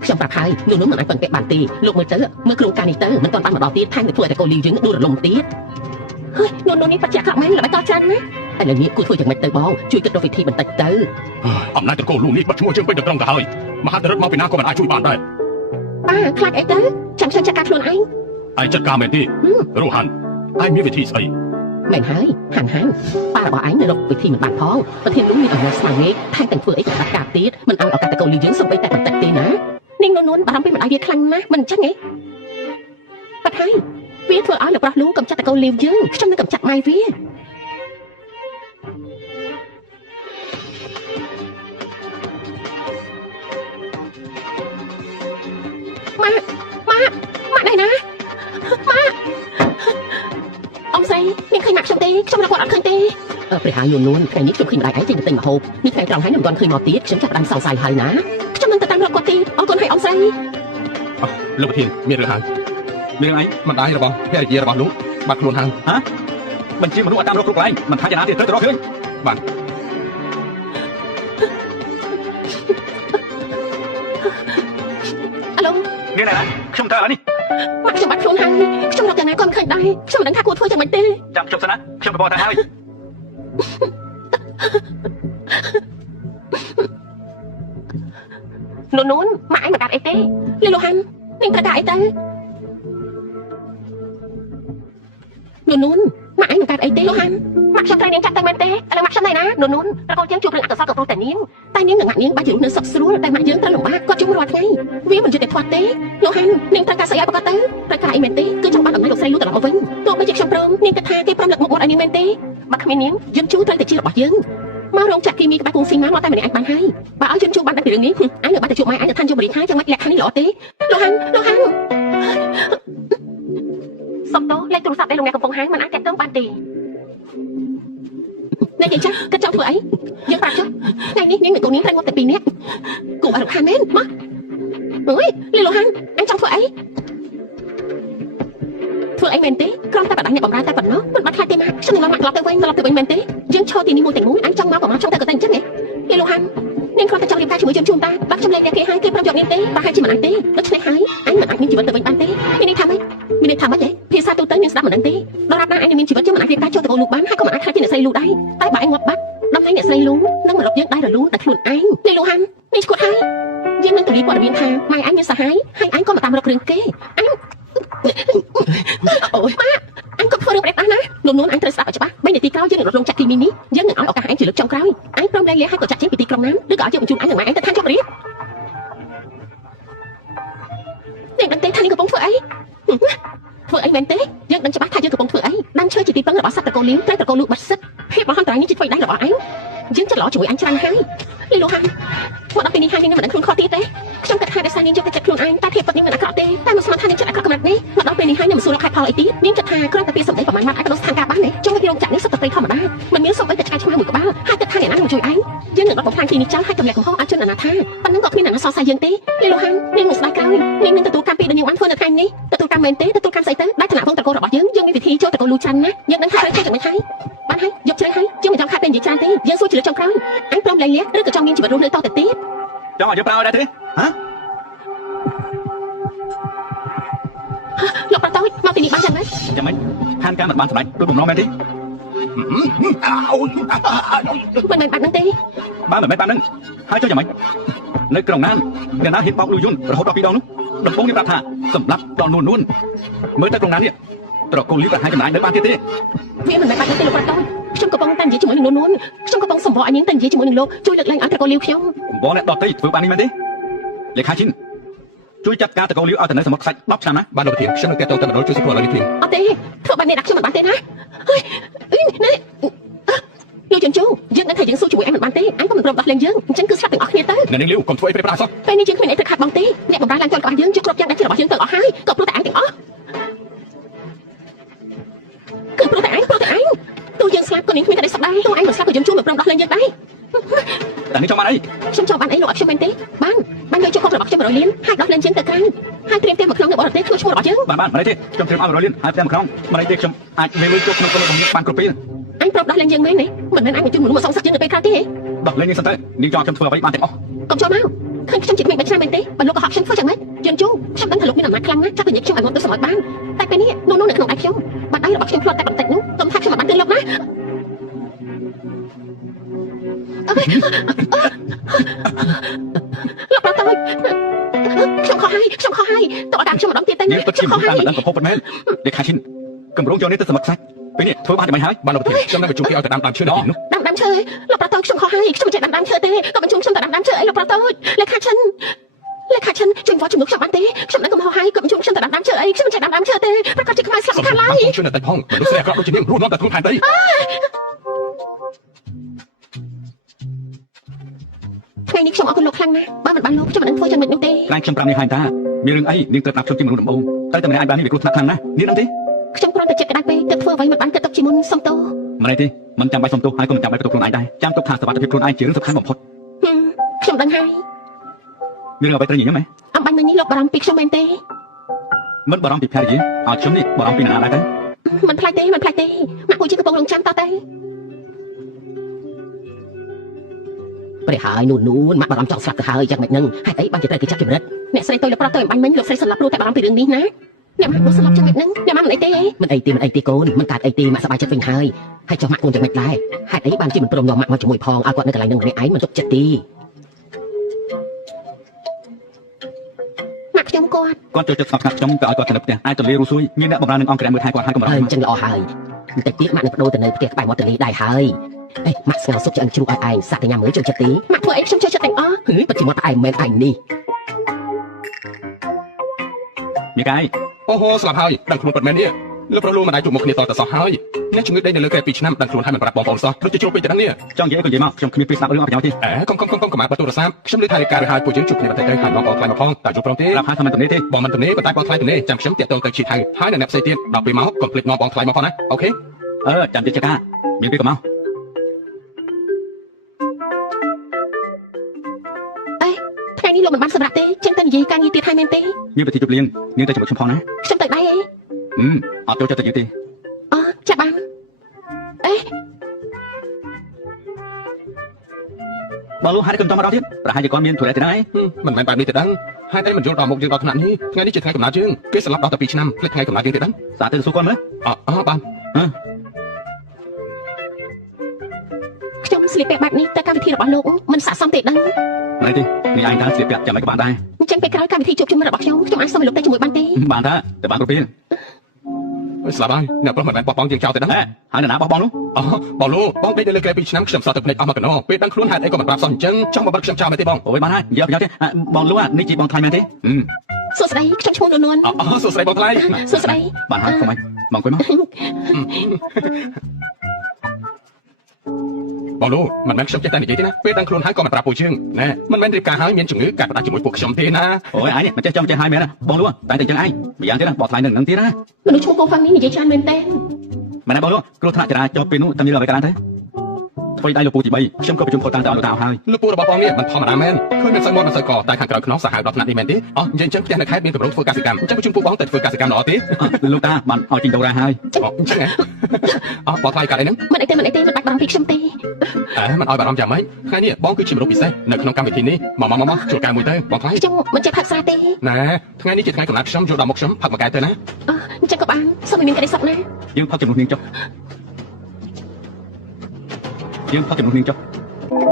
ខ្ញុំប្រាប់ហើយនោះមិនអាចពឹងពាក់បានទេលោកមើលទៅមើលក្រុមការនេះទៅមិនទាន់បានមកដល់ទៀតថែមទាំងធ្វើឲ្យតែកូនលីវយើងដួលរលំទៀតហើយនោះនេះបច្ចាក់ខ្លាំងមែនល្បិចតច្រើនណាឥឡូវនេះគួរធ្វើយ៉ាងម៉េចទៅបងជួយគិតរកវិធីបន្តិចទៅអំណាចតកូលលូនេះបាត់ឈ្មោះយើងពេញទៅត្រង់ទៅហើយមហាតរិទ្ធមកពីណាក៏មិនអាចជួយបានដែរខ្លាចអីទៅចាំខ្ញុំចាត់ការខ្លួនឯងឯងចាត់ការមែនទេរੂហានឯងមានវិធីស្អីមែនហើយហាន់ប៉ារបស់ឯងនៅរកវិធីមិនបានផងប្រធានលូមានអំណាចស្មារតីថែមទាំងធ្វើអីក៏កាត់ការទៀតមិនឲ្យឱកាសតកូលលីវយើងសំបីតែបន្តិចទេណានាងនួនបារម្ភពីម្ដាយវាខ្លាំងណាស់មិនអញ្ចឹងទេបាត់ហើយវាធ្វើឲ្យលោកប្រុសលូកំចាត់តកូលលីវយើងខ្ញុំនឹងកំចាត់ម៉ែវាម៉ាក់ដៃណាម៉ាក់អ៊ំស្រីនាងឃើញម៉ាក់ខ្ញុំទេខ្ញុំរកគាត់អត់ឃើញទេព្រះហាយនួនថ្ងៃនេះខ្ញុំឃើញម្ដាយឯងចេញទៅទិញម្ហូបនេះថ្ងៃត្រង់ហើយនឹងមិនទាន់ឃើញមកទៀតខ្ញុំចាប់ផ្ដើមសង្ស័យហើយណាខ្ញុំនឹងទៅតាមរកគាត់ទៀតអរគុណហើយអ៊ំស្រីលោកប្រធានមានរឿងហើយមានរឿងអីម្ដាយរបស់ភរិយារបស់លោកបាត់ខ្លួនហើយបញ្ជាមនុស្សឲ្យតាមរកគ្រប់កន្លែងមិនថាយ៉ាងណាទៀតត្រូវទៅរកឃើញបាទ អាឡូ នាងណាខ្ញុំតើឥឡូវនេះ មកខ្ញុំបាត់ខ្លួនហើយខ្ញុំរកយ៉ាងណាក៏មិនឃើញដែរខ្ញុំមិនដឹងថាគួរធ្វើយ៉ាងម៉េចទេ ចាំខ្ញុំសិនណាខ្ញុំប្រព័ន្ធទៅហើយ នួនម៉ាក់ឯងមិនកាត់អីទេលីលូហាន់នាងត្រូវការអីទៅនួនម៉ាក់ឯងមិនកាត់អីទេលូហាន់ម៉ាក់ខ្ញុំត្រូវនាងចាត់ទៅមែនទេឥឡូវម៉ាក់ខ្ញុំណៃណានួនប្រកូនយើងជួបរឿងអកុសលក៏ព្រោះតែនាងនឹងងាក់នាងបាច់ជារូបនៅសុខស្រួលតែម៉ាក់យើងត្រូវលំបាកគាត់ជួបរាល់ថ្ងៃវាមិនយុត្តិធម៌ទេលូហាន់នាងត្រូវការស្អីឲ្យប្រកាសទៅត្រូវការអីមែនទេគឺចង់បានអំណាចលោកស្រីលូត្រឡប់មកវិញទោះបីជាខ្ញុំព្រមនាងគិតថាគេព្រមលើកមុខមាត់ឲ្យនាងមែនទេបើគ្មាននាងយើងជួត្រូវតែជារបស់យើងមករោងចក្រគីមីក្បែរគង់ស៊ីម៉ាមកតែម្នាក់ឯងបានហើយបើឲ្យយើងជួបបានដឹងពីរឿងនេះអញនៅបាត់តែជួបម៉ែអញនៅឋានជមបរិហាចឹងមិនលក្ខខណ្ឌនេះល្អទេលូហាន់សុំតោលេខទូរស័ព្ទដែលលោកអ្នកកំពុងហៅមិនអាចតាក់ទងបានទេអ្នកយាយចាស់គិតចង់ធ្វើអីយើងប្រាប់ចុះថ្ងៃនេះនាងនឹងកូននាងត្រូវមកតែ2នាក់គូអរហានមែនមកអើយលីលូហាន់អញចង់ធ្វើអីធ្វើអីមែនទេគ្រាន់តែបដិញ្ញាបម្រើតែប៉ុណ្ណោះមិនបាត់ខ្លាចទេម៉ាក់ខ្ញុំនឹងមកត្រឡប់ទៅវិញមែនទេយើងឈរទីនេះមួយទាំងមួយអញចង់មកប្រមាណចង់តែក៏តែអញ្ចឹងហ៎លីលូហាន់នាងគ្រាន់តែចង់រៀបការជាមួយជូនតាបាក់ខ្ញុំលែងអ្នកគេហើយគេប្រាប់យកនាងទេតែហើយជាមិនអាចទេដូច្នេះហើយអញមិនអាចមានជីវិតទៅវិញបានទេមានន័យថាម៉េចមានន័យថាម៉េចទេភាសាទូទៅនាងស្ដាប់មិនដឹងទេដរាបណាអញមានជីវិតយើងមិនអាចរៀបការចូលទៅលោកបានហើយក៏មិនអាចខ្លាចជាអ្នកស្រីលូដែរតែបើអញងាប់បាត់ដំណែងអ្នកស្រីលូនឹងមករកយើងដែររលូនដល់ខ្លួនឯងលីលូហាន់នេះឈួតហើយយើងនឹងទូលាយព័ត៌មានថាម៉ែអញមានសហាយហើយអញក៏មកតាមរករឿងគេអញអូយម៉ាអញក៏ធ្វើរឿងប្រេះណានួនអញត្រូវស្ដាប់ឲ្យច្បាស់3នាទីក្រោយយើងនឹងរត់លងចាក់គីមីនេះយើងនឹងឲ្យឱកាសអញជាលើកចុងក្រោយអញព្រមលែងលះហើយក៏ចាក់ចេញពីទីក្រុងណាឬក៏ឲ្យយើងបញ្ជូនអញនិងម៉ែអញទៅឋានជមបរិយានាងដឹងទេថានាងកំពុងធ្វើអីធ្វើអីមែនទេយើងដឹងច្បាស់ថាយើងកំពុងធ្វើអីដាំឈើជាទីពឹងរបស់សត្វត្រកូលលៀងត្រូវត្រកូលលូបាត់សិទ្ធភាពរបស់ហន្តរាយនេះជាធ្វើដៃរបស់អញយើងចិត្តល្អជាមួយអញច្រើនហើយលីលូហាន់មកដល់ពេលនេះហើយនាងមិនដឹងខ្លួនខុសទៀតទេខ្ញុំគិតថាដោយសារនាងយកតែចិត្តខ្លួនឯងតែភាពពិតនាងមិនអាក្រក់ទេតែមិនស្មានថានាងចិត្តអាក្រក់កម្រិតនេះមកដល់ពេលនេះហើយនាងមិនសួររកខែផលអីទៀតនាងគិតថាគ្រាន់តែពាក្យសម្ដីប្រមាណម៉ាត់អាចបដូរស្ថានភាពបានទេចុងពីរោងចក្រនេះសុទ្ធតែធម្មតាមិនមានសូម្បីតែឆ្កែឆ្មាមួយក្បាលហើយគិតថាអ្នកណានឹងជួយឯងយើងនឹងរត់បំផ្លាញទីនេះចោលហើយទម្លាក់កំហុសឲ្យជនអនាថាប៉ុណ្ណឹងក៏គ្មានអ្នកណាសរសើរយើងទេលីលូហាន់នាងនឹងស្ដាយក្រោយនាងនឹងទទួលកម្មពីដែលនាងបានធ្វើនៅថ្ងៃនេះទទួលកម្មមែនទេទទួលកម្មស្អីទៅដែលឋានៈវងត្រកូលរបស់យើងមានវិធីចូលត្រកូលលូច្រើនណាស់យើងនឹងថាត្រូវធ្វើយ៉ាងម៉េចហើយបានហើយយកជ្រៅហើយយើងមិនចង់ខាត់ពេលនិយាយច្រើនទេយើងសួរជាលើកចុងក្រោយអញព្រមលែងលះឬក៏ចង់មានជីវិតរស់នៅតទៅទៀតចង់ឲ្យយើងប្រើដែរទេហ៎លោកប្រតូចមកទីនេះបានយ៉ាងម៉េចយ៉ាងម៉េចផានការមិនបានសម្រេចដោយបំណងមែនទេមិនមែនបាត់ហ្នឹងទេបើមិនមែនបានហ្នឹងហើយចុះយ៉ាងម៉េចនៅក្រុងណានអ្នកណាហ៊ានបោកលុយយន្តរហូតដល់2ដងនោះដំបូងនេះប្រាប់ថាសម្រាប់ដល់នួនមើលទៅក្រុងណាននេះត្រកូលលីប្រហែលចំណាយនៅបានទៀតទេវាមិនមែនបាត់ទេលោកប្រតូចខ្ញុំកំពុងតែនិយាយជាមួយនឹងនួនខ្ញុំកំពុងសម្បកឲ្យនាងតែនិយាយជាមួយនឹងលោកជួយលើកលែងឲ្យត្រកូលលីខ្ញុំបងអ្នកដតៃធ្វើបាននេះមែនទេលេខាឈិនជួយចាត់ការត្រកូលលីឲ្យទៅនៅសមុទ្រខ្សាច់10ឆ្នាំណាបានលោកធានខ្ញុំនឹងតែទៅតែម្ដងជួយសង្គ្រោះឥឡូវនេះធានអត់ទេធ្វើបាននេះដាក់ខ្ញុំមិនបានទេណានេះលោកជន់ជូយើងនឹងថាយើងស៊ូជាមួយអញមិនបានទេអញក៏មិនព្រមដោះលែងយើងអញ្ចឹងគឺស្លាប់ទាំងអស់គ្នាទៅអ្នកនាងលីវកុំធ្វើអីប្រេះប្រាសោះពេលនេះយើងគ្មានអីត្រូវខាត់បងទេអ្នកបម្រើឡើងជាន់របស់យើងជួយគ្រប់យ៉ាងដែលជារបស់យើងទាំងអស់ហើយក៏ព្រោះតែអញទាំងអស់គឺព្រោះតែអញទោះយើងស្លាប់ក៏នាងគ្មានតែស្ដាយទោះអញមិនស្លាប់ក៏យើងជួយមិនព្រមដោះលែងយើងដែរតែនេះចង់បានអីខ្ញុំចង់បានអីលោកអត់ខ្ញុំមែនទេបានយកជុករបស់ខ្ញុំ100លានហើយដោះលែងយើងទៅក្រៅហើយត្រៀមផ្ទះមួយក្នុងនៅបរទេសធ្វើឈ្មោះរបស់យើងបានមិនទេខ្ញុំត្រៀមឲ្យ100លានហើយផ្ទះមួយក្នុងមិនទេខ្ញុំអាចមានលុយជុកក្នុងកូនរបស់នាងបានគ្រប់ពេលអញប្រាប់ដោះលែងយើងមែនទេមិនមែនអញបញ្ជូនមនុស្សមកសងសឹកយើងនៅពេលក្រោយទេដោះលែងនាងសិនទៅនាងចង់ខ្ញុំធ្វើអ្វីបានទាំងអស់កុំចូលមកឃើញខ្ញុំជាក្មេង3ឆ្នាំមែនទេបើលោកក៏ហត់ខ្ញុំធ្វើយ៉ាងម៉េចយន់ជូខ្ញុំដឹងថាលោកមានអំណាចខ្លាំងណាស់ចាប់ទៅនិយាយខ្ញុំឲ្យមកទៅសម្រេចបានតែពេលនេះនោះនៅក្នុងដៃខ្ញុំបាត់ដៃរបស់ខ្ញុំផ្លាត់តែបន្តិចនោះកុំថាខ្ញុំមិនបានទិញលោកណាលោកប្រតូចខ្ញុំខុសហើយតើតាមខ្ញុំម្ដងទៀតតែខ្ញុំខុសហើយមិនដឹងកំហុសប៉ុណ្ណេះលេខាឈិនកម្រងយកនេះទៅសមុទ្រខ្សាច់ពេលនេះធ្វើបានយ៉ាងម៉េចហើយបានលោកធានខ្ញុំនឹងបញ្ជូនគេឲ្យទៅដាំឈើនៅទីនោះដាំឈើលោកប្រតូចខ្ញុំខុសហើយខ្ញុំមិនចេះដាំឈើទេក៏បញ្ជូនខ្ញុំទៅដាំឈើអីលោកប្រតូចលេខាឈិនជួយវត្តជំនួសខ្ញុំបានទេខ្ញុំនឹងកំហុសហើយក៏បញ្ជូនខ្ញុំទៅដាំឈើអីខ្ញុំមិនចេះដាំឈើទេប្រកាសជាខ្មែរស្លាប់ខាងឡើយជួយនៅតែផងមនុស្សស្រីអាក្រក់ដូចជានាងរស់នៅតែខ្លួនផែនដីថ្ងៃនេះខ្ញុំអរគុណលោកខ្លាំងណាស់បើមិនបានលោកខ្ញុំមិននឹងធ្វើយ៉ាងម៉េចនោះទេខ្លាំងខ្ញុំប្រាប់នាងហើយតាមានរឿងអីនាងត្រូវដាក់ខ្ញុំជាមនុស្សដំបូងតែម្នាក់អាចបាននេះវាគ្រោះថ្នាក់ខ្លាំងណាស់នាងដឹងទេខ្ញុំគ្រាន់តែចិត្តក្តៅពេកទើបធ្វើអ្វីមិនបានគិតទុកជាមុនសុំទោសមិនទេមិនចាំបាច់សុំទោសហើយក៏មិនចាំបាច់បន្ទោសខ្លួនឯងដែរចាំទុកថាសុខភាពខ្លួនឯងជារឿងសំខាន់បំផុតខ្ញុំដឹងហើយមានរឿងអ្វីត្រូវញញឹមហ៎អំបញ្ញមិញនេះលោកបារម្ភពីខ្ញុំមែនទេមិនបារម្ភពីភរិយាឲ្យខ្ញុំនេះបារម្ភពីអ្នកណាដែរទេមិនផ្លាច់ទេម៉ាក់គូជាកំពុងរងចាំតើ ព្រះហើយនួនម៉ាក់បារម្ភចង់ស្លាប់ទៅហើយយ៉ាងម៉េចនឹងហេតុអីបានជាត្រូវគេចាប់ជំរិតអ្នកស្រីទៅលប្រត់ទៅអំបញ្ញមិញលោកស្រីស្លាប់ព្រោះតែបារម្ភពីរឿងនេះណាអ្នកម៉ាក់នោះស្លាប់យ៉ាងម៉េចនឹងអ្នកម៉ាក់មិនអីទេមិនអីទេកូនមិនកើតអីទេម៉ាក់សប្បាយចិត្តវិញហើយហើយចុះម៉ាក់កូនយ៉ាងម៉េចដែរហេតុអីបានជាមិនព្រមយកម៉ាក់មកជាមួយផងឲ្យគាត់នៅកន្លែងនឹងម្នាក់ឯងមិនទុកចិត្តទេម៉ាក់ខ្ញុំគាត់ចូលចិត្តស្ងប់ស្ងាត់ខ្ញុំក៏ឲ្យគាត់ទៅផ្ទះអាចទៅលេរੂសួយមានអ្នកបម្រើនឹងអង្គរៈមើលថែគាត់ឲ្យកម្រអញ្ចឹងល្អហើយបន្តិចទៀតម៉ាក់នឹងបដូរទៅនៅផ្ទះក្បែរមាត់ទន្លេដែរហើយម៉ាក់ស្ងោសុខឆ្អិនជ្រូកឲ្យឯងសាក់តែញ៉ាំមើលចូលចិត្តទេម៉ាក់ធ្វើអីខ្ញុំចូលចិត្តទាំងអស់ពិតជាមាត់ឯងមិនឯងនេះមីកាយអូហូស្លាប់ហើយដឹងខ្លួនពិតមែននេះលោកប្រុសលោកមិនអាចជួបមុខគ្នាតទៅសោះហើយអ្នកជំងឺដេកនៅលើកែ2ឆ្នាំដឹងខ្លួនហើយមិនប្រាប់បងប្អូនសោះដូចជាជ្រុលពេកទៅដល់នេះចង់និយាយក៏និយាយមកខ្ញុំគ្មានពេលស្ដាប់រឿងអត់ប្រយោជន៍ទេកុំកុំបើទូរស័ព្ទខ្ញុំលើថារាយការណ៍ឲ្យពួកយើងជួបគ្នាបន្តិចទៅហើយបងប្អូនខ្លាចមកផងតើជួបព្រមទេប្រាប់ហើយថាមិនទំនេរទេបងមិនទំនេរប៉ុន្តែបងខ្លាចទំនេរចាំខ្ញុំតាក់ទងទៅជីថៅហើយនៅអ្នកផ្សេងទៀតដល់ពេលមកកុំភ្លេចនាំបងខ្លាចមកផងណាអូខេចាំទៀតចកាមានពេលក៏មកថ្ងៃនេះលោកមិនបានសម្រាប់ទេចឹងតែនិយាយការងារទៀតហើយមែនទេមានប្រតិជប់លៀងនាងទៅជាមួយខ្ញុំផងណាខ្ញុំទៅដែរអត់ចូលចិត្តទៅយើងទេចាប់បានបើលោកហាត់កំតមកដល់ទៀតប្រហែលជាគាត់មានធុរៈទេដែរមិនមែនបែបនេះទេដឹងហេតុអីមិនយល់ដល់មុខយើងដល់ថ្នាក់នេះថ្ងៃនេះជាថ្ងៃកំណើតយើងគេស្លាប់ដល់តែ2ឆ្នាំភ្លេចថ្ងៃកំណើតយើងទេដឹងសាទៅសួរគាត់មើលបានខ្ញុំស្លៀកពាក់បែបនេះទៅកម្មវិធីរបស់លោកមិនស័ក្តិសមទេដឹងណែទេនេះឯងថាស្លៀកពាក់ចាំមិនក៏បានដែរអញ្ចឹងពេលក្រោយកម្មវិធីជួបជុំរបស់ខ្ញុំអាចសុំឲ្យលោកទៅជាមួយបានទេបានថាតែបានគ្រប់ពេលស្លាប់ហើយអ្នកប្រុសមិនបានបោះបង់ជាងចោលទេដឹងហើយអ្នកណាបោះបង់នោះបងលោកបងដេកនៅលើកែ2ឆ្នាំខ្ញុំសតទៅភ្លេចអស់មកកណោពេលដឹងខ្លួនហេតុអីក៏មិនប្រាប់សោះអញ្ចឹងចង់មកបិទខ្ញុំចោលមែនទេបងអូយបានហើយយកទេបងលោកនេះជាបងថ្លៃមែនទេសួស្ដីខ្ញុំឈ្មោះនួនសួស្ដីបងថ្លៃសួស្ដីបានហើយខ្ញុំបងអង្គុយមកបងលោកមិនមែនខ្ញុំចេះតែនិយាយទេណាពេលដឹងខ្លួនហើយក៏មិនប្រាប់ពួកយើងណែមិនមែនរៀបការហើយមានជំងឺកាត់ផ្ដាច់ជាមួយពួកខ្ញុំទេណាអូយឯងមិនចេះចង់ចេះហើយមែនណាបងលោកតែតែចឹងឯងម្យ៉ាងទៀតណាបងថ្លៃនឹងទៀតណាមនុស្សឈ្មោះកូហ្វាំងនេះនិយាយច្រើនមែនទេមែនណាបងលោកគ្រោះថ្នាក់ចរាចរណ៍ពេលនោះតែមានអ្វីកើតឡើងទេថ្មីដៃលោកពូទី3ខ្ញុំក៏ប្រជុំគាត់តាមទៅឲ្យលោកតាហើយលោកពូរបស់បងនេះមិនធម្មតាមែនឃើញមានសឹកមាត់មិនសឹកកតែខាងក្រៅខ្នងសាហាវដល់ថ្នាក់នេះមែនទេនិយាយអញ្ចឹងផ្ទះនៅខេត្តមានកម្រិតធ្វើកសិកម្មអញ្ចឹងប្រជុំពូបងទៅធ្វើកសិកម្មល្អទេលោកតាបានឲ្យជីងដូរ៉ាហើយអញ្ចឹងបងថ្លៃកាត់អីហ្នឹងមិនអីទេមិនបាច់បារម្ភពីខ្ញុំទេមិនឲ្យបារម្ភយ៉ាងម៉េចថ្ងៃនេះបងគឺជាមនុស្សពិសេសនៅក្នុងកម្មវិធីនេះមកជួលកែមួយទៅបងថ្លៃខ្ញុំមិនចេះផឹកសាទេណែថ្ងៃនេះជាថ្ងៃកំណត់ខ្ញុំយកដល់មុខខ្ញុំផឹកមួយកែទៅណាអញ្ចឹងក៏បានសូមឲ្យមានក្តីសុខណាយើងផឹកចំនួននាងចុះ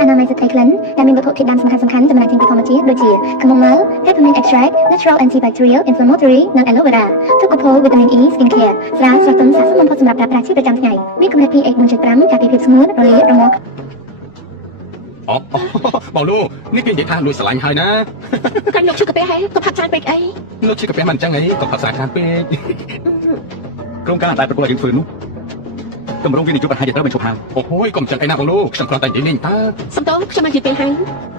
អនាម័យស្ត្រីក្លិនដែលមានវត្ថុធាតុដើមសំខាន់ៗចំណែកជាពីធម្មជាតិដូចជា chamomile, peppermint extract, natural antibacterial, inflammatory និង aloe vera, Tocopol vitamin E skin care ស្រាស្រស់ទន់ស័ក្តិសមបំផុតសម្រាប់ប្រើប្រាស់ជាប្រចាំថ្ងៃមានកម្រិត pH 4.5 ការពារភាពស្ងួតរលាករមាស់បងលោកនេះគេនិយាយថាលួចស្រឡាញ់ហើយណាកាញ់លោកឈឺកាពះហេក៏ផាត់ចានពេកអីលោកឈឺកាពះមិនអញ្ចឹងអីក៏ផាត់សាខានពេកក្រុមការដែលប្រកួតយើងធ្វើនោះកម្រងវិនិយោគបញ្ហាត្រូវបញ្ឈប់ហើយអូយកុំចឹងអីណាបងលោកខ្ញុំគ្រាន់តែនិយាយលេងតើសំទោសខ្ញុំមកនិយាយពេលហើយ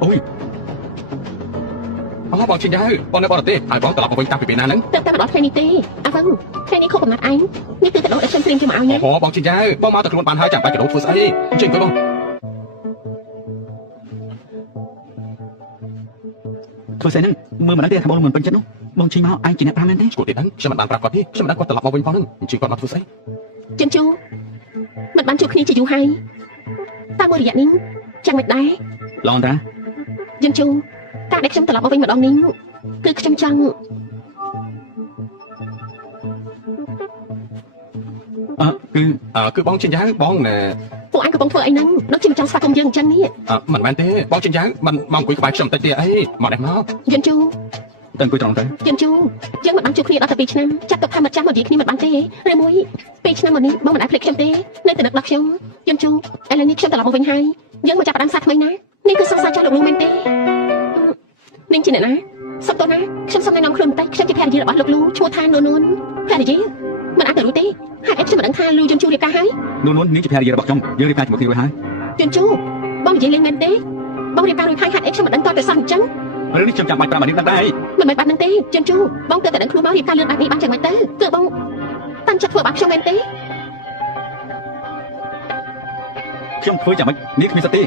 អូយបងជិះទៅបងនៅបរទេសហើយបងត្រឡប់មកវិញតាំងពីពេលណាហ្នឹងតែម្ដងថ្ងៃនេះទេអាវ៉ាំថ្ងៃនេះខុសកំណត់ឯងនេះគឺទៅដល់ខ្ញុំព្រៀងជិះមកឲ្យណាបងជិះទៅបងមកតែខ្លួនបានហើយចាំបាច់កដោធ្វើស្អីអញ្ចឹងទៅបងធ្វើស្អីហ្នឹងមើលមិនដឹងទេថាបងមិនពេញចិត្តនោះបងជិះមកឯងជាអ្នកប្រាំមែនទេឈួតទេហ្នឹងខ្ញុំមិនបានប្រាប់គាត់ទេខ្ញុំមិនដឹងគាត់ត្រឡប់មកវិញផងហ្នឹងអញ្ចឹងគាត់មកធ្វើស្អីចិនជូមិនបានជួបគ្នាជាយូរហើយតាមមួយរយៈនេះចាំមិនដែរឡងតាចិនជូការដែលខ្ញុំត្រឡប់មកវិញម្ដងនេះគឺខ្ញុំចង់គឺបងចិនយ៉ាងបងណែពួកឯងកំពុងធ្វើអីហ្នឹងដូចជាមិនចង់ស្វាគមន៍យើងអញ្ចឹងនេះមិនមែនទេបងចិនយ៉ាងមិនមកអង្គុយក្បែរខ្ញុំតិចទេអីមកដែរមកចិនជូតែអង្គុយត្រង់ទៅចិនជូយើងមិនបានជួបគ្នាដល់តែ2ឆ្នាំចាត់ទុកថាមិនចាំមកនិយាយគ្នាមិនបានទេឬមួយ2ឆ្នាំមកនេះបងមិនអាចភ្លេចខ្ញុំទេនៅតែនឹកដល់ខ្ញុំចិនជូឥឡូវនេះខ្ញុំត្រឡប់មកវិញហើយយើងមកចាប់ផ្ដើមសាថ្មីណានេះគឺសង្សារចាស់លោកលោកមែនទេនាងជាអ្នកណាសុំតោះណាខ្ញុំសុំណែនាំខ្លួនបន្តិចខ្ញុំជាភរិយារបស់លោកលូឈ្មោះថានួនភរិយាមិនអាចទៅរួចទេហើយខ្ញុំមិនដឹងថាលូយំជូរៀបការហើយនួននាងជាភរិយារបស់ខ្ញុំយើងរៀបការជាមួយគ្នារួចហើយចិនជូបងនិយាយលេងមែនទេបងរៀបការរួចហើយខ្ញុំមិនដឹងតើទៅសោះអញ្ចឹងរឿងនេះខ្ញុំចាំបាច់ប្រាប់នាងដឹងដែរមិនមែនបាត់នឹងទេចិនជូបងទៅតែដឹងខ្លួនមករៀបការលឿនបែបនេះបានយ៉ាងម៉េចទៅគឺបងតាំងចិត្តធ្វើបាបខ្ញុំមែនទេខ្ញុំធ្វើយ៉ាងម៉េចនេះគ្មានសិទ្ធិទ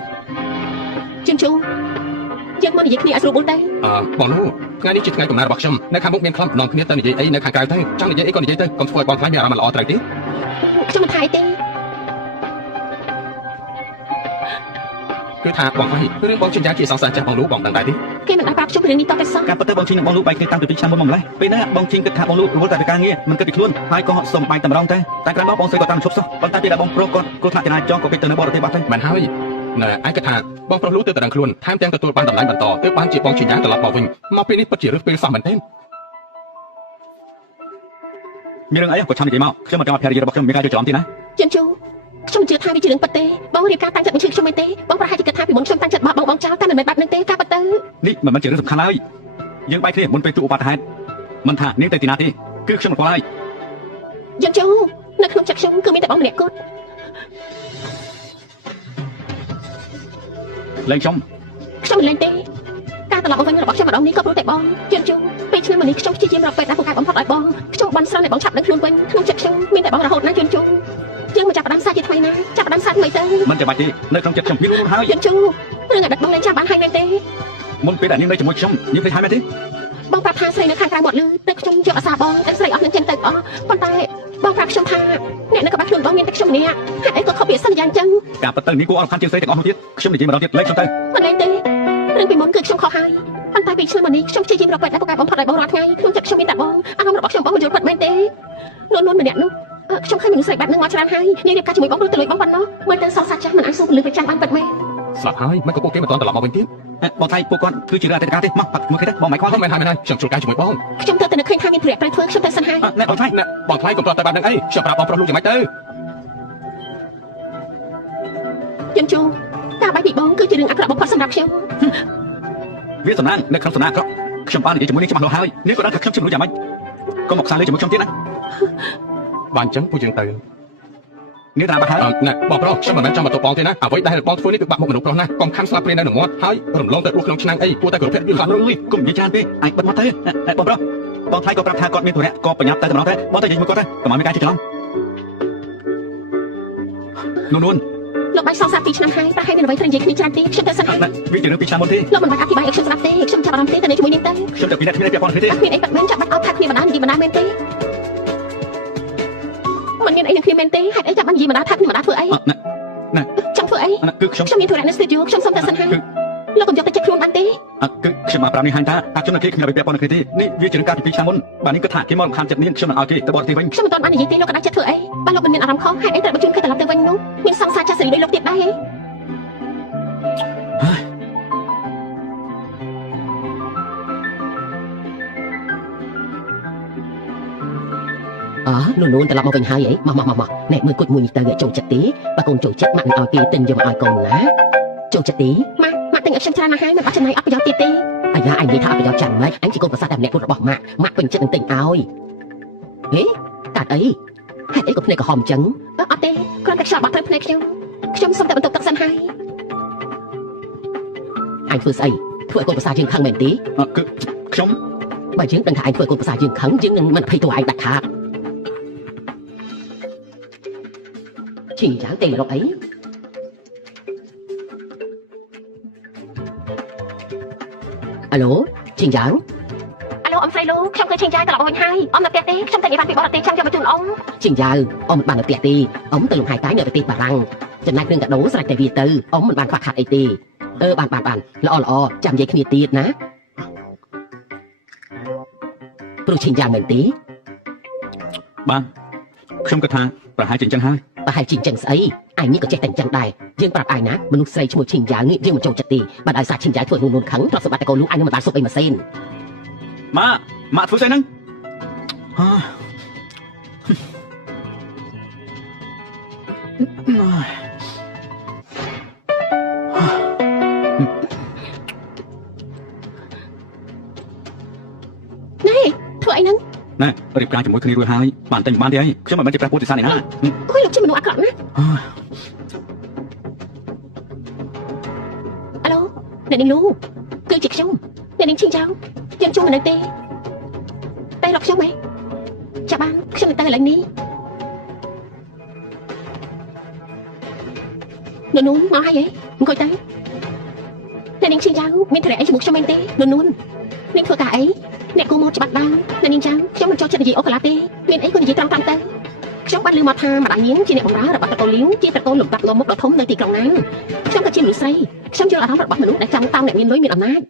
េចិនជូយើងមកនិយាយគ្នាឲ្យស្រួលបួលទៅបងលោកថ្ងៃនេះជាថ្ងៃកំណើតរបស់ខ្ញុំនៅខាងមុខមានខ្លំនាំគ្នាទៅនិយាយអីនៅខាងក្រៅទៅចង់និយាយអីក៏និយាយទៅកុំធ្វើឲ្យបងខ្លាចមានអារម្មណ៍មិនល្អត្រូវទេខ្ញុំមិនថាអីទេ គឺថាបងថ្លៃរឿងបងចិញ្ចាជាសង្សារចាស់បងលូបងដឹងដែរទេ គេមិនអាចប្រាប់ខ្ញុំពីរឿងនេះតទៅសោះ ការពិតទៅបងឈីនឹងបងលូបែកគ្នាតាំងពី2ឆ្នាំមុនមកម្លេះពេលហ្នឹងបងឈីគិតថាបងលូរវល់តែពីការងារមិនគិតពីខ្លួនហើយក៏សុំបែកតែម្ដងតែក្រោយមកបងស្រីក៏តាមឈប់សោះប៉ុន្តែពេលដែលបងប្រុសគាត់គ្រោះថ្នាក់ចរាចរណ៍ក៏គេទៅនៅបរទេសបាត់ទៅ មិនហើយណែឯងគិតថាបងប្រុសលូទៅតែដឹងខ្លួនថែមទាំងទទួលបានតម្លៃបន្តទើបបានជាបងចិញ្ចាត្រឡប់មកវិញមកពេលនេះពិតជារឿងពេលសោះមែនទេ មានរឿងអីក៏ចាំនិយាយមកខ្ញុំមិនចង់ឲ្យភរិយារបស់ខ្ញុំមានការយល់ច្រឡំទេណា ជឿជូខ្ញុំជឿថាវាជារឿងពិតទេបងរៀបការតាំងចិត្តមិនជឿខ្ញុំទេបងប្រហែលជាគិតថាពីមុនខ្ញុំតាំងចិត្តបោះបងចោលតែមិនមែនបែបហ្នឹងទេការពិតទៅ នេះមិនមែនជារឿងសំខាន់ឡើយយើងបែកគ្នាមុនពេលទូឧបត្តិហេតុមិនថានាងទៅទីណាទេគឺខ្ញុំមិនខ្វល់ហើយ ជឿជូនៅក្នុងចិត្តខ្ញុំគឺមានតែបងម្នាក់គត់ លេងខ្ញុំ ខ្ញុំមិនលែងទេការត្រឡប់មកវិញរបស់ខ្ញុំម្ដងនេះក៏ព្រោះតែបងជឿជូពេលឆ្នាំមុននេះខ្ញុំព្យាយាមរកពេទ្យដែលពូកែបំផុតឲ្យបងខ្ញុំបន់ស្រន់ឲ្យបងឆាប់ដឹងខ្លួនវិញក្នុងចិត្តខ្ញុំមានតែបងរហូតណាជឿជូយើងមកចាប់ផ្ដើមសាជាថ្មីណាចាប់ផ្ដើមសាថ្មីទៅ មិនចាំបាច់ទេនៅក្នុងចិត្តខ្ញុំមានរួមហើយ ជឿជូរឿងអតីតបងលែងចាំបានហើយមែនទេ មុនពេលដែលនាងនៅជាមួយខ្ញុំនាងឃើញហើយមែនទេ បងប្រាប់ថាស្រីនៅខាងក្រៅមាត់លឺតែខ្ញុំយកអាសាបងតែស្រីអស់នឹងចិនទៅអស់ប៉ុន្តែបងប្រាប់ខ្ញុំថាអ្នកនៅក្បែរខ្លួនបងមានតែខ្ញុំម្នាក់ហេតុអីក៏ខុសពីសន្យាអញ្ចឹង ការពិតទៅនាងគួរអរខានជាងស្រីទាំងអស់នោះទៀតខ្ញុំនិយាយម្ដងទៀតលេងខ្ញុំទៅ មិនមែនទេរឿងពីមុនគឺខ្ញុំខុសហើយប៉ុន្តែពីឆ្នាំមុននេះខ្ញុំព្យាយាមរកពេទ្យដែលពូកែបំផុតឲ្យបងរាល់ថ្ងៃក្នុងចិត្តខ្ញុំមានតែបងអារម្មណ៍របស់ខ្ញុំបងមិនយល់ពិតមែនទេនួនម្នាក់នោះខ្ញុំឃើញមនុស្សស្រីបែបហ្នឹងមកច្រើនហើយនិយាយរៀបការជាមួយបងព្រោះទៅលួចបងប៉ុណ្ណោះមើលទៅសោកសាច់ចាស់មិនអាចសួរពលឺប្រចាំបានពិតមែន ស្លាប់ហើយមិនក៏ពួកគេមិនតន់ត្រឡប់មកវិញទៀត បងថ្លៃពួកគាត់គឺជារឿងអតីតកាលទេមកបាត់មើលគេទៅបងមិនខ្វល់ មិនហើយខ្ញុំជួលកាយជាមួយបង ខ្ញុំទៅតែនឹកឃើញថាមានប្រយ័ត្នត្រូវធ្វើខ្ញុំទៅសិនហើយ ណែបងថ្លៃ ណែបងថ្លៃកុំប្រត់តែបែបហ្នឹងអីខ្ញុំប្រាប់បងប្រុសលូយ៉ាងម៉េចទៅ ជឿជូការបែកពីបងគឺជារឿងអាក្រក់បំផុតសម្រាប់ខ្ញុំ វាសំណាងនៅក្នុងសំណាងអាក្រក់ខ្ញុំបាននិយាយជាមួយនាងច្បាស់លាស់ហើយនាងក៏ដឹងថាខ្ញុំជិះមនុស្សយ៉ាងម៉េចកុំមកខ្សែលេជាមួយខ្ញុំទៀតណា បានអញ្ចឹងពួកយើងទៅ នាងតាមបាត់ហើយ ណែបងប្រុសខ្ញុំមិនមែនចង់មកទៅបងទេណាអ្វីដែលបងធ្វើនេះគឺបាក់មុខមនុស្សប្រុសណាកុំខំស្លាប់ព្រាននៅនឹងមាត់ហើយរំលងទៅដួសក្នុងឆ្នាំងអីគួរតែគោរពភាពយល់ខ្លះ អើយកុំនិយាយច្រើនពេកអញបិទមាត់ទៅបងប្រុសបងថ្លៃក៏ប្រាប់ថាគាត់មានធុរៈក៏ប្រញាប់ទៅតែម្ដងទៅបងទៅនិយាយជាមួយគាត់ទៅកុំឲ្យមានការជិះច្រឡំនួន លោកបាយសងសាពីឆ្នាំហើយប្រហែលមានអ្វីត្រូវនិយាយគ្នាច្រើនទេខ្ញុំទៅសិនហើយ វាជារឿងពីឆ្នាំមុនទេ លោកមិនបាច់អធិប្បាយឲ្យខ្ញុំស្ដាប់ទេខ្ញុំចាប់អារម្មណ៍ទេទៅជាមួយនាងទៅ ខ្ញុំទៅពីអ្នកគ្មានពាក់ព័ន្ធគ្នាទេ គ្មានអីបាត់មែនចាប់បាត់អត់ថាគ្នាបណ្ដានិយាយបណ្ដាមែនទេមិនមានអីនឹងគ្នាមែនទេហេតុអីចាប់បាត់និយាយបណ្ដាថាគ្នាបណ្ដាធ្វើអី ណែ ចង់ធ្វើអី គឺខ្ញុំ ខ្ញុំមានធុរៈនៅស្ទូឌីយោខ្ញុំសុំទៅសិនហើយលោកកុំយកទៅចិត្តខ្លួនបានទេ គឺខ្ញុំមកប្រាប់នេះហាញថាអាជនគេគ្មានអ្វីពាក់ព័ន្ធគ្នាទេនេះវាជារឿងការពី2ឆ្នាំមុនបាទនេះគឺថាគេមករំខានចិត្តនាងខ្ញុំនឹងឲ្យគេទៅបរទេសវិញ ខ្ញុំមិនទាន់បាននិយាយទេលោកក៏ដាច់ចិត្តធ្វើអីបើលោកមិនមានអារម្មណ៍ខុសហេតុអីត្រូវបញ្ជូនគេត្រឡប់ទៅវិញនោះមានសង្សារចាស់សេរីដូចលោកទៀតដែរហ៎ នួនត្រឡប់មកវិញហើយអីមកណែមើលគុជមួយនេះទៅចូលចិត្តទេបើកូនចូលចិត្តម៉ាក់នឹងឲ្យគេទិញយកមកឲ្យកូនណាចូលចិត្តទេ ម៉ាក់ទិញឲ្យខ្ញុំច្រើនណាស់ហើយមិនបាច់ចំណាយអត់ប្រយោជន៍ទៀតទេ អាយ៉ាអញនិយាយថាអត់ប្រយោជន៍ចាំម៉េចអញជាកូនប្រសាទតែម្នាក់របស់ម៉ាក់ពេញចិត្តនឹងទិញឲ្យហេកាត់អីហេតុអីក៏ភ្នែកក្រហមអញ្ចឹង អត់ទេគ្រាន់តែខ្យល់បាត់ត្រូវភ្នែកខ្ញុំសុំតែបន្ទប់ទឹកសិនហើយ អញធ្វើស្អីធ្វើឲ្យកូនប្រសាទយើងខឹងមែនទេ គឺខ្ញុំ បើយើងដឹងថាអញធ្វើឲ្យកូនប្រសាទយើងខឹងយើងនឹងមិនភ័យតួឯងដាច់ខាតឈីយ៉ាងទេរកអីអាឡូឈីយ៉ាង អាឡូអ៊ំស្រីលូខ្ញុំឃើញឈិញចាយត្រឡប់មកវិញហើយអ៊ំនៅផ្ទះទេខ្ញុំតែនិយាយបានពីបរទេសចាំយកមកជូនអ៊ំ ឈីយ៉ាងអ៊ំមិនបាននៅផ្ទះទេអ៊ំទៅលំហែកាយនៅប្រទេសបារាំងចំណែកគ្រឿងកាដូស្រេចតែវាទៅអ៊ំមិនបានខ្វះខាតអីទេបានល្អចាំនិយាយគ្នាទៀតណាព្រោះឈិញយ៉ាងមែនទេ បានខ្ញុំគិតថាប្រហែលជាអញ្ចឹងហើយ ប្រហែលជាអញ្ចឹងស្អីអញនេះក៏ចេះតែអញ្ចឹងដែរយើងប្រាប់អញណាមនុស្សស្រីឈ្មោះឈិញយ៉ាងនេះយើងមិនចូលចិត្តទេបើដោយសារឈិញយ៉ាងធ្វើនួនខឹងទ្រព្យសម្បត្តិតែកូនលូអញនឹងមិនបានសុបអីមកសេន ម៉ាក់ធ្វើស្អីហ្នឹង ធ្វើអីហ្នឹង ណែរៀបការជាមួយគ្នារួចហើយបានតែបានទេអីខ្ញុំមិនមែនជាប្រពន្ធទីសានឯណា អុយលោកជាមនុស្សអាក្រក់ណាអាឡូអ្នកនាងលូគឺជាខ្ញុំអ្នកនាងឈិញចាវយើងជួបមិននៅទេតែរកខ្ញុំហ៎ចាំបានខ្ញុំទៅឥឡូវនេះនួនមកហើយហ៎អង្គុយទៅអ្នកនាងឈិញចាវមានធរៈអីជាមួយខ្ញុំមែនទេនួននាងធ្វើការអីអ្នកគូមកច្បាស់ដែរអ្នកនាងចាំខ្ញុំមិនចូលចិត្តនិយាយអូកាឡាទេមានអីក៏និយាយត្រង់ទៅ ខ្ញុំបានឮមកថាម្ដាយនាងជាអ្នកបម្រើរបស់តកូលៀងជាតកូលលំដាប់ងមុខដ៏ធំនៅទីក្រុងណានខ្ញុំក៏ជាមនុស្សស្រីខ្ញុំយល់អារម្មណ៍របស់មនុស្សដែលចង់តាមអ្នកមានលុយមានអំណាច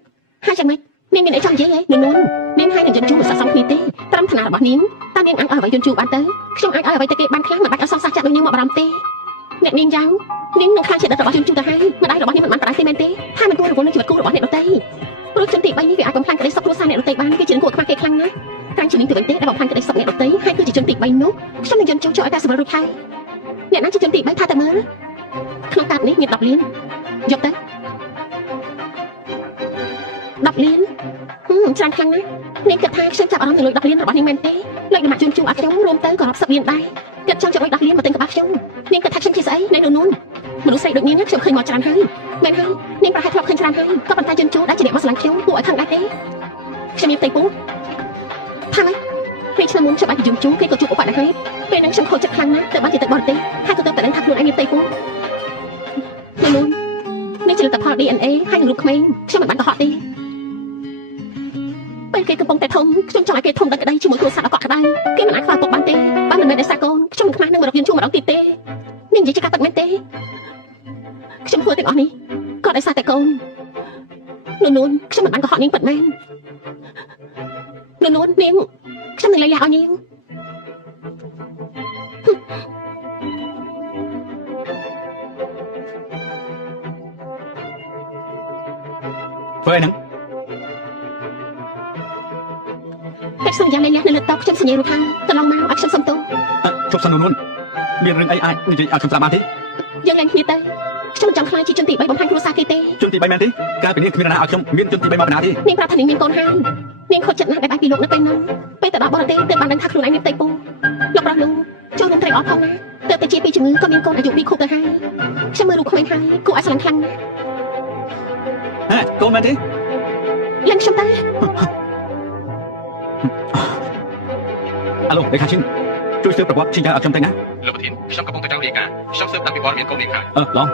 ហើយយ៉ាងម៉េចនាងមានអីចង់និយាយហ៎នួននាងហើយនឹងយន្តជូរមិនស័ក្តិសមគ្នាទេត្រឹមឋានៈរបស់នាងតើនាងអាចឲ្យអ្វីយន្តជូរបានទៅខ្ញុំអាចឲ្យអ្វីទៅគេបានខ្លះមិនបាច់ឲ្យសង្សារចាក់ដូចនាងមកបារម្ភទេអ្នកនាងយ៉ាងនាងនឹងខ្លាចជាដិតរបស់យន្តជូរទៅហើយម្ដាយរបស់នាងមិនបានប្រដៅទេមែនទេថាមិនគួររវល់នឹងជីវិតគូរបស់អ្នកដទៃព្រោះជនទី3នេះវាអាចបំផ្លាញក្តីសុខគ្រួសារអ្នកដទៃបានគឺជាគួរខ្វះគេខ្លាំងណាស់តាមជានាងទៅវិញទេដែលបំផ្លាញក្តីសុខអ្នកដទៃហើយគឺជាជនទី3នោះខ្ញុំនឹងយន្តជូរចូលឲ្យតែសម្រួលរួចហើយអ្នកណាជាជនទី3ថាតែមើលក្នុងកាតនេះមាន10លានយកទៅ10លានច្រើនខ្លាំងណាស់នាងគិតថាខ្ញុំចាប់អារម្មណ៍នឹងលុយ10លានរបស់នាងមែនទេលុយដំណាក់ជូនជូរឲ្យខ្ញុំរួមទៅក៏រាប់សិបលានដែរគិតចង់ចុចលុយ10លានមកទិញកបាខ្ញុំនាងគិតថាខ្ញុំជាស្អីនៅនោះមនុស្សស្រីដូចនាងខ្ញុំឃើញមកច្រើនហើយមែនហើយនាងប្រហែលធ្លាប់ឃើញច្រើនហើយក៏ប៉ុន្តែជូនជូរដែលជាអ្នកមកស្រឡាញ់ខ្ញុំគួរឲ្យខឹងដែរទេខ្ញុំមានផ្ទៃពោះថាម៉េចពេលឆ្នាំមុនខ្ញុំអាចយំជូរគេក៏ជួបឧបទ្ទហេតុពេលហ្នឹងខ្ញុំខូចចិត្តខ្លាំងណាស់ទៅបានជាទៅបរទេសហើយក៏ទៅតែដឹងថាខ្លួនឯងមានផ្ទៃពោះនោះនេះជាលទ្ធផល DNA ហើយនឹងរូបក្មេងខ្ញុំមិនបានកុហកទេពេលគេកំពុងតែធំខ្ញុំចង់ឲ្យគេធំដល់ក្តីជាមួយគ្រួសារអកក្តៅគេមិនអាចខ្វល់ទុកបានទេបើមិនមែនដោយសារកូនខ្ញុំមិនខ្មាស់នឹងមករកយន្តជូរម្ដងទៀតទេនាងនិយាយជាការពិតមែនទេខ្ញុំធ្វើទាំងអស់នេះក៏ដោយសារតែកូននួនខ្ញុំមិនបានកុហកនាងពិតមែននួននាងខ្ញុំនឹងលៃលាឲ្យនាងធ្វើហ្នឹងតែសន្យាលៃលានៅលើតុខ្ញុំសញ្ញារូបហើយកន្លងមកឲ្យខ្ញុំសុំទោសជប់សិននួនមានរឿងអីអាចនិយាយឲ្យខ្ញុំស្ដាប់បានទេយើងលែងគ្នាទៅខ្ញុំមិនចង់ខ្លាចជាជនទី3បំផាញ់គ្រួសារគេទេជនទី3មែនទេកាលពីនេះគ្មាននរណាឲ្យខ្ញុំមានជនទី3មកបណ្ណាទេនាងប្រាប់ថានាងមានកូនហើយនាងខុសចិត្តណាស់ដែលបែកពីលោកនៅពេលហ្នឹងពេលទៅដល់បរទេសទើបបានដឹងថាខ្លួនឯងមានផ្ទៃពោះលោកប្រុសលោកចូលនឹងត្រេកអរផងណាទើបតែជាពីជំងឺក៏មានកូនអាយុ2ខួបទៅហើយខ្ញុំមើលរូបក្មេងហើយគួរឲ្យស្រឡាញ់ខ្លាំងណាស់ហេកូនមែនទេលែងខ្ញុំទៅអាឡូលេខាឈិនជួយស៊ើបប្រវត្តិឈិនចៅឲ្យខ្ញុំទៅណាលោកប្រធានខ្ញុំកំពុងតែចង់រាយការណ៍ខ្ញុំស៊ើបតាំងពីព័ត៌មានកូននាងហើយឡង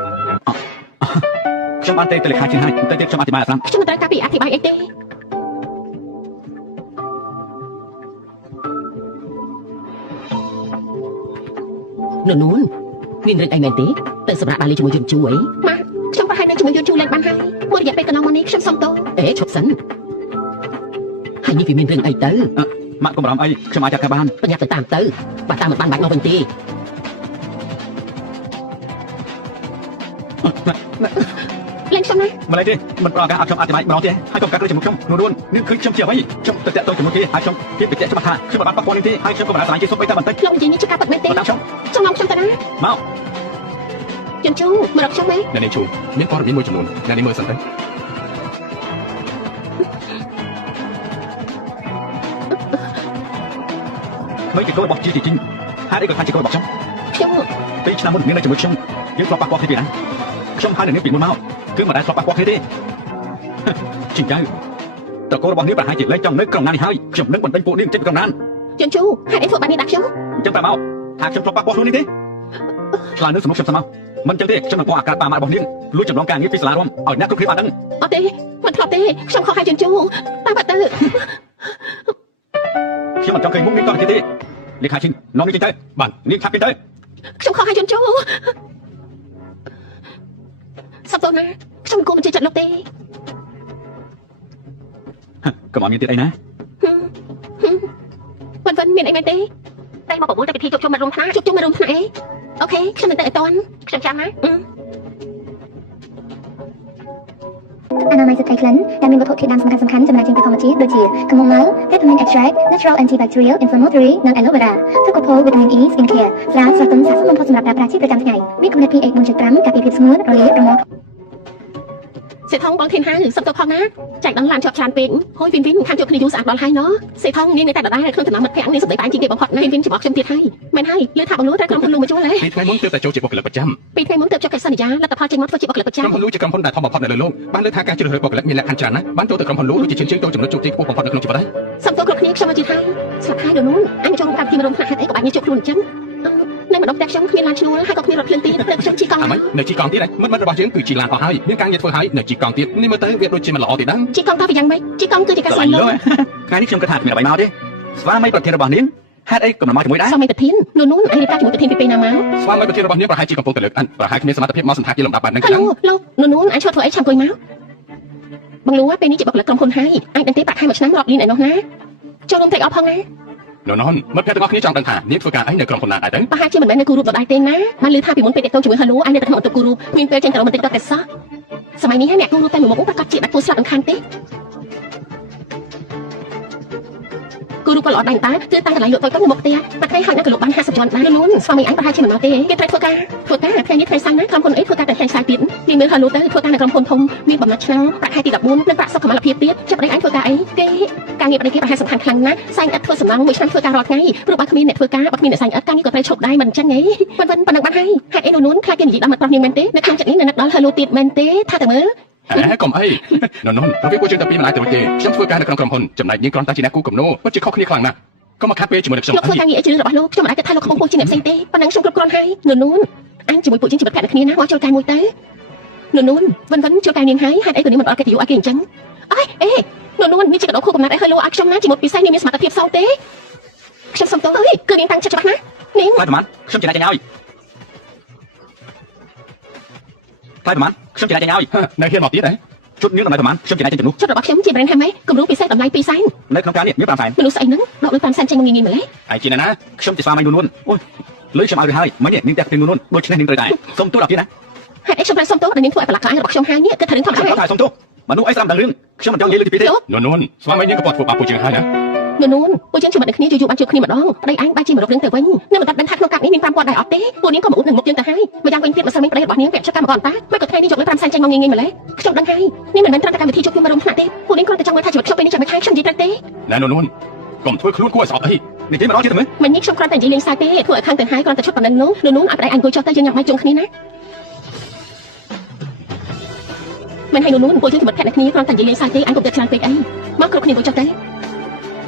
ខ្ញុំបានទៅលេខាឈិនហើយទៅទៀតខ្ញុំអធិប្បាយឲ្យស្រាប់ខ្ញុំមិនត្រូវការពីអធិប្បាយអីទេនួនមានរឿងអីមែនទេទៅសម្រាប់បានលេជាមួយយន្តជូរអីម៉ាក់ខ្ញុំប្រហែលនៅជាមួយយន្តជូរលេងបានហើយមួយរយៈពេលកន្លងមកនេះខ្ញុំសុំទោសឈប់សិនហើយនេះវាមានរឿងអីទៅម៉ាក់កុំបារម្ភអីខ្ញុំអាចចាត់ការបានបញ្ញាទៅតាមទៅបើតាមមិនបានបាច់មកវិញទេលេងខ្ញុំណាម្ល៉េះទេមិនប្រកាសឲ្យខ្ញុំអធិប្បាយម្ដងទេហើយកុំកាត់លើជាមួយខ្ញុំនួននឹងគឺខ្ញុំជាអ្វីខ្ញុំទៅតាក់ទងជាមួយគេហើយខ្ញុំគេបញ្ជាក់ច្បាស់ថាខ្ញុំមិនបានប៉ះពាល់នេះទេហើយខ្ញុំក៏មិនបានស្លាញ់គេសុំបីតែបន្តិចខ្ញុំនិយាយនេះជាការពិតមែនទេខ្ញុំមកខ្ញុំទៅណាមកជន់ជូមករកខ្ញុំទេអ្នកនេះជូមានព័ត៌មានមួយចំនួនអ្នកនេះមើលសិនទៅមិនជាកូនរបស់ជីជីងហេតុអីក៏ថាជាកូនរបស់ខ្ញុំពេលឆ្នាំមុនមាននៅជាមួយខ្ញុំយើងធ្លាប់ប៉ះពាល់គ្នាពីណាខ្ញុំហើយនឹងពីមុនមកគឺមិនដែលធ្លាប់ប៉ះពាល់គ្នាទេជីងចៅតកូលរបស់នាងប្រហែលជាលែងចង់នៅក្រុងណាននេះហើយខ្ញុំនឹងបណ្ដេញពួកនាងចេញពីក្រុងណានជន់ជូហេតុអីធ្វើបែបនេះដាក់ខ្ញុំអញ្ចឹងតែមកថាខ្ញុំធ្លាប់ប៉ះពាល់ខ្លួននេះទេឆ្លើយនឹងសំណុំខ្ញុំស្មោះមិនអញ្ចឹងទេខ្ញុំនឹងបោះអាកាសប៉ាម៉ាក់របស់នាងលួចចំណងការងារពីសាលារួមឲ្យអ្នកគ្រប់គ្នាបានដឹងអត់ទេមិនធ្លាប់ទេខ្ញុំខុសហើយជន់ជូតាមបាត់ទៅខ្ញុំមិនចង់ឃើញមុខនាងតទៀតទេលេខាឈិននាំនាងចេញទៅបាទនាងឆាប់ចេញទៅខ្ញុំខុសហើយជន់ជូសុំទោសណាខ្ញុំមិនគួរបញ្ជាចិត្តលោកទេកុំឲ្យមានទៀតអីណាវិនមានអីមែនទេតែមកប្រមូលតែពិធីជួបជុំមករួមថ្នាក់ជួបជុំមករួមថ្នាក់អីអូខេខ្ញុំមិនទៅឲ្យតន់ខ្ញុំចាំណាអនាម័យសត្វក្លិនដែលមានវត្ថុធាតុដើមសំខាន់ៗចំណែកជាធម្មជាតិដូចជាកំមុំម៉ៅ Peppermint Extract Natural Antibacterial Inflammatory និង Aloe Vera ទឹកកកូល Vitamin E Skin Care ស្រាស្រស់ទន់ស័ក្តិសមបំផុតសម្រាប់ប្រើប្រាស់ជាប្រចាំថ្ងៃមានកម្រិត pH 4.5ការពារភាពស្ងួតរលាករមាស់សេថងបងធានហើយសុំទៅផងណាចែកដល់ឡានជាប់ច្រើនពេកហួយវិញខាងជួបគ្នាយូរស្អាតដល់ហើយណសេថងនាងនៅតែដដែលក្នុងចំណោមមិត្តភក្តិនាងសម្ដីតែជាងគេបំផុតណាវិញចំអកខ្ញុំទៀតហើយមែនហើយលើថាបងលូត្រូវក្រុមហ៊ុនលូមកជួលហ៎ពីថ្ងៃមុនទើបតែចូលជាបុគ្គលិកប្រចាំពីថ្ងៃមុនទើបចុះកិច្ចសន្យាលទ្ធផលចេញមកធ្វើជាបុគ្គលិកប្រចាំក្រុមហ៊ុនលូជាក្រុមហ៊ុនដែលធំបំផុតនៅលើលោកបានលើថាការជ្រើសរើសបុគ្គលិកមានលក្ខខណ្ឌច្រើនណាស់បានចូលទៅក្រុមហ៊ុនលូដូចជាជើងចូលចំណុចជោគជ័យខ្ពស់បំផុតនៅក្នុងជីវិតហើយសុំទោសគ្រប់គ្នាខ្ញុំមកជឿថាស្លាប់ហើយដល់នោះអញចូលកម្មវិធីមករំខាត់ហេតុអីក៏បាច់ញជួបខ្លួនអញ្ចឹងនៅម្ដងតែខ្ញុំគ្មានឡានឈ្នួលហើយក៏គ្មានរថភ្លើងទីទៅខ្ញុំជីកង់នៅជីកង់ទៀតហើយមិត្តរបស់យើងគឺជីឡានអស់ហើយមានការងារធ្វើហើយនៅជីកង់ទៀតនេះមើលទៅវាដូចជាមិនល្អទេដែរជីកង់ទៅវាយ៉ាងម៉េចជីកង់គឺជាការស្វែងរកថ្ងៃនេះខ្ញុំគិតថាគ្មានអ្វីមកទេស្វាមីប្រធានរបស់នាង ហេតុអីក៏មិនមកជាមួយដែរ ស្វាមីប្រធាននោះអញរៀបការជាមួយប្រធានពីពេលណាមក ស្វាមីប្រធានរបស់នាងប្រហែលជាកំពុងតែលើកអានប្រហែលគ្មានសមត្ថភាពមកសន្តាគារលំដាប់បែបហ្នឹង ហេ ខ្លាំង ឡូលោកនោះអញឈប់ធ្វើអីឆាំអង្គុយមកបងលូពេលនេះជាបុគ្គលិកក្រុមហ៊ុនហើយអញដឹងទេប្រាក់ខែមួយឆ្នាំរាប់លានឯនោះណាចូលរួមត្រេកអរផងណា នោះនោះមិត្តភក្តិទាំងអស់គ្នាចង់ដឹងថានាងធ្វើការអីនៅក្រុមហ៊ុនណាដែរទៅ ប្រហែលជាមិនមែននៅគូរូបដដែលទេណាបានឮថាពីមុនពេលតេតងជាមួយហៅលូអញនៅតែក្នុងបន្ទប់គូរូមានពេលចេញទៅរកបន្តិចទៅតែសោះសម័យនេះហើយអ្នកគូរូតែមួយមុខប្រកាសជាដាច់ពោះស្លាប់មិនខានទេគូរូក៏ល្អដែរតាគឺតាំងកន្លែងលក់តូចៗនៅមុខផ្ទះតែថ្ងៃហើយនៅក៏លក់បាន50ជាន់ដែរលូនស្វាមីអញប្រហែលជាមិនមកទេគេត្រូវធ្វើការថ្ងៃនេះថ្ងៃសៅរ៍ណាក្រុមហ៊ុនអីធ្វើការតែថ្ងៃសៅរ៍ទៀតនាងមើលហៅលូទៅធ្វើការនៅក្រុមហ៊ុនធំមានបំណត់ឆ្នាំប្រាក់ខែទី14និងប្រាក់សុខុមាលភាពទៀតចាប់ប្តីអញធ្វើការអីគេការងារប្តីគេប្រហែលសំខាន់ខ្លាំងណាស់សែងឥតធ្វើសំណងមួយឆ្នាំធ្វើការរាល់ថ្ងៃព្រោះបើគ្មានអ្នកធ្វើការបើគ្មានអ្នកសែងឥតការងារក៏ត្រូវឈប់ដែរមិនអញ្ចឹងហីប៉ុណ្ណឹងបានហើយហេតុអីនោះខ្លាចគេនិយាយដល់មកប្រុសនាងមែនទេនៅក្នុងចិត្តនេះនៅនឹកដល់ហៅលូទៀតមែនទេថាតែមើល កុំអីនោះប្រវិពួកយើងតែពីរមិនអាចទៅទេខ្ញុំធ្វើការនៅក្នុងក្រុមហ៊ុនចំណែកនាងគ្រាន់តែជាអ្នកគូកំណោពិតជាខុសគ្នាខ្លាំងណាស់ក៏មកខាត់ពេលជាមួយនឹងខ្ញុំ លោកធ្វើការងារអីជ្រឿរបស់លោកខ្ញុំមិនអាចគិតថាលោកខ្ពស់ពោះជាងអ្នកផ្សេងទេប៉ុណ្ណឹងខ្ញុំគ្រប់គ្រាន់ហើយនោះអញជាមួយពួកយើងជីវិតភក្តិគ្នាណាមកចូលការមួយទៅនោះវិនជួយការនាងហើយហេតុអីក៏នាងមិនអត់កិត្តិយសឲ្យគេអញ្ចឹងអេនោះនេះជាកដោខូកំណត់អីឲ្យលោកឲ្យខ្ញុំណាជាមួយពិសេសនាងមានសមត្ថភាពសោទេខ្ញុំសុំទោសអើយគឺនាងតាំងចិត្តច្បាស់ណានាង ថ្លៃប្រមាណខ្ញុំចំណាយចាញ់ឲ្យថ្លៃប្រមាណខ្ញុំចំណាយចាញ់ឲ្យ នៅហ៊ានមកទៀតហ៎ ជុតនាងតម្លៃប្រមាណខ្ញុំចំណាយចាញ់ជំនួស ជុតរបស់ខ្ញុំជាប្រេនហាម៉េគំរូពិសេសតម្លៃ2សែន នៅក្នុងការនេះមាន5សែន មនុស្សស្អីហ្នឹងដកលុយ5សែនចេញមកងាយៗម្លេះ ហើយជាណាខ្ញុំជាស្វាមីនួនអូយលុយខ្ញុំឲ្យទៅហើយមិញនាងតែពីនួនដូច្នេះនាងត្រូវដែរសុំទោសដល់ទៀតណា ហេតុអីខ្ញុំប្រែសុំទោសដល់នាងធ្វើឲ្យប្រឡាក់ខ្លាំងរបស់ខ្ញុំហើយនេះគឺថារឿងធម្មតា ខ្ញុំថាសុំទោសមនុស្សអីស្ដាប់ដល់រឿងខ្ញុំមិនចង់និយាយលើកទី2ទេ នោះស្វាមីនាងក៏ប៉ុតធ្វើបាបពួកយើងហើយណា នួនពួកយើងជួបគ្នាយូរបានជួបគ្នាម្ដងប្តីអញបែរជាមករករឿងទៅវិញនៅមិនតាត់ដឹងថាក្នុងកាប់នេះមាន5ពាន់ដែរអត់ទេពួកនាងក៏មកអ៊ុតនឹងមុខយើងទៅហើយម្យ៉ាងវិញទៀតបើសិនមានប្តីរបស់នាងពាក់ចិត្តកម្មករតាមិនក៏ថ្ងៃនេះយកលុយ5សែនចេញមកងាយៗម្លេះខ្ញុំដឹងហើយនេះមិនមែនត្រឹមតែកម្មវិធីជួបជុំមករួមថ្នាក់ទេពួកនាងគ្រាន់តែចង់មើលថាជីវិតខ្ញុំពេលនេះចាំមិនខានខ្ញុំនិយាយត្រូវទេ ណែនោះកុំធ្វើខ្លួនគួរឲ្យស្អប់អី នេះទេម្ដងទៀតទៅមើល មិននេះខ្ញុំគ្រាន់តែនិយាយលេងសើចទេធ្វើឲ្យខាងទាំងហើយគ្រាន់តែឈប់ប៉ុណ្ណឹងនោះឲ្យប្តីអញអង្គុយចុះទៅយើងញ៉ាំបាយជុំគ្នាណាមិនឲ្យនួនពួកយើងជីវិតភក្តិគ្នាគ្រាន់តែនិយាយលេងសើចទេអញកុំទៅច្រើនពេកអីមកគ្រប់គ្នាអង្គុយចុះទ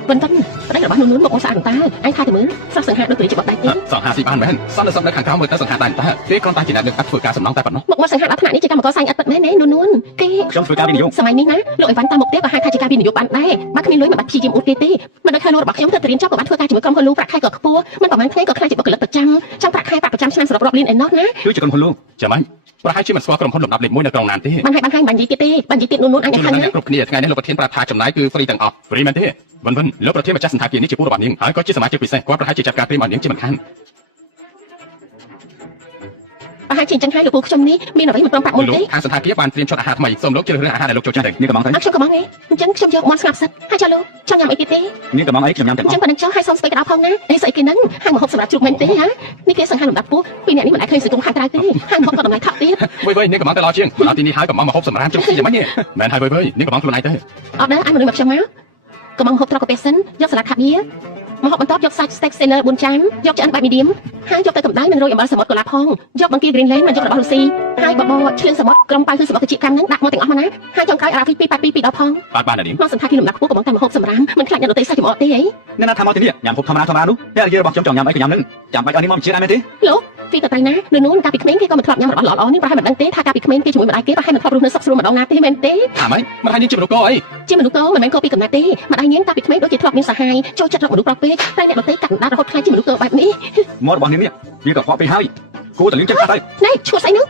ៅប៉ុន្តែប្តីរបស់នួនមកអូនស្អាតតាអញថាទៅមើលស្រស់សង្ហាដូចព្រាជាបបដៃទេ សង្ហាស៊ីបានមែនសន្តិសុខនៅខាងក្រៅមើលទៅសង្ហាដែរតាគេគ្រាន់តែជាអ្នកលើកអត់ធ្វើការសំណងតែប៉ុណ្ណោះ មកសង្ហាដល់ថ្នាក់នេះជាកម្មករសាញ់អត់ពិតមែនទេនួនគេ ខ្ញុំធ្វើការវិនិយោគ សម័យនេះណាលោកអីវ៉ាន់តាមមុខផ្ទះក៏ហៅថាជាការវិនិយោគបានដែរបើគ្មានលុយមិនបាច់ព្យាយាមអ៊ុតគេទេមិនដូចថាលោករបស់ខ្ញុំទៅរៀនចប់ក៏បានធ្វើការជាមួយក្រុមហ៊ុនលូប្រាក់ខែក៏ខ្ពស់មិនប្រហែលថ្ងៃក៏ខ្លាចជាបុគ្គលិកប្រចាំចាំប្រាក់ខែប្រចាំឆ្នាំសរុបរាប់លានឯណោះណា គឺជាក្រុមហ៊ុនលូ ចាំមិនប្រហែលជាមិនស្គាល់ក្រុមហ៊ុនលំដាប់លេខ1នៅក្រុងណានទេ បានហើយបាញ់និយាយទៀតទេបាញ់និយាយទៀតនួនអញ ខ្ញុំ ខាង នឹង ណា គ្រប់គ្នាថ្ងៃនេះលោកប្រធានប្រាប់ថាចំណាយគឺហ្វ្រីទាំងអស់ហ្វ្រីមែនទេវិនលោកប្រធានម្ចាស់សន្តាគារនេះជាពូរបស់នាងហើយក៏ជាសមាជិកពិសេសគាត់ប្រហែលជាចាត់ការព្រៀមឲ្យនាងជាមិនខាន ប្រហែលជាអញ្ចឹងហើយលោកពូខ្ញុំនេះមានអ្វីមិនព្រមប្រាក់មុន លោក ទេ ខាងសន្តាគារបានត្រៀមឈុតអាហារថ្មីសូមលោកជ្រើសរើសអាហារដែលលោកចូលចិត្ត នាងកំងទៅ អត់ខ្ញុំក៏មកទេអញ្ចឹងខ្ញុំយកមាន់ស្លាប់សិតហើយចុះលោកចង់ញ៉ាំអីទៀតទេ នាងកំងអីខ្ញុំញ៉ាំទាំង អ អ ញ្ចឹ ស់ ងប៉ុណ្ណឹងចុះហើយសុំស្ពេកកដោផងណាអីស្អីគេហ្នឹងហាងម្ហូបសម្រាប់ជ្រូកមែនទេហ៎នេះគេសង្ហាលំដាប់ពោះពីអ្នកនេះមិនអាចឃើញសង្គមខាងក្រៅទេហាងម្ហូបក៏តម្លៃថោកទៀត វិញនាងកំងទៅល្អជាងដល់ទីនេះហើយកំងមកហូបសម្រាប់ជុំស៊ីយ៉ាងម៉េចនេះមែនហើយវិញនាងកំងខ្លួនឯងទៅ អត់ដែរឲ្យមនុស្សមកខ្ញុំមកកំងហូបត្រកកាពេសិនយកសាឡាត់ខាបៀមកហូបបន្ទាប់យកសាច់ steak sailor 4ចានយកឆ្អិនបែប medium ហើយយកទៅកម្ដៅនឹងរោយអំបិលសមុទ្រកូឡាផងយកបង្គា Greenland មកយករបស់រុស្ស៊ីហើយបបរឈឿនសមុទ្រក្រុមប៉ៅគឺសមុទ្រជាកម្មហ្នឹងដាក់មកទាំងអស់មកណាហើយចុងក្រោយអារ៉ាហ្វី282ដល់ផង បាននាង មកសន្តាគារលំដាប់ខ្ពស់កំងតែមកហូបសម្រាមមិនខ្លាចអ្នកដទៃសាច់ចំអកទេអី អ្នកណាថាមកទីនេះញ៉ាំហូបធម្មតានោះអ្នកនិយាយរបស់ខ្ញុំចង់ញ៉ាំអីក៏ញ៉ាំនឹងចាំបាច់ឲ្យនាងមកជាដែរមែនទេ លោកពីតទៅណានួនកាលពីក្មេងគេក៏មិនធ្លាប់ញ៉ាំរបស់ល្អៗនេះប្រហែលមិនដឹងទេថាកាលពីក្មេងគេជាមួយម្ដាយគេប្រហែលមិនធ្លាប់រស់នៅសុខស្រួលម្ដងណាទេមែនទេ ថាម៉េចមិនហើយនាងជាមនុស្សកោអី ជាមនុស្សកោមិនមែនកោពីកំណត់ទេម្ដាយញៀងកាលពីក្មេងដូចជាធ្លាប់មានសហាយចូលចិត្តរកមនុស្សប្រុសពេកតែអ្នកដទៃកាត់ដណ្ដាររហូតខ្លាចជាមនុស្សកោបែបនេះ មករបស់នាងនេះវាក៏ខ្វក់ពេកហើយគួរតែលៀងចិត្តទៅ ណែឈ្មោះស្អីនោះ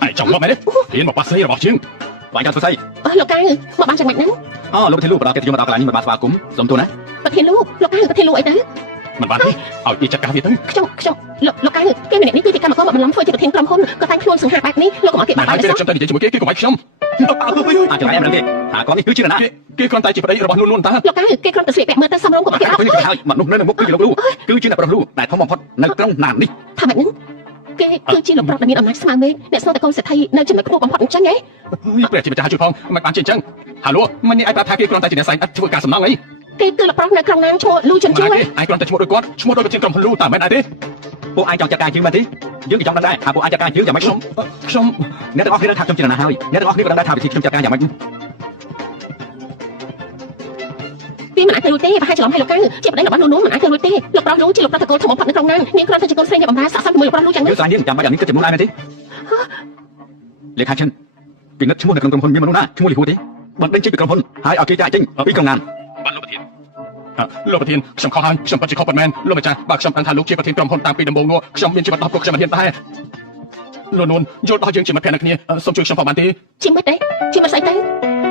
ឯចំមកមែនទេហ៊ានមកប៉ាស្រីរបស់ជាង បាញ់ចាំធ្វើស្អី អើលោកកៅមកបានយ៉ាងម៉េចហ្នឹង អូលោកប្រធានលោកបដោះកិត្តិយសមកដល់កន្លែងនេះមិនបានស្វាគមន៍សូមទោសណា ប្រធានលោកកៅប្រធានលោកអីទៅ មិនបានទេឲ្យគេចាត់ការវាទៅ ខ្ញុំលោកកៅគេម្នាក់នេះគឺជាកម្មករមកបន្លំធ្វើជាប្រធានក្រុមហ៊ុនក៏តែងខ្លួនសង្ហាបែបនេះលោកកុំឲ្យគេ បា បា ន ក់ ហើយ បាយ ពេលខ្ញុំទៅនិយាយជាមួយគេកុំឲ្យខ្ញុំ អាចចំណាយមិនដឹងទេថាគាត់នេះគឺជានរណា គេគ្រាន់តែជាប្តីរបស់នួនតា លោកកៅគេគ្រាន់តែស្លៀកពាក់មើលទៅសមរម្យកុំឲ្យគេអត់ ឃើញទៅហើយមនុស្សនៅមុខគឺជាលោកគ្រូគឺជាអ្នកប្រលូដែលធំបំផុតនៅក្រុងណាននេះ ថាម៉េចហ្នឹងគេគឺជាលោកប្រុសដែលមានអំណាចស្មើមេឃអ្នកស្នងតែកូនសេដ្ឋីនៅចំណុចខ្ពស់បំផុតអញ្ចឹងហ៎ ព្រះជាម្ចាស់ជួយផងមិនបានជាអញ្ចឹងហាឡូមិននេះឯងប្រាប់ថាគេគ្រាន់តែជាអ្នកសាយអត់ធ្វើការសំណងអី គេគឺលោកប្រុសនៅក្រុងណានឈ្មោះលូជុនជួ ឯងគ្រាន់តែឈ្មោះដូចគាត់ឈ្មោះដូចប្រធានក្រុមហ៊ុនលូតាមិនអីទេ ពួកឯងចង់ចាត់ការជឿមែនទេយើងក៏ចង់ដឹងដែរថាពួកឯងចាត់ការជឿយ៉ាងម៉េច ខ្ញុំ អ្នកទាំងអស់គ្នាដឹងថាខ្ញុំជានរណាហើយអ្នកទាំងអស់គ្នាក៏ដឹងដែរថាវិធីខ្ញុំចាត់ការយ៉ាងម៉េច វាមិនអាចទៅរួចទេប្រហែលច្រឡំឲ្យលោកកៅជាប្តីរបស់នួនមិនអាចទៅរួចទេលោកប្រុសលូជាលោកប្រុសតកូលធំបំផុតនៅក្រុងណាននាងគ្រាន់តែជាកូនស្រីអ្នកបម្រើស័ក្តិសមជាមួយលោកប្រុសលូចឹង យើងស្រាយនាងចាំបាច់យ៉ាងនេះគិតចំនួនដែរមែនទេលេខាចិនពីនិតឈ្មោះនៅក្នុងក្រុមហ៊ុនមានមនុស្សណាឈ្មោះលីហួរទេបណ្ដឹងចេញពីក្រុមហ៊ុនហើយឲ្យគេចាក់ចេញពីក្រុងណាន បានលោក លោកប្រធានខ្ញុំខុសហើយខ្ញុំពិតជាខុសប៉ុន្មានលោកម្ចាស់បើខ្ញុំដឹងថាលោកជាប្រធានក្រុមហ៊ុនតាំងពីដំបូងនោះខ្ញុំមានជីវិត10ពួកខ្ញុំមិនហ៊ានតែនួនយល់ដល់យើងជាមិត្តភក្តិគ្នាសូមជួយខ្ញុំផងបានទេ ជាមិត្តទេជាមិត្តស្អីទៅ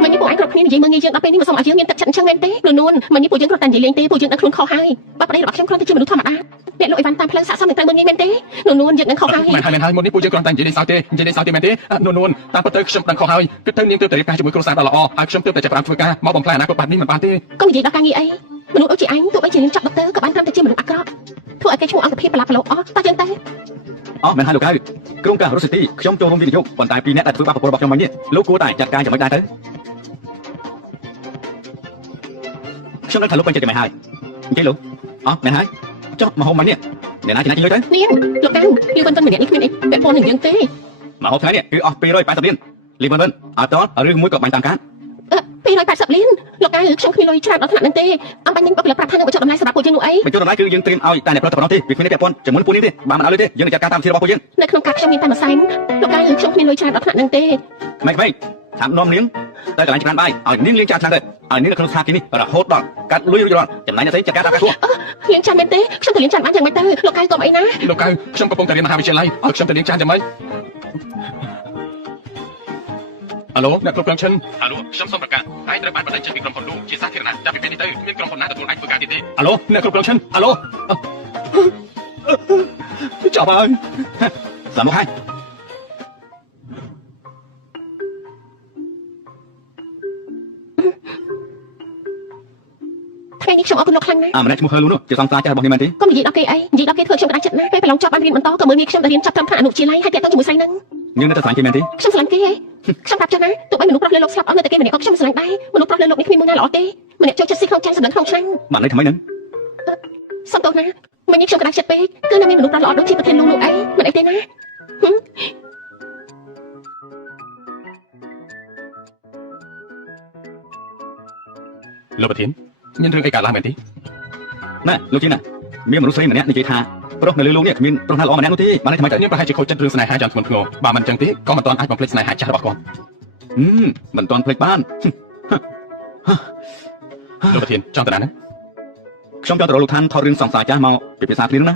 មិននេះពួកឯងគ្រប់គ្នានិយាយមើងងាយយើងដល់ពេលនេះមិនសូមឲ្យយើងមានទឹកចិត្តអញ្ចឹងមែនទេនួនមិននេះពួកយើងគ្រាន់តែនិយាយលេងទេពួកយើងដឹងខ្លួនខុសហើយបើប្តីរបស់ខ្ញុំគ្រាន់តែជាមនុស្សធម្មតាអ្នកលក់អីវ៉ាន់តាមផ្លូវសាកសមមិនត្រូវមើងងាយមែនទេនួនយើងដឹងខុសហើយ មែនហើយមុននេះពួកយើងគ្រាន់តែនិយាយលេងសើចទេមែនទេនួនតាមពិតទៅខ្ញុំដឹងខុសហើយគឺទៅនាងទៅរៀបការជាមួយគ្រួសារដ៏ល្អហើយខ្ញុំទើបតែចាប់ផ្ដើមធ្វើការមកបំផ្លាញអនាគតបាត់នេះមិនបានទេ កុំនិយាយដល់ការងារអីមនុស្សដូចជាអញទោះបីជារៀនចប់ដុកទ័រក៏បានត្រឹមតែជាមនុស្សអាក្រក់ធ្វើឲ្យគេឈ្មោះអង្គភាពប្រឡាប់ប្រឡូសអស់តោះចឹងទៅ មែនហើយលោកហើយក្រុមការរស់ស៊ីទីខ្ញុំចូលរួមវិនិយោគប៉ុន្តែពីរអ្នកដែលធ្វើបាបប្រពន្ធរបស់ខ្ញុំមិញនេះលោកគួរតែចាត់ការយ៉ាងម៉េចដែរទៅខ្ញុំនឹងថាលោកពេញចិត្តយ៉ាងម៉េចហើយអញ្ចឹងលោកមែនហើយចុះមកហូបមិញនេះអ្នកណាជាអ្នកជួយទៅ នាងលោកតាយើងមិនទាន់ម្នាក់នេះគ្មានអីពាក់ព័ន្ធនឹងយើងទេ មកហូបថ្ងៃនេះគឺអស់280លានលីវិនអត់តឬមួយក៏បាញ់តាមការ 280លានលោកតាខ្ញុំគ្មានលុយច្រើនដល់ថ្នាក់ហ្នឹងទេអំបញ្ញបុគ្គលិកប្រាប់ថានឹងបញ្ចុះតម្លៃសម្រាប់ពួកយើងនោះអី បញ្ចុះតម្លៃគឺយើងត្រៀមឲ្យតែអ្នកផលិតប៉ុណ្ណោះទេវាគ្មានពាក់ព័ន្ធជាមួយពួកនេះទេបើមិនឲ្យលុយទេយើងនឹងចាត់ការតាមវិធីរបស់ពួកយើង នៅក្នុងការខ្ញុំមានតែមួយសែនលោកតាខ្ញុំគ្មានលុយច្រើនដល់ថ្នាក់ហ្នឹងទេ មិនថានាំនាងទៅកន្លែងច្រានបាយឲ្យនាងលេងចាស់ឆ្នាំទៅឲ្យនាងនៅក្នុងស្ថានភាពនេះរហូតដល់កាត់លុយរួចរាល់ចំណែកអ្នកស្រីចាត់ការតាមការគួរ លៀងចាស់មែនទេខ្ញុំទៅលៀងចាស់បានយ៉ាងម៉េចទៅលោកតាកុំអីណា លោកកៅខ្ញុំកំពុងតែរៀនមហាវិទ្យាល័យឲ្យខ្ញុំទៅលេងចាស់យ៉ាងម៉េចអាឡូអ្នកគ្រប់គ្រងឈិនអាឡូខ្ញុំសូមប្រកាសឯងត្រូវបានបណ្ដឹងចេញពីក្រុមហ៊ុនលោកជាសាធារណៈចាប់ពីពេលនេះទៅមានក្រុមហ៊ុនណាទទួលឯងធ្វើការទៀតទេអាឡូអ្នកគ្រប់គ្រងឈិនអាឡូចាប់ហើយ សាមកហើយ ថ្ងៃនេះខ្ញុំអរគុណលោកខ្លាំងណាស់ ម្នាក់ឈ្មោះហឺលូនោះជាសង្សារចាស់របស់នាងមែនទេ កុំនិយាយដល់គេអីនិយាយដល់គេធ្វើខ្ញុំក្តារចិត្តណាស់ពេលប្រឡងចប់បានរៀនបន្តក៏មើលងាយខ្ញុំទៅរៀនចាប់ត្រឹមថ្នាក់អនុវិទ្យាល័យហើយតែទៅជាមួយស្រីហ្នឹង នាងនៅតែស្រឡាញ់គេមែនទេ ខ្ញុំស្រឡាញ់គេហ៎ខ្ញុំប្រាប់ចឹងណាទោះបីមនុស្សប្រុសលើលោកស្លាប់អស់នៅតែគេម្នាក់ក៏ខ្ញុំស្រឡាញ់ដែរមនុស្សប្រុសលើលោកនេះគ្មានមួយណាល្អទេម្នាក់ចូលចិត្តស៊ីក្នុងចានសម្លឹងក្នុងឆ្នាំង បានន័យថាម៉េចហ្នឹង សំទោសណាមិននេះខ្ញុំក្តារចិត្តពេកគឺនៅមានមនុស្សប្រុសល្អដូចជាប្រធានលោកនោះអីមិនអីទេណា លោកប្រធានមានរឿងអីកើតឡើងមែនទេ ណែលោកជីណាមានមនុស្សស្រីម្នាក់និយាយថាប្រុសនៅលើលោកនេះគ្មានប្រុសណាល្អម្នាក់នោះទេបានន័យថាម៉េចទៅ នាងប្រហែលជាខូចចិត្តរឿងស្នេហាយ៉ាងធ្ងន់ធ្ងរបើមិនចឹងទេក៏មិនទាន់អាចបំភ្លេចស្នេហាចាស់របស់គាត់ មិនទាន់ភ្លេចបាន លោកប្រធានចង់ទៅណាហ្នឹង ខ្ញុំចង់ទៅរកលោកឋានថតរឿងសង្សារចាស់មកពិភាក្សាគ្នានោះណា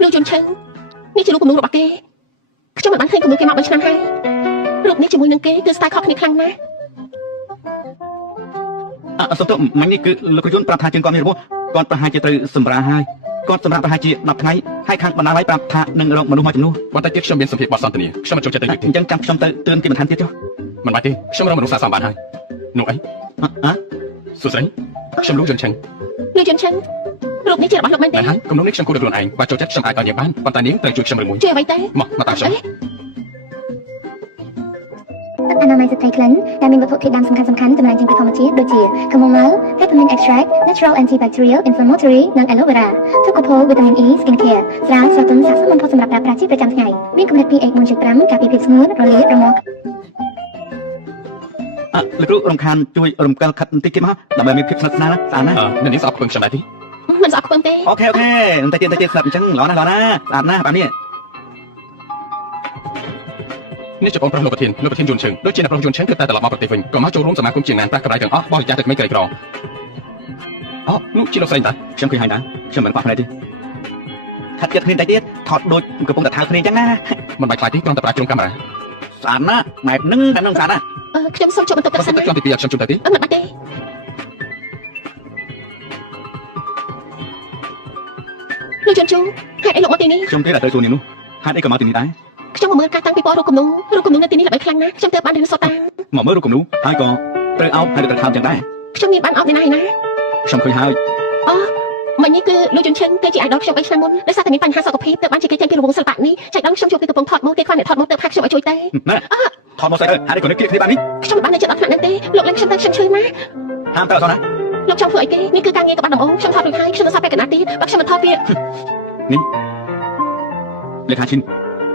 លោកជុនឆឹងនេះជារូបគំនូររបស់គេខ្ញុំមិនបានឃើញគំនូរគេមក3ឆ្នាំហើយរូបនេះជាមួយនឹងគេគឺស្ទាយខុសគ្នាខ្លាំងណាស់ សុំទោសមិញនេះគឺលោកប្រយុនប្រាប់ថាជាងគាត់មានរបួសគាត់ប្រហែលជាត្រូវសម្រាហើយគាត់សម្រាប់ប្រហែលជា10ថ្ងៃហើយខាងបណ្ដាលឲ្យប្រាប់ថានឹងរកមនុស្សមកជំនួស បន្តិចទៀតខ្ញុំមានសម្ភារបទសន្ទនាខ្ញុំមិនចូលចិត្តទេ អញ្ចឹងចាំខ្ញុំទៅទឿនគេមិនឋានទៀតចុះ មិនបាច់ទេខ្ញុំរកមនុស្សសាសមបានហើយនោះអីសួស្ដីខ្ញុំលោកជុនឆឹង លោកជុនឆឹងរូបនេះជារបស់លោកមែនទេ មែនហើយគំនុំនេះខ្ញុំគូរខ្លួនឯងបើចូលចិត្តខ្ញុំអាចឲ្យនាងបានប៉ុន្តែនាងត្រូវជួយខ្ញុំឬមួយ ជួយអ្វីទេ មកតាមខ្ញុំ អនាម័យស្ត្រីក្លិនដែលមានវត្ថុធាតុដើមសំខាន់ៗចម្រាញ់ចេញពីធម្មជាតិដូចជា Chamomile, Peppermint Extract, Natural Antibacterial, Inflammatory និង Aloe Vera Tocopol Vitamin E Skin Care ស្រាលស្រទន់ស័ក្តិសមបំផុតសម្រាប់ប្រើប្រាស់ជាប្រចាំថ្ងៃមានកម្រិត pH 4.5 ការពារភាពស្ងួតរលាករមាស់ លោកគ្រូរំខានជួយរំកិលខិតបន្តិចទៀតមកដើម្បីមានភាពស្និទ្ធស្នាលស្អាតណាស់ នាងស្អប់ខ្ពើមខ្ញុំដែរទេ មិនស្អប់ខ្ពើមទេ អូខេបន្តិចទៀតស្ដាប់អញ្ចឹងល្អណាស់ស្អាតណាស់បែបនេះ នេះជាបងប្រុសលោកប្រធានយួនឈឹងដូចជាអ្នកប្រុសយួនឈឹងគឺតែត្រឡប់មកប្រទេសវិញក៏មកចូលរួមសមាគមជាងណានប្រាក់កម្រៃទាំងអស់បរិច្ចាគទៅក្មេងក្រីក្រនោះជាលោកស្រីតា ខ្ញុំឃើញហើយណាខ្ញុំមិនខ្វះភ្នែកទេថាត់ចិត្តគ្នាតែទៀតថតដូចកំពុងតែថើគ្នាអញ្ចឹងណា មិនបាច់ខ្លាចទេគ្រាន់តែប្រើជ្រុងកាមេរ៉ា ស្អាតណាស់បែបហ្នឹងស្អាតណាស់ ខ្ញុំសូមចូលបន្ទប់ទឹកសិន ខ្ញុំទី2ខ្ញុំជុំទៅទេ មិនបាច់ទេលោកជុនជុងហេតុអីលោកមកទីនេះ ខ្ញុំទេតែទៅសួរនាងនោះហេតុអីក៏មកទីនេះដែរ ខ្ញុំមកមើលការតាំងពីពណ៌រូបគំនូរនៅទីនេះល្បីខ្លាំងណាស់ខ្ញុំទើបបានរៀនសូត្រតាម មកមើលរូបគំនូហើយក៏ត្រូវអោបហើយត្រូវថោកចឹងដែរ ខ្ញុំមានបានអត់ពីណាឯណា ខ្ញុំឃើញហើយ មិញនេះគឺលោកជុនឈិនគេជា idol ខ្ញុំ3ឆ្នាំមុនដោយសារតែមានបញ្ហាសុខភាពទើបបានជាគេចេញពីរង្វង់សិល្បៈនេះចៃដន្យខ្ញុំជួបគេកំពុងថតមកគេខ្វះអ្នកថតមកទើបហាក់ខ្ញុំឲ្យជួយទេ ណែថតមកស្អីទៅហេតុអីក៏នឹកគ្នាបាននេះ ខ្ញុំមិនបាននៅចិត្តដល់ថ្នាក់ហ្នឹងទេលោកលេងខ្ញុំទៅខ្ញុំឈឺណាស់ ហាមតើអត់ណា លោកចង់ធ្វើអីគេនេះគឺការងារក្បាត់ដំបងខ្ញុំថតរួចហើយខ្ញុំនឹងសាប់ពេលកណ្ដាលទៀតបើខ្ញុំមិនថតវា នេះលេខាឈិន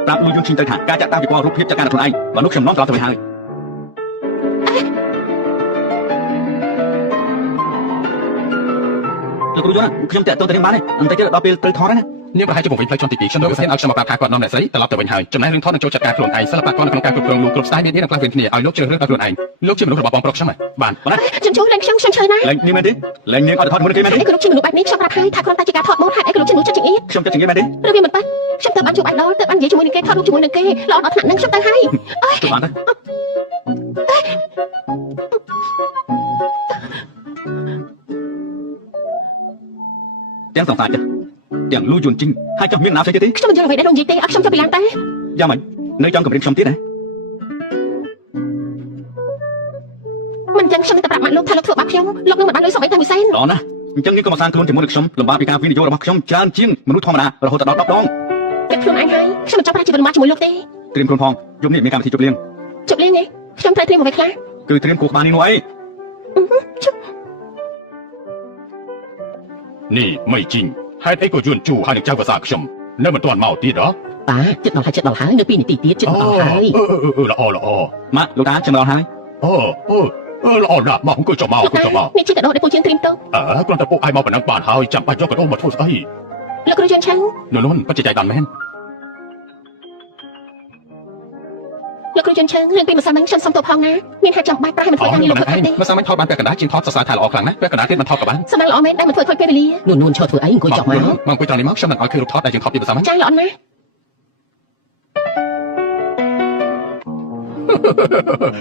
ប្រាប់លួយយន្តឈិនទៅថាការចាក់តាំងពីពណ៌រូបភាពចាក់ការខ្លួនឯងបើនោះខ្ញុំនាំត្រឡប់ទៅវិញហើយលោកគ្រូយន្តខ្ញុំតាក់ទងទៅនឹងបានទេអន្តរជាតិដល់ពេលត្រូវថតហើយណា នាងប្រហែលជាពង្រីកផ្លូវចំទី2ខ្ញុំនឹងស្នើឲ្យខ្ញុំមកប្រាប់ថាគាត់នាំអ្នកស្រីត្រឡប់ទៅវិញហើយចំណែករឿងថតនឹងចូលចាត់ការខ្លួនឯងសិល្បករនៅក្នុងការគ្រប់គ្រងលោកគ្រប់ស្ទាយមាននឹងផ្លាស់ប្ដូរគ្នាឲ្យលោកជ្រើសរើសដោយខ្លួនឯងលោកជាមនុស្សរបស់បងប្រុសខ្ញុំបាទ ខ្ញុំជួលេងខ្ញុំឈើណា ឡើងនាងមែនទេឡើងនាងអត់ថតមុនគេមែនទេ អីក៏លោកជាមនុស្សបែបនេះខ្ញុំប្រាប់ហើយថាគ្រាន់តែជាការថតម៉ូដហេតុអីក៏លោកជាមនុស្សចិត្តចង្អៀត ខ្ញុំចិត្តជាងគេមែនទេ ឬវាមិនប៉ះខ្ញុំទៅបានជួបអាយដលទៅបាននិយាយជាមួយនឹងគេថតរូបជាមួយនឹងគេល្អដល់ថ្នាក់ហ្នឹងខ្ញុំទៅហើយ ទៅបានទៅទាំងសង្សារចាទាំងលូយន់ជីងហើយចង់មានណាផ្សេងទៀតទេ ខ្ញុំមិនយល់អ្វីដែលលោកនិយាយទេអត់ខ្ញុំចាប់ពីឡើងតែ យ៉ាងម៉េចនៅចង់កម្រិតខ្ញុំទៀតណា មិនចឹងខ្ញុំទៅប្រាប់ម៉ាក់លោកថាលោកធ្វើបាបខ្ញុំលោកនឹងមិនបានលុយសុំអីតែមួយសែន ល្អណាស់អញ្ចឹងយើងក៏មកសាងខ្លួនជាមួយនឹងខ្ញុំលំបាកពីការវិនិយោគរបស់ខ្ញុំច្រើនជាងមនុស្សធម្មតារហូតដល់10ដង តែខ្លួនឯងហើយខ្ញុំមិនចង់ប្រាជីវិតរបស់ជាមួយលោកទេ ត្រៀមខ្លួនផងយប់នេះមានកម្មវិធីជប់លៀង ជប់លេងទេខ្ញុំត្រូវត្រៀមអ្វីខ្លះ គឺត្រៀមគូក្បាលនេះនោះអី នេះមិនជីងហេតុអីក៏យួនជូហើយនឹងចៅភាសាខ្ញុំនៅមិនទាន់មកទៀតហ៎ តាចិត្តដល់ហើយនៅ2នាទីទៀតចិត្តដល់ហើយ ល្អល្អ ម៉ាក់លោកតាចាំដល់ហើយ ល្អណាស់មកអង្គុយចុះមកអង្គុយចុះមក នេះជាកដោដែលពូជាងត្រៀមទៅ គ្រាន់តែពួកឯងមកប៉ុណ្ណឹងបានហើយចាំបាច់យកកដោមកធ្វើស្អី លោកគ្រូយន់ឆាំង នោះពិតជាใจដល់មែន លោកគ្រូយន់ឆាំងរឿងពីម្សិលមិញខ្ញុំសុំទោសផងណាមានហេតុចាំបាច់ប្រហែលមិនធ្វើការងារលោកធ្វើខុសទេ មិនសាមញ្ញថតបានពេលកណ្ដាលជាងថតសរសើរថាល្អខ្លាំងណាស់ពេលកណ្ដាលទៀតមិនថតក៏បាន សំណាងល្អមែនដែលមិនធ្វើខុសពេលវេលា នួនឈរធ្វើអីអង្គុយចុះមក មកអង្គុយត្រង់នេះមកខ្ញុំនឹងឲ្យឃើញរូបថតដែលយើងថតពីភាសាមិញ ចាស់ល្អណាស់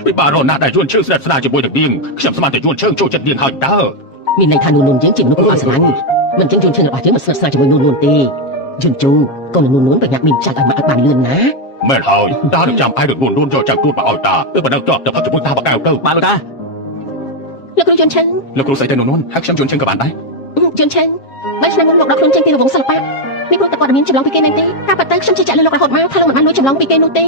ពីបារណាស់ដែលយួនជើងស្ដាប់ស្ដារជាមួយនឹងនាងខ្ញុំស្មានតែយួនជើងចូលចិត្តនាងហើយតើ មានន័យថានួនយើងជាមនុស្សអត់ស្រឡាញ់មិនចឹងយួនឈើរបស់យើងមិនស្និទ្ធស្នាលជាមួយនួនទេយួនជូកូននួនប្រញាប់មានចាច់ឲ្យមកឲ្យបានលឿនណា មែនហើយតានឹងចាំឯងនឹងនួនយកចាំទួតមកឲ្យតាទៅបណ្ដឹងតបទៅផឹកជាមួយតាបកៅទៅ បាទលោកតា លោកគ្រូយន់ឆាំង លោកគ្រូស្អីទៅនួនហើយខ្ញុំយួនជើងក៏បានដែរ យន់ឆាំងបើឆ្នាំមុនលោកដកខ្លួនចេញពីរង្វង់សិល្បៈមានព្រោះតែព័ត៌មានចម្លងពីគេមែនទេការប៉ັດទៅខ្ញុំជឿជាក់លើលោករហូតមកថាលោកមិនបានលួចចម្លងពីគេនោះទេ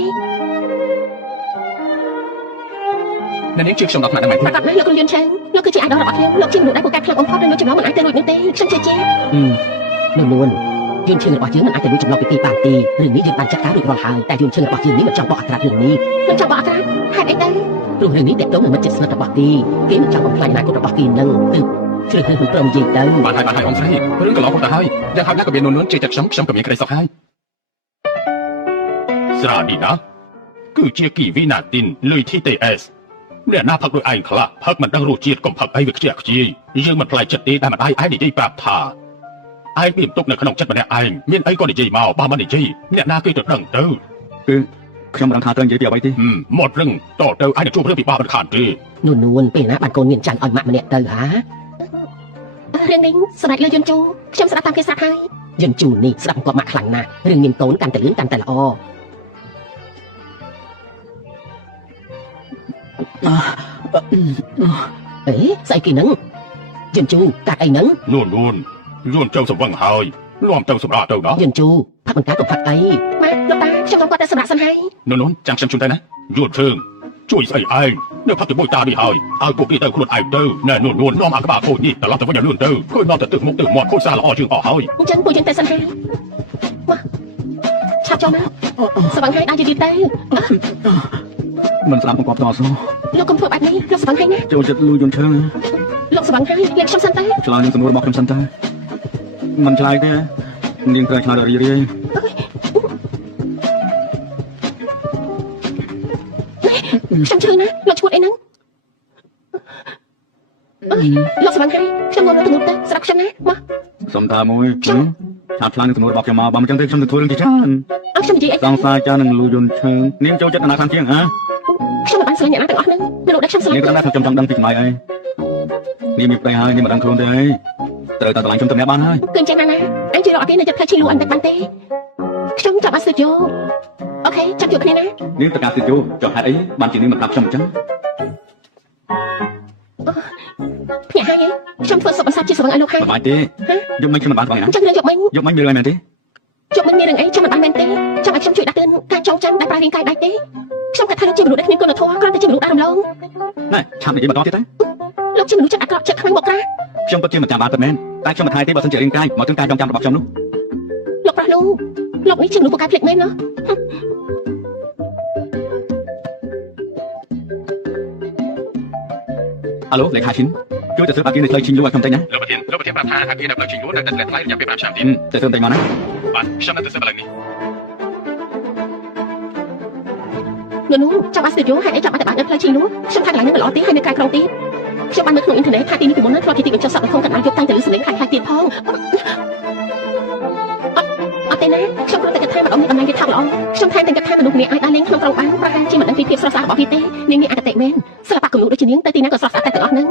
នាងជឿខ្ញុំដល់ថ្នាក់ហ្នឹងមែនទេ ប្រកាសណាស់លោកគ្រូយន់ឆាំងលោកគឺជាអាយដលរបស់ខ្ញុំលោកជាមនុស្សដែលពូកែខ្លាំងបំផុតដែលលួចចម្លងមិនអាចទៅរួចនោះទេខ្ញុំជឿជាក់ នួនយួនឈើរបស់យើងមិនអាចទៅលួចចម្លងពីគេបានទេរឿងនេះយើងបានចាត់ការរួចរាល់ហើយតែយួនឈើរបស់យើងនេះមិនចង់បកអត្រារឿងនេះ ខ្ញុំចង់បកអត្រាហេតុអីទៅ ព្រោះរឿងនេះតេតតងនឹងមិត្តជិតស្និទ្ធរបស់គេគេមិនចង់បំផ្លាញអនាគតរបស់គេនឹងទើបជ្រើសរើសមិនព្រមនិយាយទៅ បានហើយអង្គស្រីរឿងកន្លងទៅហើយយ៉ាងហោចណាស់ក៏មាននួនជឿចិត្តខ្ញុំក៏មានក្តីសុខហើយស្រានេះណាគឺជាគីវីណាទីនលុយ TTS អ្នកណាផឹកដោយឯងខ្លះផឹកមិនដឹងរសជាតិកុំផឹកអីវាខ្ជះខ្ជាយយើងមិនផ្លាយចិត្តទេតែម្ដាយឯងនិយាយប្រាប់ថាឯងមានទុកនៅក្នុងចិត្តម្នាក់ឯងមានអីក៏និយាយមកបើមិននិយាយអ្នកណាគេទៅដឹងទៅ គឺខ្ញុំមិនដឹងថាត្រូវនិយាយពីអ្វីទេ មករឹងតទៅឯងជួបរឿងពិបាកមិនខានទេ នួនពេលណាបានកូនមានចាញ់ឲ្យម៉ាក់ម្នាក់ទៅហា រឿងនេះសម្រាប់លើយន់ជូខ្ញុំស្ដាប់តាមគេស្រាប់ហើយ យន្តជូននេះស្ដាប់គាត់ម៉ាក់ខ្លាំងណាស់រឿងមានកូនកាន់តែលឿនកាន់តែល្អអេស្អីគេហ្នឹងយន្តជូកាត់អីហ្នឹង នួនយួនចៅសំវឹងហើយនាំទៅសម្រាប់ទៅណា យន្តជូផឹកមិនកាត់ក៏ផឹកអី ម៉ាក់លោកតាខ្ញុំមកគាត់តែសម្រាប់សិនហើយ នួនចាំខ្ញុំជូនទៅណាយួនជើងជួយស្អីឯងនៅផឹកជាមួយតានេះហើយឲ្យពួកគេទៅខ្លួនឯងទៅណែនួននាំអាក្បាលខូចនេះត្រឡប់ទៅវិញឲ្យលឿនទៅឃើញនាំទៅទឹកមុខទៅមាត់ខូចសារល្អជាងអស់ហើយ អញ្ចឹងពួកយើងទៅសិនហើយមកឆាប់ចូលមកស្វឹងហើយដើរយឺតទៅ មិនស្ដាប់បង្គាប់តស៊ូ លោកកុំធ្វើបែបនេះលោកស្វឹងហើយណា ចូលចិត្តលូយន់ឈើ លោកស្វឹងហើយលេខខ្ញុំសិនទៅ ឆ្លើយនឹងសំណួររបស់ខ្ញុំសិនតើមិនឆ្លើយទេនាងត្រូវឆ្លើយដល់រីរាយ ខ្ញុំជឿណាលោកឈួតអីហ្នឹងលោកស្វឹងហើយខ្ញុំមកទៅមុខទៅស្រាប់ខ្ញុំណាមក សុំតាមួយឆាប់ឆ្លើយនឹងសំណួររបស់ខ្ញុំមកបើមិនចឹងទេខ្ញុំនឹងធ្វើរឿងជាច្រើន អត់ខ្ញុំនិយាយអី សង្សារចានឹងលូយន់ឈើនាងចូលចិត្តណាខាងជាងហ៎ ខ្ញុំមិនបានស្រឡាញ់អ្នកណាទាំងអស់ហ្នឹងមនុស្សដែលខ្ញុំស្រឡាញ់ នាងក៏ដឹងថាខ្ញុំចង់ដឹងពីចម្លើយអីនាងមានប្តីហើយនាងមិនដឹងខ្លួនទេអីត្រូវតែតម្លៃខ្ញុំទៅអ្នកបានហើយ គឺអញ្ចឹងណាអញជួយរកអត់ទេនៅចិត្តផ្ទៃឈីលូអញតែបានទេខ្ញុំចាប់អត់ស្ទើរយោអូខេចាប់ជួបគ្នាណា នាងតើការសិទ្ធិយោចុះហេតុអីបានជានាងមិនប្រាប់ខ្ញុំអញ្ចឹង ភ្នាក់ហើយខ្ញុំធ្វើសុបអស័ព្ទជាស្វឹងឲ្យលោកហើយ សប្បាយទេយកមិញខ្ញុំមិនបានបងណា អញ្ចឹងរឿងយកមិញ យកមិញមានរឿងអីមែនទេ យកមិញមានរឿងអីខ្ញុំមិនបានមែនទេចាំឲ្យខ្ញុំជួយដាក់ទឿនការចងចាំដែលប្រើរាងកាយដាច់ទេខ្ញុំគិតថាលោកជាមនុស្សដែលគ្មានគុណធម៌គ្រាន់តែជាមនុស្សដែលរំលង ណែឆាប់និយាយបន្តទៀតទៅ លោកជាមនុស្សចិត្តអាក្រក់ចិត្តខ្លាំងមកក្រាស់ ខ្ញុំពិតជាមិនចាំបានពិតមែនតែខ្ញុំមិនថៃទេបើសិនជារាងកាយមកถึงការចងចាំរបស់ខ្ញុំនោះ លោកប្រាស់នោះលោកនេះជាមនុស្សពូកែភ្លេចមែនណា អាឡូលេខាឈិនជួយទៅស៊ើបអគារនៅផ្លូវឈិនលូឲ្យខ្ញុំតិចណា លោកប្រធានប្រាប់ថាអគារនៅផ្លូវជីងលួននៅតែថ្លៃរយៈពេល5ឆ្នាំទៀត ទៅស៊ើបតិចមកណា បានខ្ញុំនៅទៅសិបឡើងនេះ នោះចាំបាស្ទូឌីយោហេតុអីចាំបាត់តែបាននៅផ្លូវជីនោះខ្ញុំថាកន្លែងនេះមិនល្អទេហើយនៅក្រៅក្រុងទៀតខ្ញុំបានមើលក្នុងអ៊ីនធឺណិតថាទីនេះពីមុនហ្នឹងធ្លាប់ជាទីបញ្ចុះសក់ក្នុងកណ្ដាលយប់តែងតែលឺសំឡេងខ្លាំងៗទៀតផងអត់ទេណាខ្ញុំគ្រាន់តែគិតថាម្ដងនេះតំណែងគេថោកល្អខ្ញុំថែមទាំងគិតថាមនុស្សម្នាក់អាចដើរលេងក្នុងក្រុងបានប្រហែលជាមិនដឹងពីភាពស្រស់ស្អាតរបស់វាទេនាងនេះអកតេមែនសិល្បៈគំនូរដូចជានាងទៅទីណាក៏ស្រស់ស្អាតតែទាំងអស់ហ្នឹង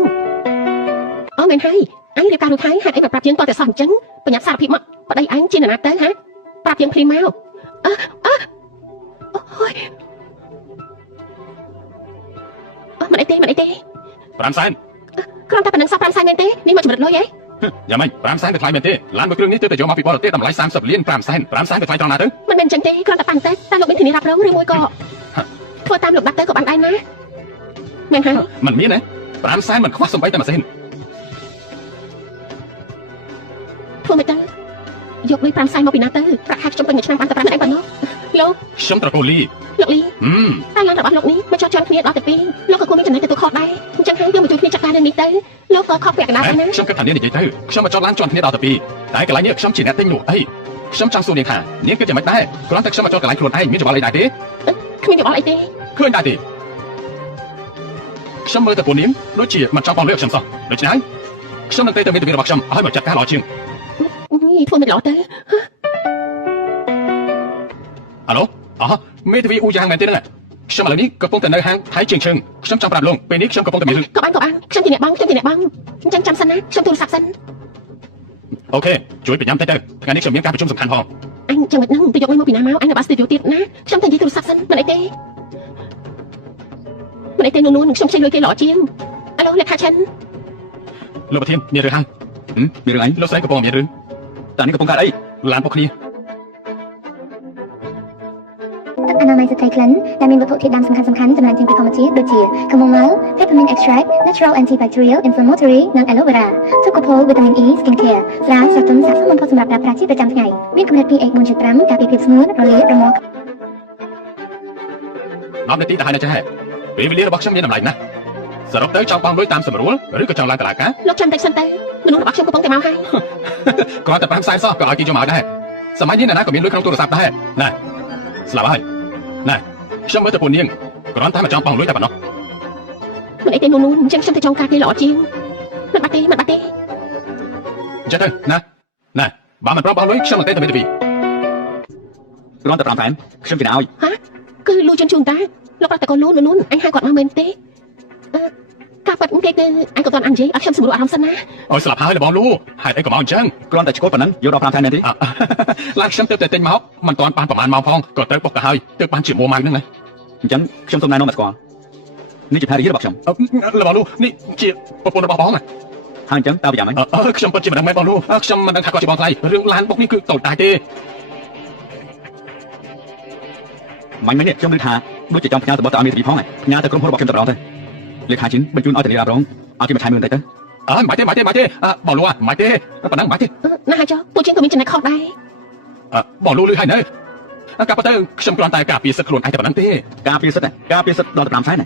អូមែនហើយអញរៀបការរួចហើយហេតុអីមិនប្រាប់យើងតតែសោះអញ្ចឹងបញ្ញត្តិសារភាពមកប្តីអញជានរណាទៅហ៎ប្រាប់យើងភ្លាមមកអូយមិនអីទេ5សែនគ្រាន់តែប៉ុណ្ណឹងសោះ5សែនមែនទេនេះមកចម្រិតលុយហ៎យ៉ាងម៉េច5សែនទៅថ្លៃមែនទេឡានមួយគ្រឿងនេះទើបតែយកមកពីបរទេសតម្លៃ30លាន5សែន5សែនទៅថ្លៃត្រង់ណាទៅមិនមែនអញ្ចឹងទេគ្រាន់តែប៉ាន់តែលោកមានធានារ៉ាប់រងឬមួយក៏ធ្វើតាមលោកបាត់ទៅក៏បានដែរណាមែនហើយមិនមានទេ5សែនមិនខ្វះសំបីតែមួយសេនធ្វើមិនទៅយកលុយ5សែនមកពីណាទៅប្រាក់ខែខ្ញុំពេញមួយឆ្នាំបានតែ5ឯងប៉ុណ្ណោះលោកខ្ញុំត្រកូលលីលោកលីតែឡានរបស់លោកនេះមកចោះជន់គ្នាដល់ទៅ2លោកក៏គួរមានចំណុចទទួលខុសដែរអញ្ចឹងហើយយកមកជួយគ្នាចាត់ការរឿងនេះទៅលោកក៏ខុសពាក់កណ្ដាលដែរណាខ្ញុំគិតថានាងនិយាយទៅខ្ញុំមកចោះឡានជន់គ្នាដល់ទៅ2តែកន្លែងនេះខ្ញុំជាអ្នកទិញនោះអីខ្ញុំចង់សួរនាងថានាងគិតយ៉ាងម៉េចដែរគ្រាន់តែខ្ញុំមកចោះកន្លែងខ្លួនឯងមានច្បល់អីដែរទេគ្មានច្បល់អីទេឃើញដែរទេខ្ញុំមើលតែពួកនាងដូចជាមិនចង់បងលឿខ្ញុំសោះដូច្នេះខ្ញុំនឹងទៅមានទិវារបស់ខ្ញុំឲ្យមកចាត់ការល្អជាងធ្វើមិនល្អទៅអាឡូមេធាវីអ៊ូយ៉ាងមែនទេហ្នឹងខ្ញុំឥឡូវនេះកំពុងតែនៅហាងថៃជើងឈឹងខ្ញុំចង់ប្រាប់លោកពេលនេះខ្ញុំកំពុងតែមានរឿងក៏បានខ្ញុំជាអ្នកបងអញ្ចឹងចាំសិនណាខ្ញុំទូរស័ព្ទសិនអូខេជួយប្រញាំទៅថ្ងៃនេះខ្ញុំមានការប្រជុំសំខាន់ផងអញចាំមិនហ្នឹងទៅយកលុយមកពីណាមកអញនៅបាស្ទូឌីយោទៀតណាខ្ញុំតែនិយាយទូរស័ព្ទសិនមិនអីទេនួនខ្ញុំខ្ចីលុយគេល្អជាងអាឡូលេខាឆិនលោកប្រធានមានរឿងហើយមានរឿងអីលោកស្រីកំពុងមានរឿងតើនេះកំពុងកើតអីឡានពួកគ្នាទឹកអនាម័យស្ត្រីក្លិនដែលមានវត្ថុធាតុដើមសំខាន់ៗចំណែកជាពីធម្មជាតិដូចជា chamomile, peppermint extract, natural antibacterial, inflammatory និង aloe vera ទុកកូផូល vitamin E skin care ស្រាស្រទន់សាកសមបំផុតសម្រាប់ប្រើប្រាស់ជាប្រចាំថ្ងៃមានកម្រិត pH 4.5 ការពារភាពស្ងួតរលាករមាស់10នាទីទៅហើយណាចាពេលវេលារបស់ខ្ញុំមានតម្លៃណាស់សរុបទៅចង់បងលុយតាមសម្រួលឬក៏ចង់ឡើងតឡាការលោកចាំតិចសិនទៅមនុស្សរបស់ខ្ញុំកំពុងតែមកហើយគាត់តែ5សែនសោះក៏ឲ្យគេយកមកដែរសម័យនេះណាក៏មានលុយក្នុងទូរស័ព្ទដែរណាស្លាប់ហើយណាខ្ញុំមើលទៅពួកនាងគ្រាន់តែមកចង់បងលុយតែប៉ុណ្ណោះមិនអីទេនូនអញ្ចឹងខ្ញុំទៅចង់ការគេល្អជាងមិនបាត់ទេអញ្ចឹងទៅណាបើមិនប្របងលុយខ្ញុំនឹងទៅមេធាវីគ្រាន់តែ5សែនខ្ញុំជិះឲ្យហ៎គឺលុយជូនតាលោកប្រាប់តែកូននូនអញហៅគាត់មកមែនទេការប៉ັດគេគឺអញក៏តន់អញនិយាយឲ្យខ្ញុំសម្រួលអារម្មណ៍សិនណាអូយស្លាប់ហើយបងលូហេតុអីក៏មកអញ្ចឹងគ្រាន់តែឈ្គល់ប៉ុណ្ណឹងយកដល់5សែនមែនទេឡានខ្ញុំទៅតែទិញមកមិនទាន់បានប្រហែលម៉ោងផងក៏ត្រូវបុកទៅហើយទើបបានជា1ម៉ោងហ្នឹងណាអញ្ចឹងខ្ញុំសូមណែនាំមកស្គាល់នេះជាថេរីរបស់ខ្ញុំបងលូនេះជាប្រពន្ធរបស់បងណាហើយអញ្ចឹងតើប្រចាំអីខ្ញុំពិតជាមិនដឹងមែនបងលូខ្ញុំមិនដឹងថាគាត់ជាបងថ្លៃរឿងឡានបុកនេះគឺតូចតាចទេមិនមែននេះខ្ញុំឮថាដូចជាចង់ផ្ញើទៅបទទៅឲ្យមេធាវីផងផ្ញើទៅក្រុមហ៊ុនរបស់ខ្ញុំតែម្ដងទៅលេខាជីនបញ្ជូនឲ្យធានារ៉ាប់រងឲ្យគេមកឆាយមើលបន្តិចទៅមិនទេបងលូមិនទេប៉ុណ្ណឹងមិនទេណាហើយចុះពួកជាងក៏មានចំណែកខុសដែរបងលូលឺហើយនៅការប៉ះទៅខ្ញុំគ្រាន់តែការពារសិទ្ធិខ្លួនឯងតែប៉ុណ្ណឹងទេការពារសិទ្ធិដល់5សែន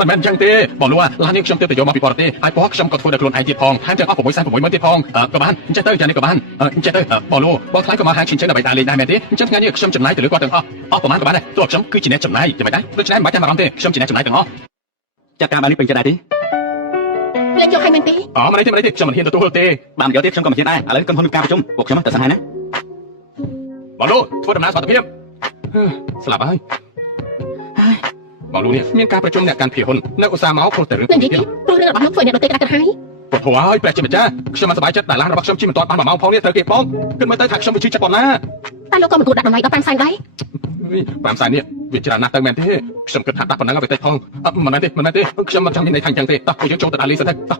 មិនមែនអញ្ចឹងទេបងលូឡាននេះខ្ញុំទៅយកមកពីបរទេសហើយបងខ្ញុំក៏ធ្វើដល់ខ្លួនឯងទៀតផងថែមទាំងអស់660,000ទៀតផងក៏បានអញ្ចឹងទៅចានេះក៏បានអញ្ចឹងទៅបងលូបងថ្លៃក៏មកហាងឈិនចឹងដើម្បីដើរលេងដែរមែនទេអញ្ចឹងថ្ងៃនេះខ្ញុំចំណាយទៅលើគាត់ទាំងអស់ប្រហែលក៏បានដែរទោះខ្ញុំគឺជាអ្នកចំណាយយ៉ាងម៉េចដែរដូច្នេះមិនបាច់ចាំអារម្មណ៍ទេខ្ញុំជាអ្នកចំណាយទាំងអស់ចាត់ការបាននេះពេញចិត្តដែរទេលេងយកឲ្យមែនទេមិនទេខ្ញុំមិនហ៊ានទទួលទេបានយកទៀតខ្ញុំក៏មិនហ៊ានដែរឥឡូវក្រុមហ៊ុនមានការប្រជុំពួកខ្ញុំទៅសិនហើយណាបងលូធ្វើដំណើរសុខភាពស្លាប់ហើយបងលូនេះមានការប្រជុំអ្នកកាន់ភាគហ៊ុននៅឧស្សាហ៍មកព្រោះតែរឿងនេះព្រោះរឿងរបស់ខ្ញុំធ្វើអ្នកដទៃក្តាប់ហើយពុទ្ធហើយព្រះជាម្ចាស់ខ្ញុំមិនសប្បាយចិត្តតែឡានរបស់ខ្ញុំជិះមិនទាន់បាន1ម៉ោងផងនេះត្រូវគេបងគិតមើលទៅថាខ្ញុំវាជិះចិត្តប៉ុណ្ណាតែលោកក៏មិនគួរដាក់តម្លៃដល់5សែនដែរ5សែននេះវាច្រើនណាស់ទៅមែនទេខ្ញុំគិតថាដាក់ប៉ុណ្ណឹងឲ្យតិចផងមិនមែនទេខ្ញុំមិនចង់មានន័យថាអញ្ចឹងទេតោះពួកយើងចូលទៅដាក់លីសិនទៅតោះ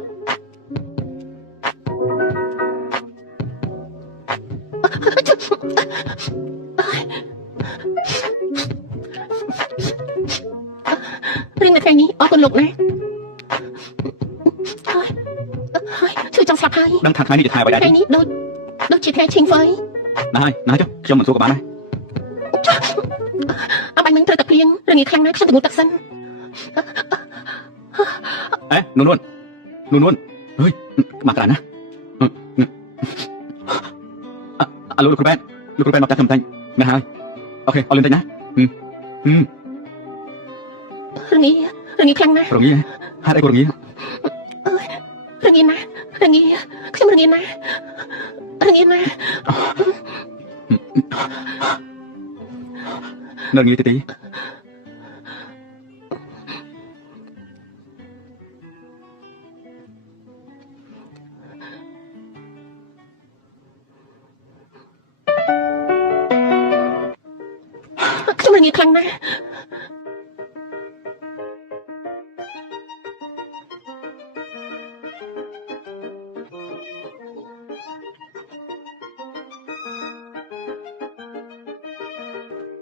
រឿងថ្ងៃនេះអរគុណលោកណាហើយជួយចង់ស្លាប់ហើយដឹងថាថ្ងៃនេះជាថ្ងៃអ្វីដែរថ្ងៃនេះដូចជាថ្ងៃឈិងហ្វៃណាចុះខ្ញុំមិនសួរក៏បានដែរអបាញ់មិនត្រូវតែភ្លៀងរងាខ្លាំងណាស់ខ្ញុំទៅងូតទឹកសិននួនអើយមកក្រានណាអាឡូលោកគ្រូបែន លោកគ្រូបែរមកចាស់ខ្ញុំតែមែនហើយអូខេអរលឿនតិចណារងាខ្លាំងណាស់ រងាហេតុអីក៏រងា រងាណាស់ខ្ញុំរងាណាស់នៅរងាទី ខ្ញុំរងាខ្លាំងណាស់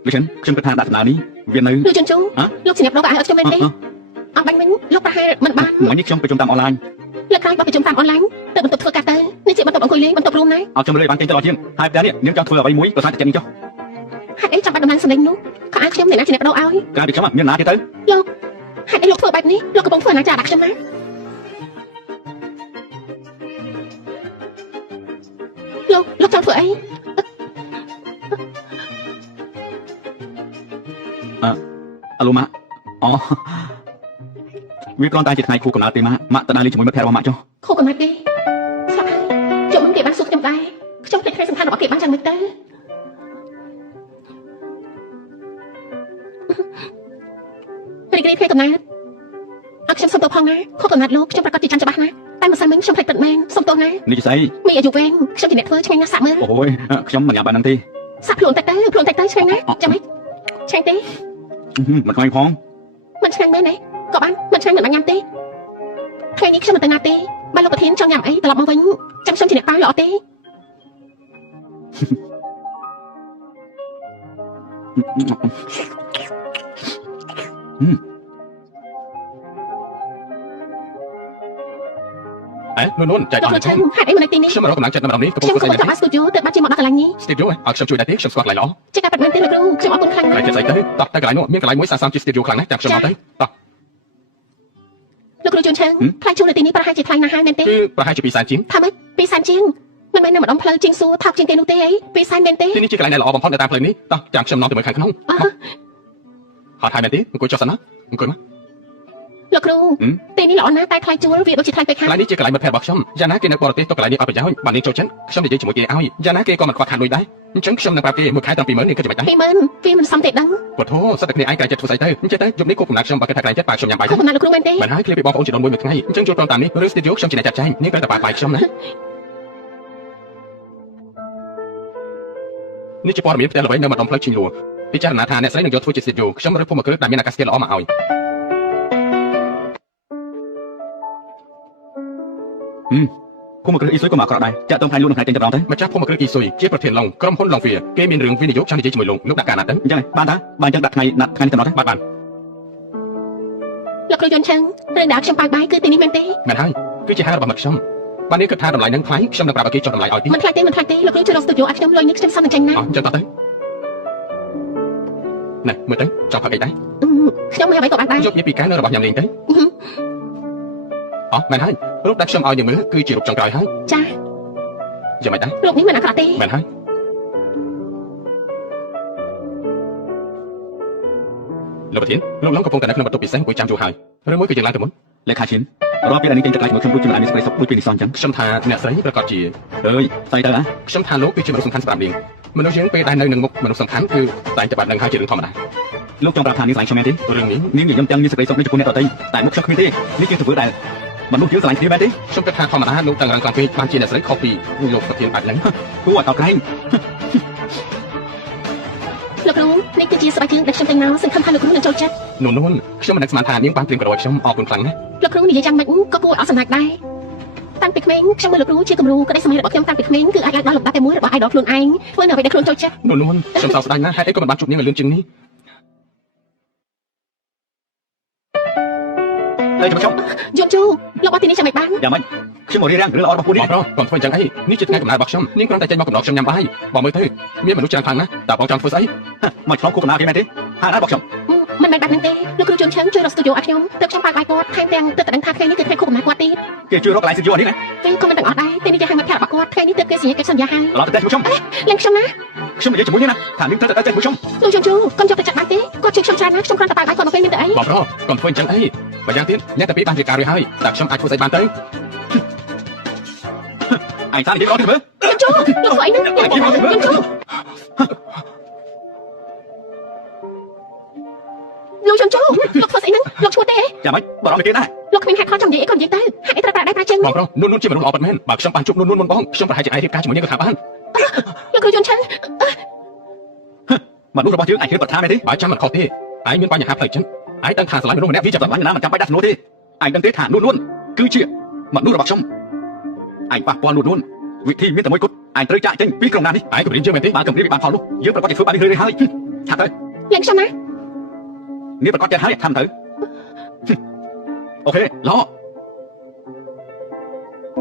លោកចិនខ្ញុំគិតថាដាក់ដំណើរនេះវានៅ លោកជុនជូលោកសញ្ញាប្រូក៏ឲ្យខ្ញុំមែនទេអំបាញ់មិញលោកប្រហែលមិនបាន ថ្ងៃនេះខ្ញុំប្រជុំតាមអនឡាញ លើកក្រោយបោះប្រជុំតាមអនឡាញទៅបន្ទប់ធ្វើការទៅនេះជាបន្ទប់អង្គុយលេងបន្ទប់រួមណា ឲ្យខ្ញុំលើបានចេញទៅដល់ជាងហើយផ្ទះនេះនាងចង់ធ្វើអ្វីមួយក៏ថាតែចេញចុះ ហេតុអីចាំបាច់ដំឡើងសម្លេងនោះក៏ឲ្យខ្ញុំអ្នកណាជាអ្នកបដូរឲ្យ ការពីខ្ញុំមានណាទៀតទៅ លោកហេតុអីលោកធ្វើបែបនេះលោកកំពុងធ្វើអនាចារដាក់ខ្ញុំណាលោកចង់ធ្វើអី អាឡូម៉ាអូវាគ្រាន់តែជាថ្ងៃខួបកំណើតទេម៉ាក់ទៅដើរលេងជាមួយមិត្តភក្តិរបស់ម៉ាក់ចុះ ខូកំណាត់ទេស្លាប់ហើយជុំគេបានសួរខ្ញុំដែរខ្ញុំភ្លេចថ្ងៃសំខាន់របស់គេបានយ៉ាងម៉េចទៅរីករាយគ្នាកំណាត់អត់ខ្ញុំសុំទោសផងណាខូកំណាត់លោកខ្ញុំប្រកាសជាចាំច្បាស់ណាតែម្សិលមិញខ្ញុំភ្លេចទឹកមែនសុំទោសណា នេះជាស្អី មានអាយុវែងខ្ញុំជាអ្នកធ្វើឆ្ងាញ់ណាស់សាក់មើល អូយខ្ញុំមិនញ៉ាំបានហ្នឹងទេ សាក់ខ្លួនតិចទៅឆ្ងាញ់ណាស់ចាំម៉េចឆ្ងាញ់ទេ មិនខ្លាញ់ផង មិនឆ្ងាញ់មែនទេក៏បានមិនឆ្ងាញ់មិនបានញ៉ាំទេថ្ងៃនេះខ្ញុំមិនទៅណាទេបើលោកប្រធានចង់ញ៉ាំអីត្រឡប់មកវិញចាំខ្ញុំជាអ្នកប៉ាល្អទេ អេនួនចែក លោក បាន លោក ទេ ហេតុអីមកនៅទីនេះ ខ្ញុំរកកម្លាំងចិត្តនៅម្ដងនេះកំពុង ខ្ញុំ ធ្វើ កំ ស្អី ពុង មែន ចាប់បានស្ទូឌីយោទៅបាត់ជិះមកដល់កន្លែងនេះ ស្ទីឌីយោឲ្យខ្ញុំជួយដែរទេខ្ញុំស្គាល់កន្លែងល្អ ជាការប៉ັດមែនទេលោកគ្រូខ្ញុំអរគុណខ្លាំង កន្លែង ណាស់ ចិត្តស្អីទៅតោះតែកន្លែងនោះមានកន្លែងមួយ30ជាស្ទីឌីយោខ្លាំងណាស់ចាំខ្ញុំមកទៅតោះ លោកគ្រូជួនឆើងថ្លៃជួលនៅទីនេះប្រហែលជាថ្លៃណាស់ហើយមែនទេ គឺប្រហែលជា2សែនជាង ថាម៉េច2សែនជាងមិនមែននៅម្ដងផ្លូវជាងសួរថោកជាងទេនោះទេអី2សែនមែនទេ ទីនេះជាកន្លែងដែលល្អបំផុតនៅតាមផ្លូវនេះតោះចាំខ្ញុំនាំទៅមើលខាងក្នុងហត់ហើយមែនទេអង្គុយចុះសិនណាអង្គុយមក លោកគ្រូទីនេះល្អណាស់តែថ្លៃជួលវាដូចជាថ្លៃពេក ក ខាង ន្លែងនេះជាកន្លែងមិត្តភក្តិរបស់ខ្ញុំយ៉ាងណាគេនៅបរទេសទៅកន្លែងនេះឲ្យប្រយោជន៍បាននាងចូលចិត្តខ្ញុំនិយាយជាមួយគេឲ្យយ៉ាងណាគេក៏មិនខ្វះខាតលុយដែរអញ្ចឹងខ្ញុំនឹងប្រាប់គេមួយខែតាំងពីមើលនេះគេចំណេញដែរ 20000វាមិនសមទេដឹង ពុទ្ធោសិតតែគ្នាឯងក្រែងចិត្តធ្វើស្អីទៅអញ្ចឹងទៅយប់នេះគប់កំណាត់ខ្ញុំបើគេថាក្រែងចិត្តប៉ាខ្ញុំញ៉ាំបាយ ខុសកំណត់លោកគ្រូមែនទេ មិនហើយឃ្លៀបពីបងប្អូនជាដនមួយថ្ងៃអញ្ចឹងចូលព្រមតាមនេះឬស្ទីឌីយោខ្ញុំជាអ្នកចាត់ចែងនាងត្រូវតែបាយខ្ញុំណានេះជាព័ត៌មានផ្ទះល្បីនៅម្ដុំផ្លូវឈីងលួពិចារណាថាអ្នកស្រីនឹងយកធ្វើជាស្ទីឌីយោខ្ញុំរើសភូមិគ្រឹះដែលមានអាកាសធាតុល្អមកឲ្យ ភូមិគ្រឹះអ៊ីស៊ុយក៏មកអក្រក់ដែរចាក់តងផ្នែកលូនក្នុងថ្ងៃចេញទៅដល់ទៅ ម្ចាស់ភូមិគ្រឹះអ៊ីស៊ុយជាប្រធានឡុងក្រុមហ៊ុនឡុងវាគេមានរឿងវិនិយោគចង់និយាយជាមួយលោកដាក់ការណាត់ទៅ អញ្ចឹងបានតាបើអញ្ចឹងដាក់ថ្ងៃនេះទៅដល់ទៅ បាទ លោកគ្រូយន់ឆឹងរឿងដែលខ្ញុំប៉ាបាយគឺទីនេះមែនទេ មែនហើយគឺជាហេតុរបស់មិត្តខ្ញុំបាននេះគិតថាតម្លៃនឹងថ្លៃខ្ញុំនឹងប្រាប់ឲ្យគេចុះតម្លៃឲ្យទី មិនថ្លៃទេលោកគ្រូជួយរកស្ទូឌីយោឲ្យខ្ញុំលុយនេះខ្ញុំសន្និដ្ឋានណា អញ្ចឹងតោះទៅណែមើលទៅចង់ផឹកអីដែរ ខ្ញុំមិនអ្វីក៏បានដែរ យកញ៉ាំពីកែនៅរបស់ញ៉ាំលេងទៅអោះមែនហើយរូបដែលខ្ញុំឲ្យនាងមើលគឺជារូបចុងក្រោយហើយ ចា យ៉ាងម៉េចដែរ រូបនេះមិនអាក្រក់ទេ មែនហើយលោកប្រធានលោកឡុងកំពុងតែនៅក្នុងបន្ទប់ពិសេសអង្គុយចាំយូរហើយឬមួយគឺយើងឡើងទៅមុន លេខាឈិនរាល់ពេលដែលនាងចេញទៅជាមួយខ្ញុំដូចជាមានស្រីសុខដូចពេលនេះសោះអញ្ចឹង ខ្ញុំថាអ្នកស្រីប្រកាសជា អើយស្អីទៅហ៎ ខ្ញុំថាលោកគឺជាមនុស្សសំខាន់សម្រាប់នាងមនុស្សយើងពេលដែលនៅនឹងមុខមនុស្សសំខាន់គឺតែតែបាត់នឹងហើយជារឿងធម្មតា លោកចង់ប្រាប់ថានាងស្លាញ់ខ្ញុំមែនទេ រឿងនេះ នាងនិយាយទាំងមានសេចក្តីសុខនៅចំពោះអ្នកដទៃតែមុខខ្ញុំគ្មានទេនេះជាទង្វើដែលមនុស្សយើងស្រឡាញ់គ្នាមែនទេ ខ្ញុំគិតថាធម្មតាលោកតាំងរងខ្លាំងពេកបានជាអ្នកស្រីខុសពីលោកប្រធានបាត់ហ្នឹង គួរឲ្យកោតក្រែង លោកគ្រូនេះគឺជាស្បែកជើងដែលខ្ញុំទិញមកសង្ឃឹមថាលោកគ្រូនឹងចូលចិត្ត នោះខ្ញុំមិននឹកស្មានថានាងបានព្រៀងប្រយោជន៍ខ្ញុំអរគុណខ្លាំងណាស់ លោកគ្រូនិយាយយ៉ាងម៉េចក៏គួរឲ្យអស់សំណាក់ដែរតាំងពីក្មេងខ្ញុំមើលលោកគ្រូជាគំរូក្តីសម័យរបស់ខ្ញុំតាំងពីក្មេងគឺអាចឡើងដល់លំដាប់តែមួយរបស់ idol ខ្លួនឯងធ្វើនៅអ្វីដែលខ្លួនចូលចិត្ត នោះខ្ញុំសោកស្ដាយណាស់ហេតុអីក៏មិនបានជួបនាងឲ្យលឿនជាងនេះ តែខ្ញុំ យន់ជូលោកមកទីនេះចាំមិនបាន យ៉ាងម៉េចខ្ញុំមករៀបរៀងរឿងល្អរបស់ពួកនេះ បងប្រុសកុំធ្វើអញ្ចឹងអីនេះជាថ្ងៃកំណើតរបស់ខ្ញុំនាងគ្រាន់តែចេញមកកំណត់ខ្ញុំញ៉ាំបាយបងមើលទៅមានមនុស្សច្រើនខ្លាំងណាស់តើបងចង់ធ្វើស្អី មកឆ្លងគូកណ្ដាលគេមែនទេហាក់របស់ខ្ញុំ មិនមែនបែបហ្នឹងទេលោកគ្រូជន់ឆឹងជួយរកស្ទូឌីយោឲ្យខ្ញុំទៅខ្ញុំប៉ាបាយគាត់ថែមទាំងទៅតែដឹងថាថ្ងៃនេះគឺថ្ងៃខួបកំណើតគាត់ទៀត គេជួយរកកន្លែងសិទ្ធិយោអានេះណា ពេលក៏មិនទាំងអស់ដែរពេលនេះជាហាងមិត្តភក្តិរបស់គាត់ គាត់ថ្ងៃនេះទើបគេសញ្ញាកិច្ចសន្យាហើយ ឡោះទៅតែខ្ញុំ លេងខ្ញុំណា ខ្ញុំនិយាយជាមួយនាងណាថានាងត្រូវតែតែខ្ញុំ លោកជូកុំយកទៅចាត់បានទេគាត់ជឿខ្ញុំច្រើនណាស់ខ្ញុំគ្រាន់តែតាមដៃគាត់មកពេលមានតែអី បងប្រុសកុំធ្វើអញ្ចឹងអីបើយ៉ាងទៀតអ្នកតាពីបានរៀបការរួចហើយតើខ្ញុំអាចធ្វើស្អីបានទៅ ឯងថានិយាយអត់ទេមើល ជូលោកធ្វើអីហ្នឹងជូលោកជូលោកធ្វើស្អីហ្នឹងលោកឈួតទេ យ៉ាងម៉េចបារម្ភគេដែរ លោកគ្មានហេតុផលចាំនិយាយអីក៏និយាយទៅហេតុអីត្រូវតែដៃប្រាជើង បងប្រុសនួនជាមនុស្សល្អពិតមែនបើខ្ញុំបានជួបនួនមុនបងខ្ញុំប្រហែលជាអាចរៀបការជាមួយនាងក៏ថាបាន លោកគ្រូយន់ឆាន់ មនុស្សរបស់យើងឯងគិតប្រថាមែនទេ បើចាំមិនខុសទេឯងមានបញ្ហាផ្លូវចិត្តឯងដឹងថាស្រឡាញ់មនុស្សម្នាក់វាចាប់ ស្រឡាញ់ណាមិនចាំបាច់ដាក់នោះទេឯងដឹងទេថានួនគឺជាមនុស្សរបស់ខ្ញុំឯងប៉ះពាល់នួនវិធីមានតែមួយគត់ឯងត្រូវចាក់ចេញពីក្រុមណានេះ ឯងគំរាមយើងមែនទេ បានកំព្រាវាបានផលនោះយើងប្រកាសជាធ្វើបាននេះហើយថាទៅ លេងខ្ញុំណា នេះប្រកាសចិត្តហើយថាទៅអូខេឡោ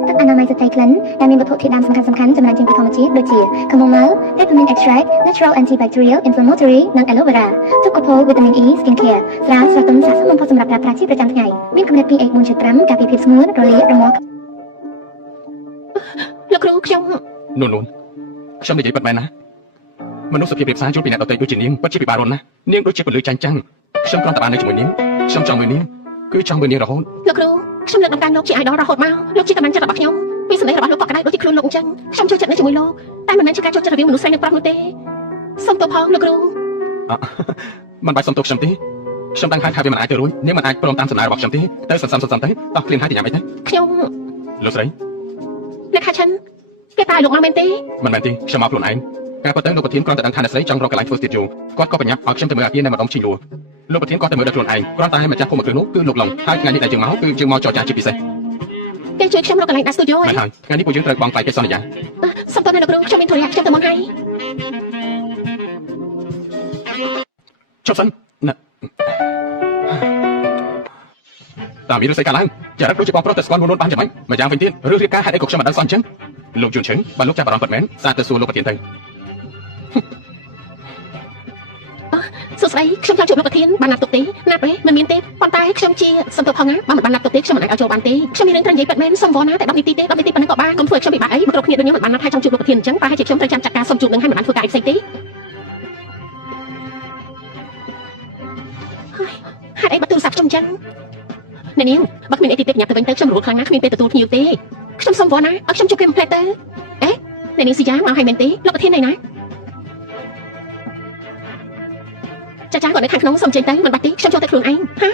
ទឹកអនាម័យស្ត្រីក្លិនដែលមានវត្ថុធាតុដើមសំខាន់ៗចំណែកជាងពីធម្មជាតិដូចជា chamomile, peppermint extract, natural antibacterial, inflammatory និង aloe vera ទុកកូផូល vitamin E skin care ស្រាលស្រទន់ស័ក្តិសមបំផុតសម្រាប់ប្រើប្រាស់ជាប្រចាំថ្ងៃមានកម្រិត pH 4.5 ការពារភាពស្ងួនរលាករមាស់ លោកគ្រូខ្ញុំ នួនខ្ញុំនិយាយពិតមែនណាមនុស្សសុភាពរៀបសារជួបពីអ្នកដទៃដូចជានាងពិតជាពិបាករនណានាងដូចជាពលឺចាញ់ចាំងខ្ញុំគ្រាន់តែបាននៅជាមួយនាងខ្ញុំចង់មើលនាងគឺចង់មើលនាងរហូត លោកគ្រូខ្ញុំលើកដំណើរលោកជា idol រហូតមកលោកជាកម្លាំងចិត្តរបស់ខ្ញុំពីសម្លេងរបស់លោកក៏ក្តៅដូចជាខ្លួនលោកអញ្ចឹងខ្ញុំចូលចិត្តនៅជាមួយលោកតែមិនមែនជាការចូលចិត្តរវាងមនុស្សស្រីនិងប្រុសនោះទេសូមទោសផងលោកគ្រូ មិនបាច់សុំទោសខ្ញុំទេខ្ញុំដឹងហើយថាវាមិនអាចទៅរួចនាងមិនអាចព្រមតាមសំណើរបស់ខ្ញុំទេទៅសន្សំទៅតោះគ្លៀនហើយទៅញ៉ាំអីទៅ ខ្ញុំ លោកស្រី អ្នកខាឆាន់គេតើលោកមកមែនទេ មិនមែនទេខ្ញុំមកខ្លួនឯងការពិតទៅលោកប្រធានគ្រាន់តែដឹងថាអ្នកស្រីចង់រកកន្លែងធ្វើស្ទីឌីយោគាត់ក៏បញ្ញាប់ឲ្យខ្ញុំទៅមើលអាគារនៅម្ដុំជីលួលោកប្រធានគាត់ទៅមើលដល់ខ្លួនឯងគ្រាន់តែម្ចាស់ភូមិគ្រឹះនោះគឺលោកឡុងហើយថ្ងៃនេះដែលយើងមកគឺយើងមកចរចាជាពិសេស គេជួយខ្ញុំរកកន្លែងដាក់ស្ទូឌីយោ មែនហើយថ្ងៃនេះពួកយើងត្រូវបង់ថ្លៃកិច្ចសន្យា សូមទោសណាលោកគ្រូខ្ញុំមានធុរៈខ្ញុំទៅមុនហើយ ចុះសិនណាតាមមានរឿងស្អីកើតឡើងចារឹកដូចជាបងប្រុសទៅស្គាល់នួនបានយ៉ាងម៉េចម្យ៉ាងវិញទៀតរឿងរៀបការហេតុអីក៏ខ្ញុំមិនដឹងសោះអញ្ចឹងលោកជួនឈឹងបើលោកចាប់អារម្មណ៍ពិតមែនស្អាតទៅសួរលោកប្រធានទៅ សួស្ដីខ្ញុំចង់ជួបលោកប្រធានបានណាត់ទុកទេណាត់ទេមិនមានទេប៉ុន្តែខ្ញុំជាសំទោសផងណាបើមិនបានណាត់ទុកទេខ្ញុំមិនអាចឲ្យចូលបានទេខ្ញុំមានរឿងត្រូវនិយាយពិតមែនសុំវល់ណាតែ10នាទីទេ10នាទីប៉ុណ្ណឹងក៏បានកុំធ្វើឲ្យខ្ញុំពិបាកអីមកគ្រប់គ្នាដូចខ្ញុំមិនបានណាត់ថាចង់ជួបលោកប្រធានអញ្ចឹងប្រហែលជាខ្ញុំត្រូវចាំចាត់ការសុំជួបនឹងឲ្យមិនបានធ្វើការអីផ្សេងទេហេតុអីបើទូរស័ព្ទខ្ញុំអញ្ចឹងអ្នកនាងបើគ្មានអីទីទេញ៉ាំទៅវិញទៅខ្ញុំរត់ខ្លាំងណាស់គ្មានពេលទទួលភ្ញៀវទេខ្ញុំសុំវល់ណាឲ្យខ្ញុំជួបគេមួយផ្លែទៅអេអ្នកនាងស៊ីយ៉ាមកឲ្យមែនទេលោកប្រធានណៃណាចាចាគាត់នៅខាងក្នុងសុំចេញទៅមិនបាច់ទេខ្ញុំចូលទៅខ្លួនឯងហា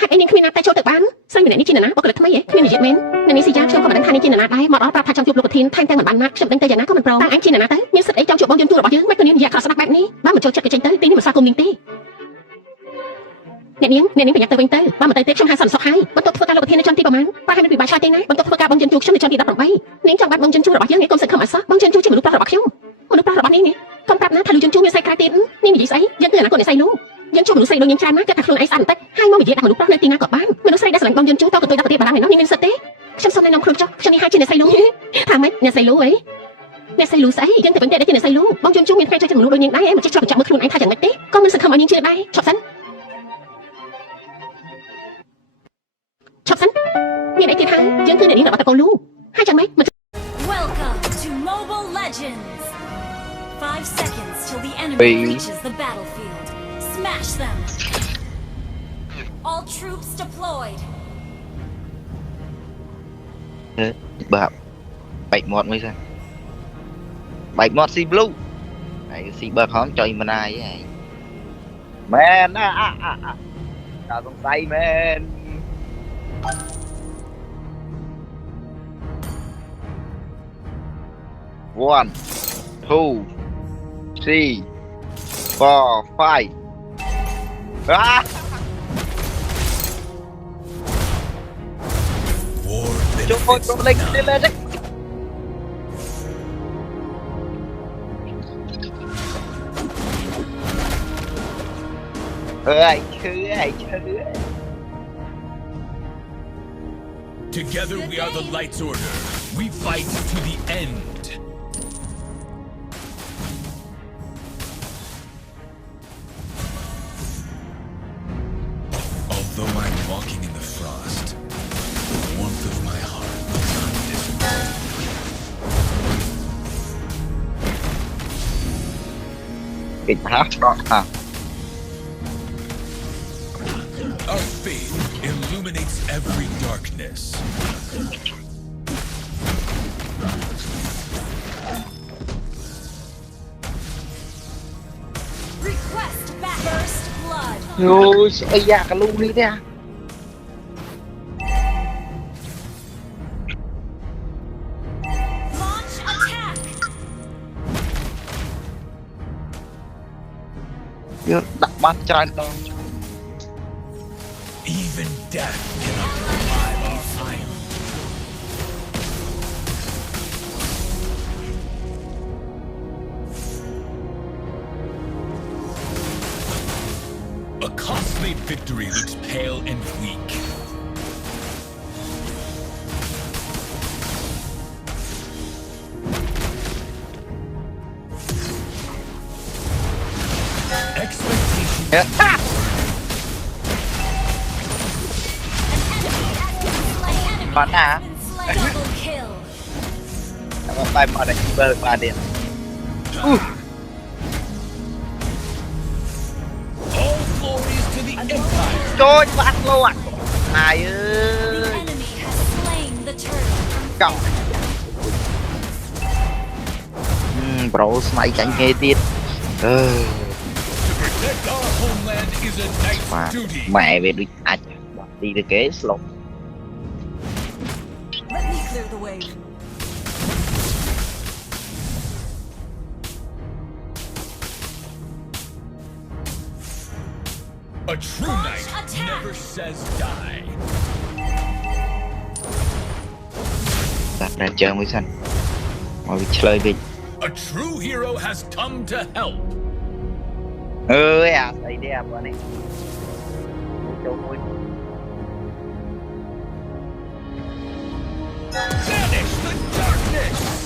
ហេតុអីនាងគ្មានណាតែចូលទៅបានស្រីម្នាក់នេះជានរណាបុគ្គលិកថ្មីហ៎គ្មាននិយាយមែនអ្នកនាងស៊ីយ៉ាខ្ញុំក៏មិនដឹងថានាងជានរណាដែរមកដល់ប្រាប់ថាចង់ជួបលោកប្រធានថែមទាំងមិនបានណាខ្ញុំដឹងតែយ៉ាងណាក៏មិនព្រមតែអញជានរណាទៅមានសិទ្ធិអីចង់ជួបបងយន្តទូរបស់យើងមិនក៏នាងនិយាយខុសស្ដាប់បែបនេះបើមិនចូលចិត្តក៏ចេញទៅទីនេះមិនស្វាគមន៍នាងទេអ្នកនាងប្រយ័ត្នទៅវិញទៅបើមិនទៅទេខ្ញុំហាសន្តិសុខហើយបន្ទប់ធ្វើការលោកប្រធាននៅចំទីប្រមាណប្រហែលមិនពិបាកឆ្លើយទេណាបន្ទប់ធ្វើការបងយន្តទូខ្ញុំនៅចំទី18នាងចង់បាត់បងយន្តទូរបស់យើងនាងកុំសឹកខំអសោះបងយន្តទូជាមនុស្សប្រុសរបស់ខ្ញុំមនុស្សប្រុសរបស់នាងនេះកុំប្រាប់ណាថាលោកយន្តទូមានស្រីក្រៅទៀតនាងនិយាយស្អីយើងគឺអនាគតនៃស្រីនោះយើងជួបមនុស្សស្រីដូចនាងច្រើនណាស់គេថាខ្លួនឯងស្អាតបន្តិចហើយមកនិយាយដាក់មនុស្សប្រុសនៅទីណាក៏បានមនុស្សស្រីដែលស្រឡាញ់បងយន្តទូតក៏ទៅដល់ប្រទេសបារាំងឯនោះនាងមានសិទ្ធទេខ្ញុំសូមណែនាំខ្លួនចុះខ្ញុំនេះហើយជាអ្នកស្រីនោះថាម៉េចអ្នកស្រីលូអីអ្នកស្រីលូស្អីយើងទៅវិញទៅដែលជាអ្នកស្រីលូបងយន្តទូមានថ្ងៃចូលចិត្តមនុស្សដូចនាងដែរមិនចេះឆ្លប់ចាប់មើលខ្លួនឯងថាយ៉ាងម៉េចទេក៏មិនសង្ឃឹមឲ្យនាងជឿដែរឈប់សិនមានអីទៀតហើយយើងគឺអ្នកនាងរបស់តកូលូហើយចាំម៉េច Welcome to Mobile Legends. 5 seconds till the enemy reaches the battlefield. Smash them. All troops deployed. បាទបែកមាត់មួយសិនបែកមាត់ស៊ី blue ហើយស៊ីបើខំចុយមិនណាយហើយមែនណាតើសង្ស័យមែន 1 2 3 4 5 chúc mừng con linh đi lên đấy ai chứ Together we are the Light's Order. We fight to the end. Although I'm walking in the frost, the warmth of my heart will not disappear. kịch hát đó à Our faith illuminates every darkness. Request back. First blood. rồi ây da cái lu đi nha Launch attack. đặt bát trái đó Even death cannot revive our iron. A costly victory looks pale and weak. Expectation. Còn hả? Double kill. Bài mở đánh bờ 3 điểm. All glories to the Empire. Trời bắt luôn. Ai The ơi. enemy has slain the turtle. Cậu. Bro, smite cánh nghe tiết. To protect our homeland is a knight's duty. Mẹ về đi anh. Đi được kế slot. Let me clear the way. A true knight never says die. Đặt ra chơi mới xanh. Mà bị chơi đi. A true hero has come to help. Ơi à, thấy đẹp quá này. Châu vui. Banish the darkness.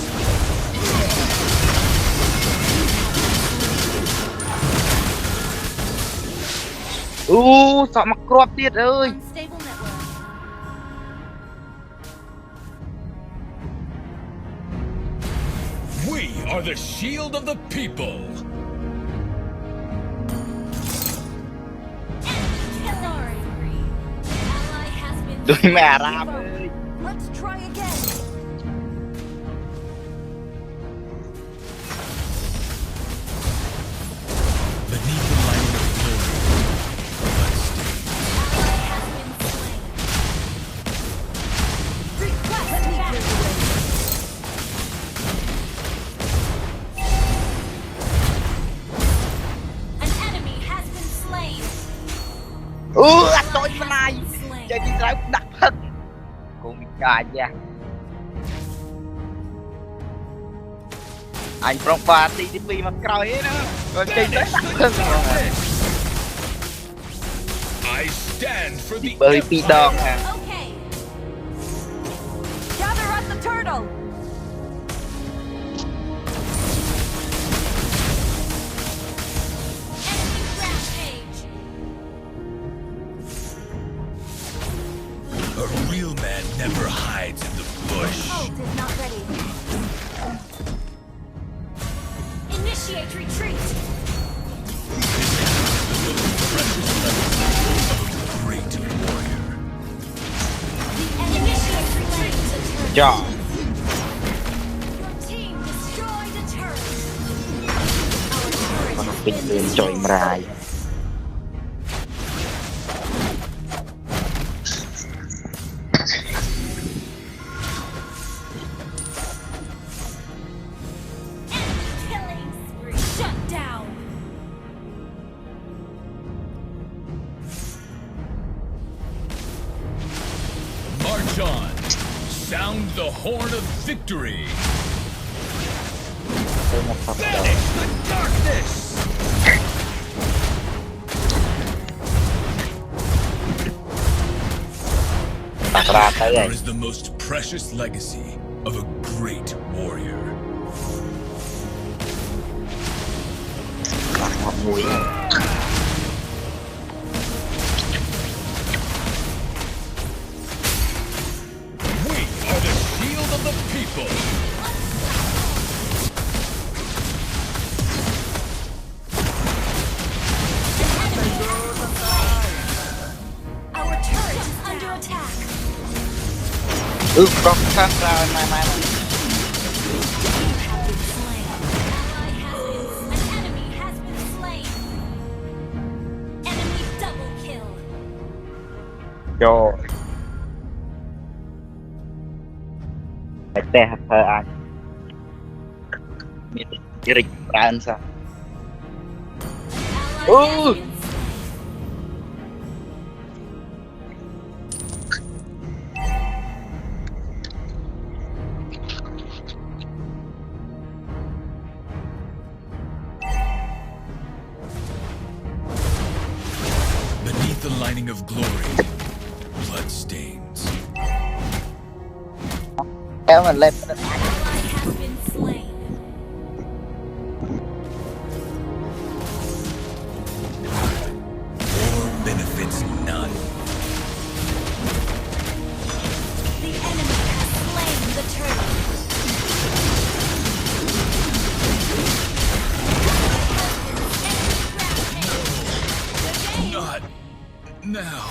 Sao mà crop tiết ơi. Unstable network. We are the shield of the people. Sorry. Ally has been. Đôi mẹ Ram ơi. Let's try again. Beneath the light of glory. Ally has been slain. Request back. An enemy has been slain. Anh tôi bên này. Slain. Chơi đi ra đặt thật. Cô mình cài nha. Anh trong party đi vì mà còi ấy nữa. Còn chơi tới đặt thân rồi. I stand for the Bơi pi đòn à. Okay. Gather up the turtle. Enemy rampage. A real man never hides in the bush. Ult is not ready. Initiate retreat. Great warrior. Initiate retreat. Cho. Your team destroyed a turret. Our Con turret kinh has lên been trời mà rài. killing spree. Shut down. March on. Sound the horn of victory. Đây là tập đầu. Banish the darkness. Đặt ra tới Honor đây. is the most precious legacy of a great warrior. Đặt ngọt mũi này. We are the shield of the people. có khác ra mai mai mà Enemy double kill. cho phải tè thơ anh mình chỉ định ra anh sao Ally has been slain. Beneath the lining of glory, blood stains. kéo mình lên Ally has been slain. War benefits none. The enemy has slain the turtle. Not now.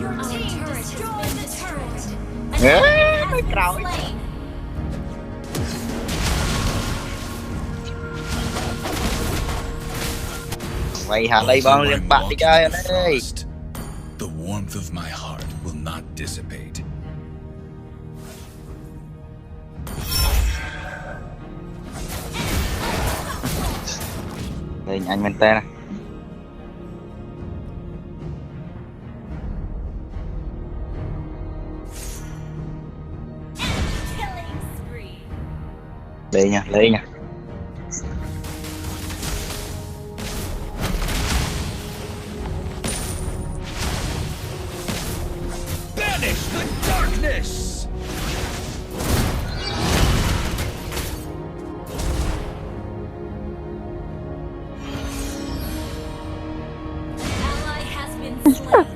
Your team destroyed the turret. An Ê, enemy has been cào. slain. vậy hả đây bao Although nhiêu I'm bạn đi walking chơi in the anh ơi frost, the warmth of my heart will not dissipate. đây anh mình tên này Killing spree. đây nha Banish the darkness! Ally has been slain.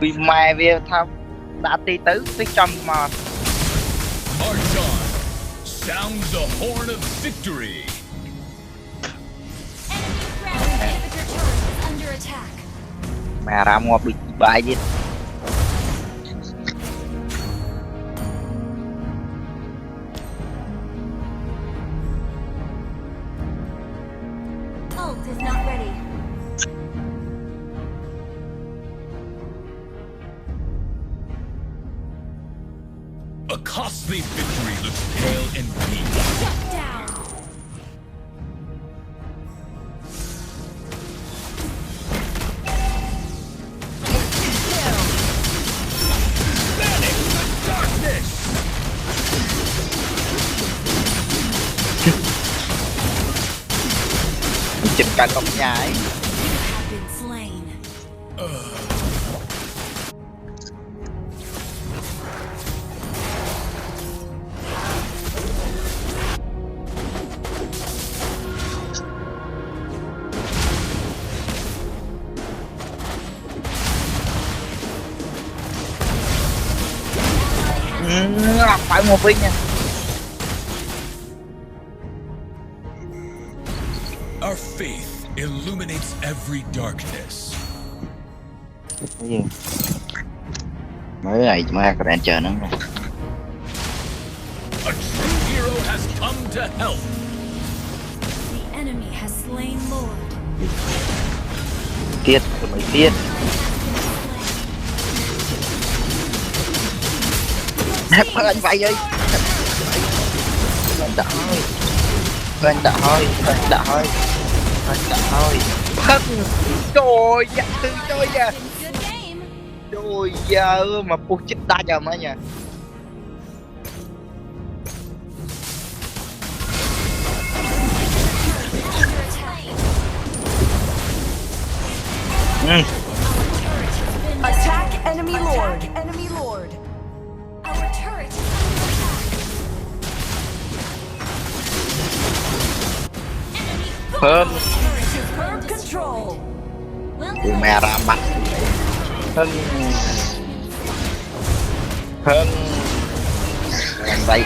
vì mai về tham đã đi tới trong mà March on! Sound the horn of victory! Enemy ground inhibitor turret is under attack. mà ra mua bị bài gì Ult is not ready. A costly victory looks pale and weak. Shut down. Banish the darkness! chụp cả cọc nhà ấy Have been slain. phải một viên nha Our faith illuminates every darkness. cái gì mới này mà có đèn chờ nữa A true hero has come to help. The enemy has slain Lord. tiết rồi mấy tiết hẹp anh vậy ơi anh đã thôi anh đã thôi anh đã thôi anh đã thôi thân trời dạ từ trời nha Good game. trời giờ mà buộc chết ta giờ mà nha Under attack. Attack enemy lord. Enemy lord. Our turret is under attack. Enemy Thơm. turret has Bird been destroyed. control. Well Ui, played. mẹ ra mặt thân thân làm đây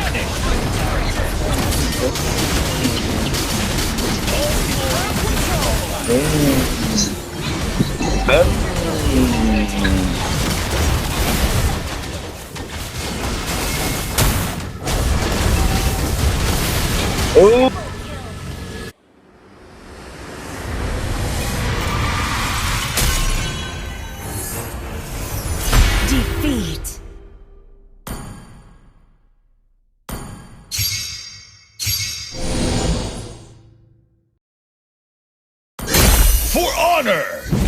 Defeat. For honor!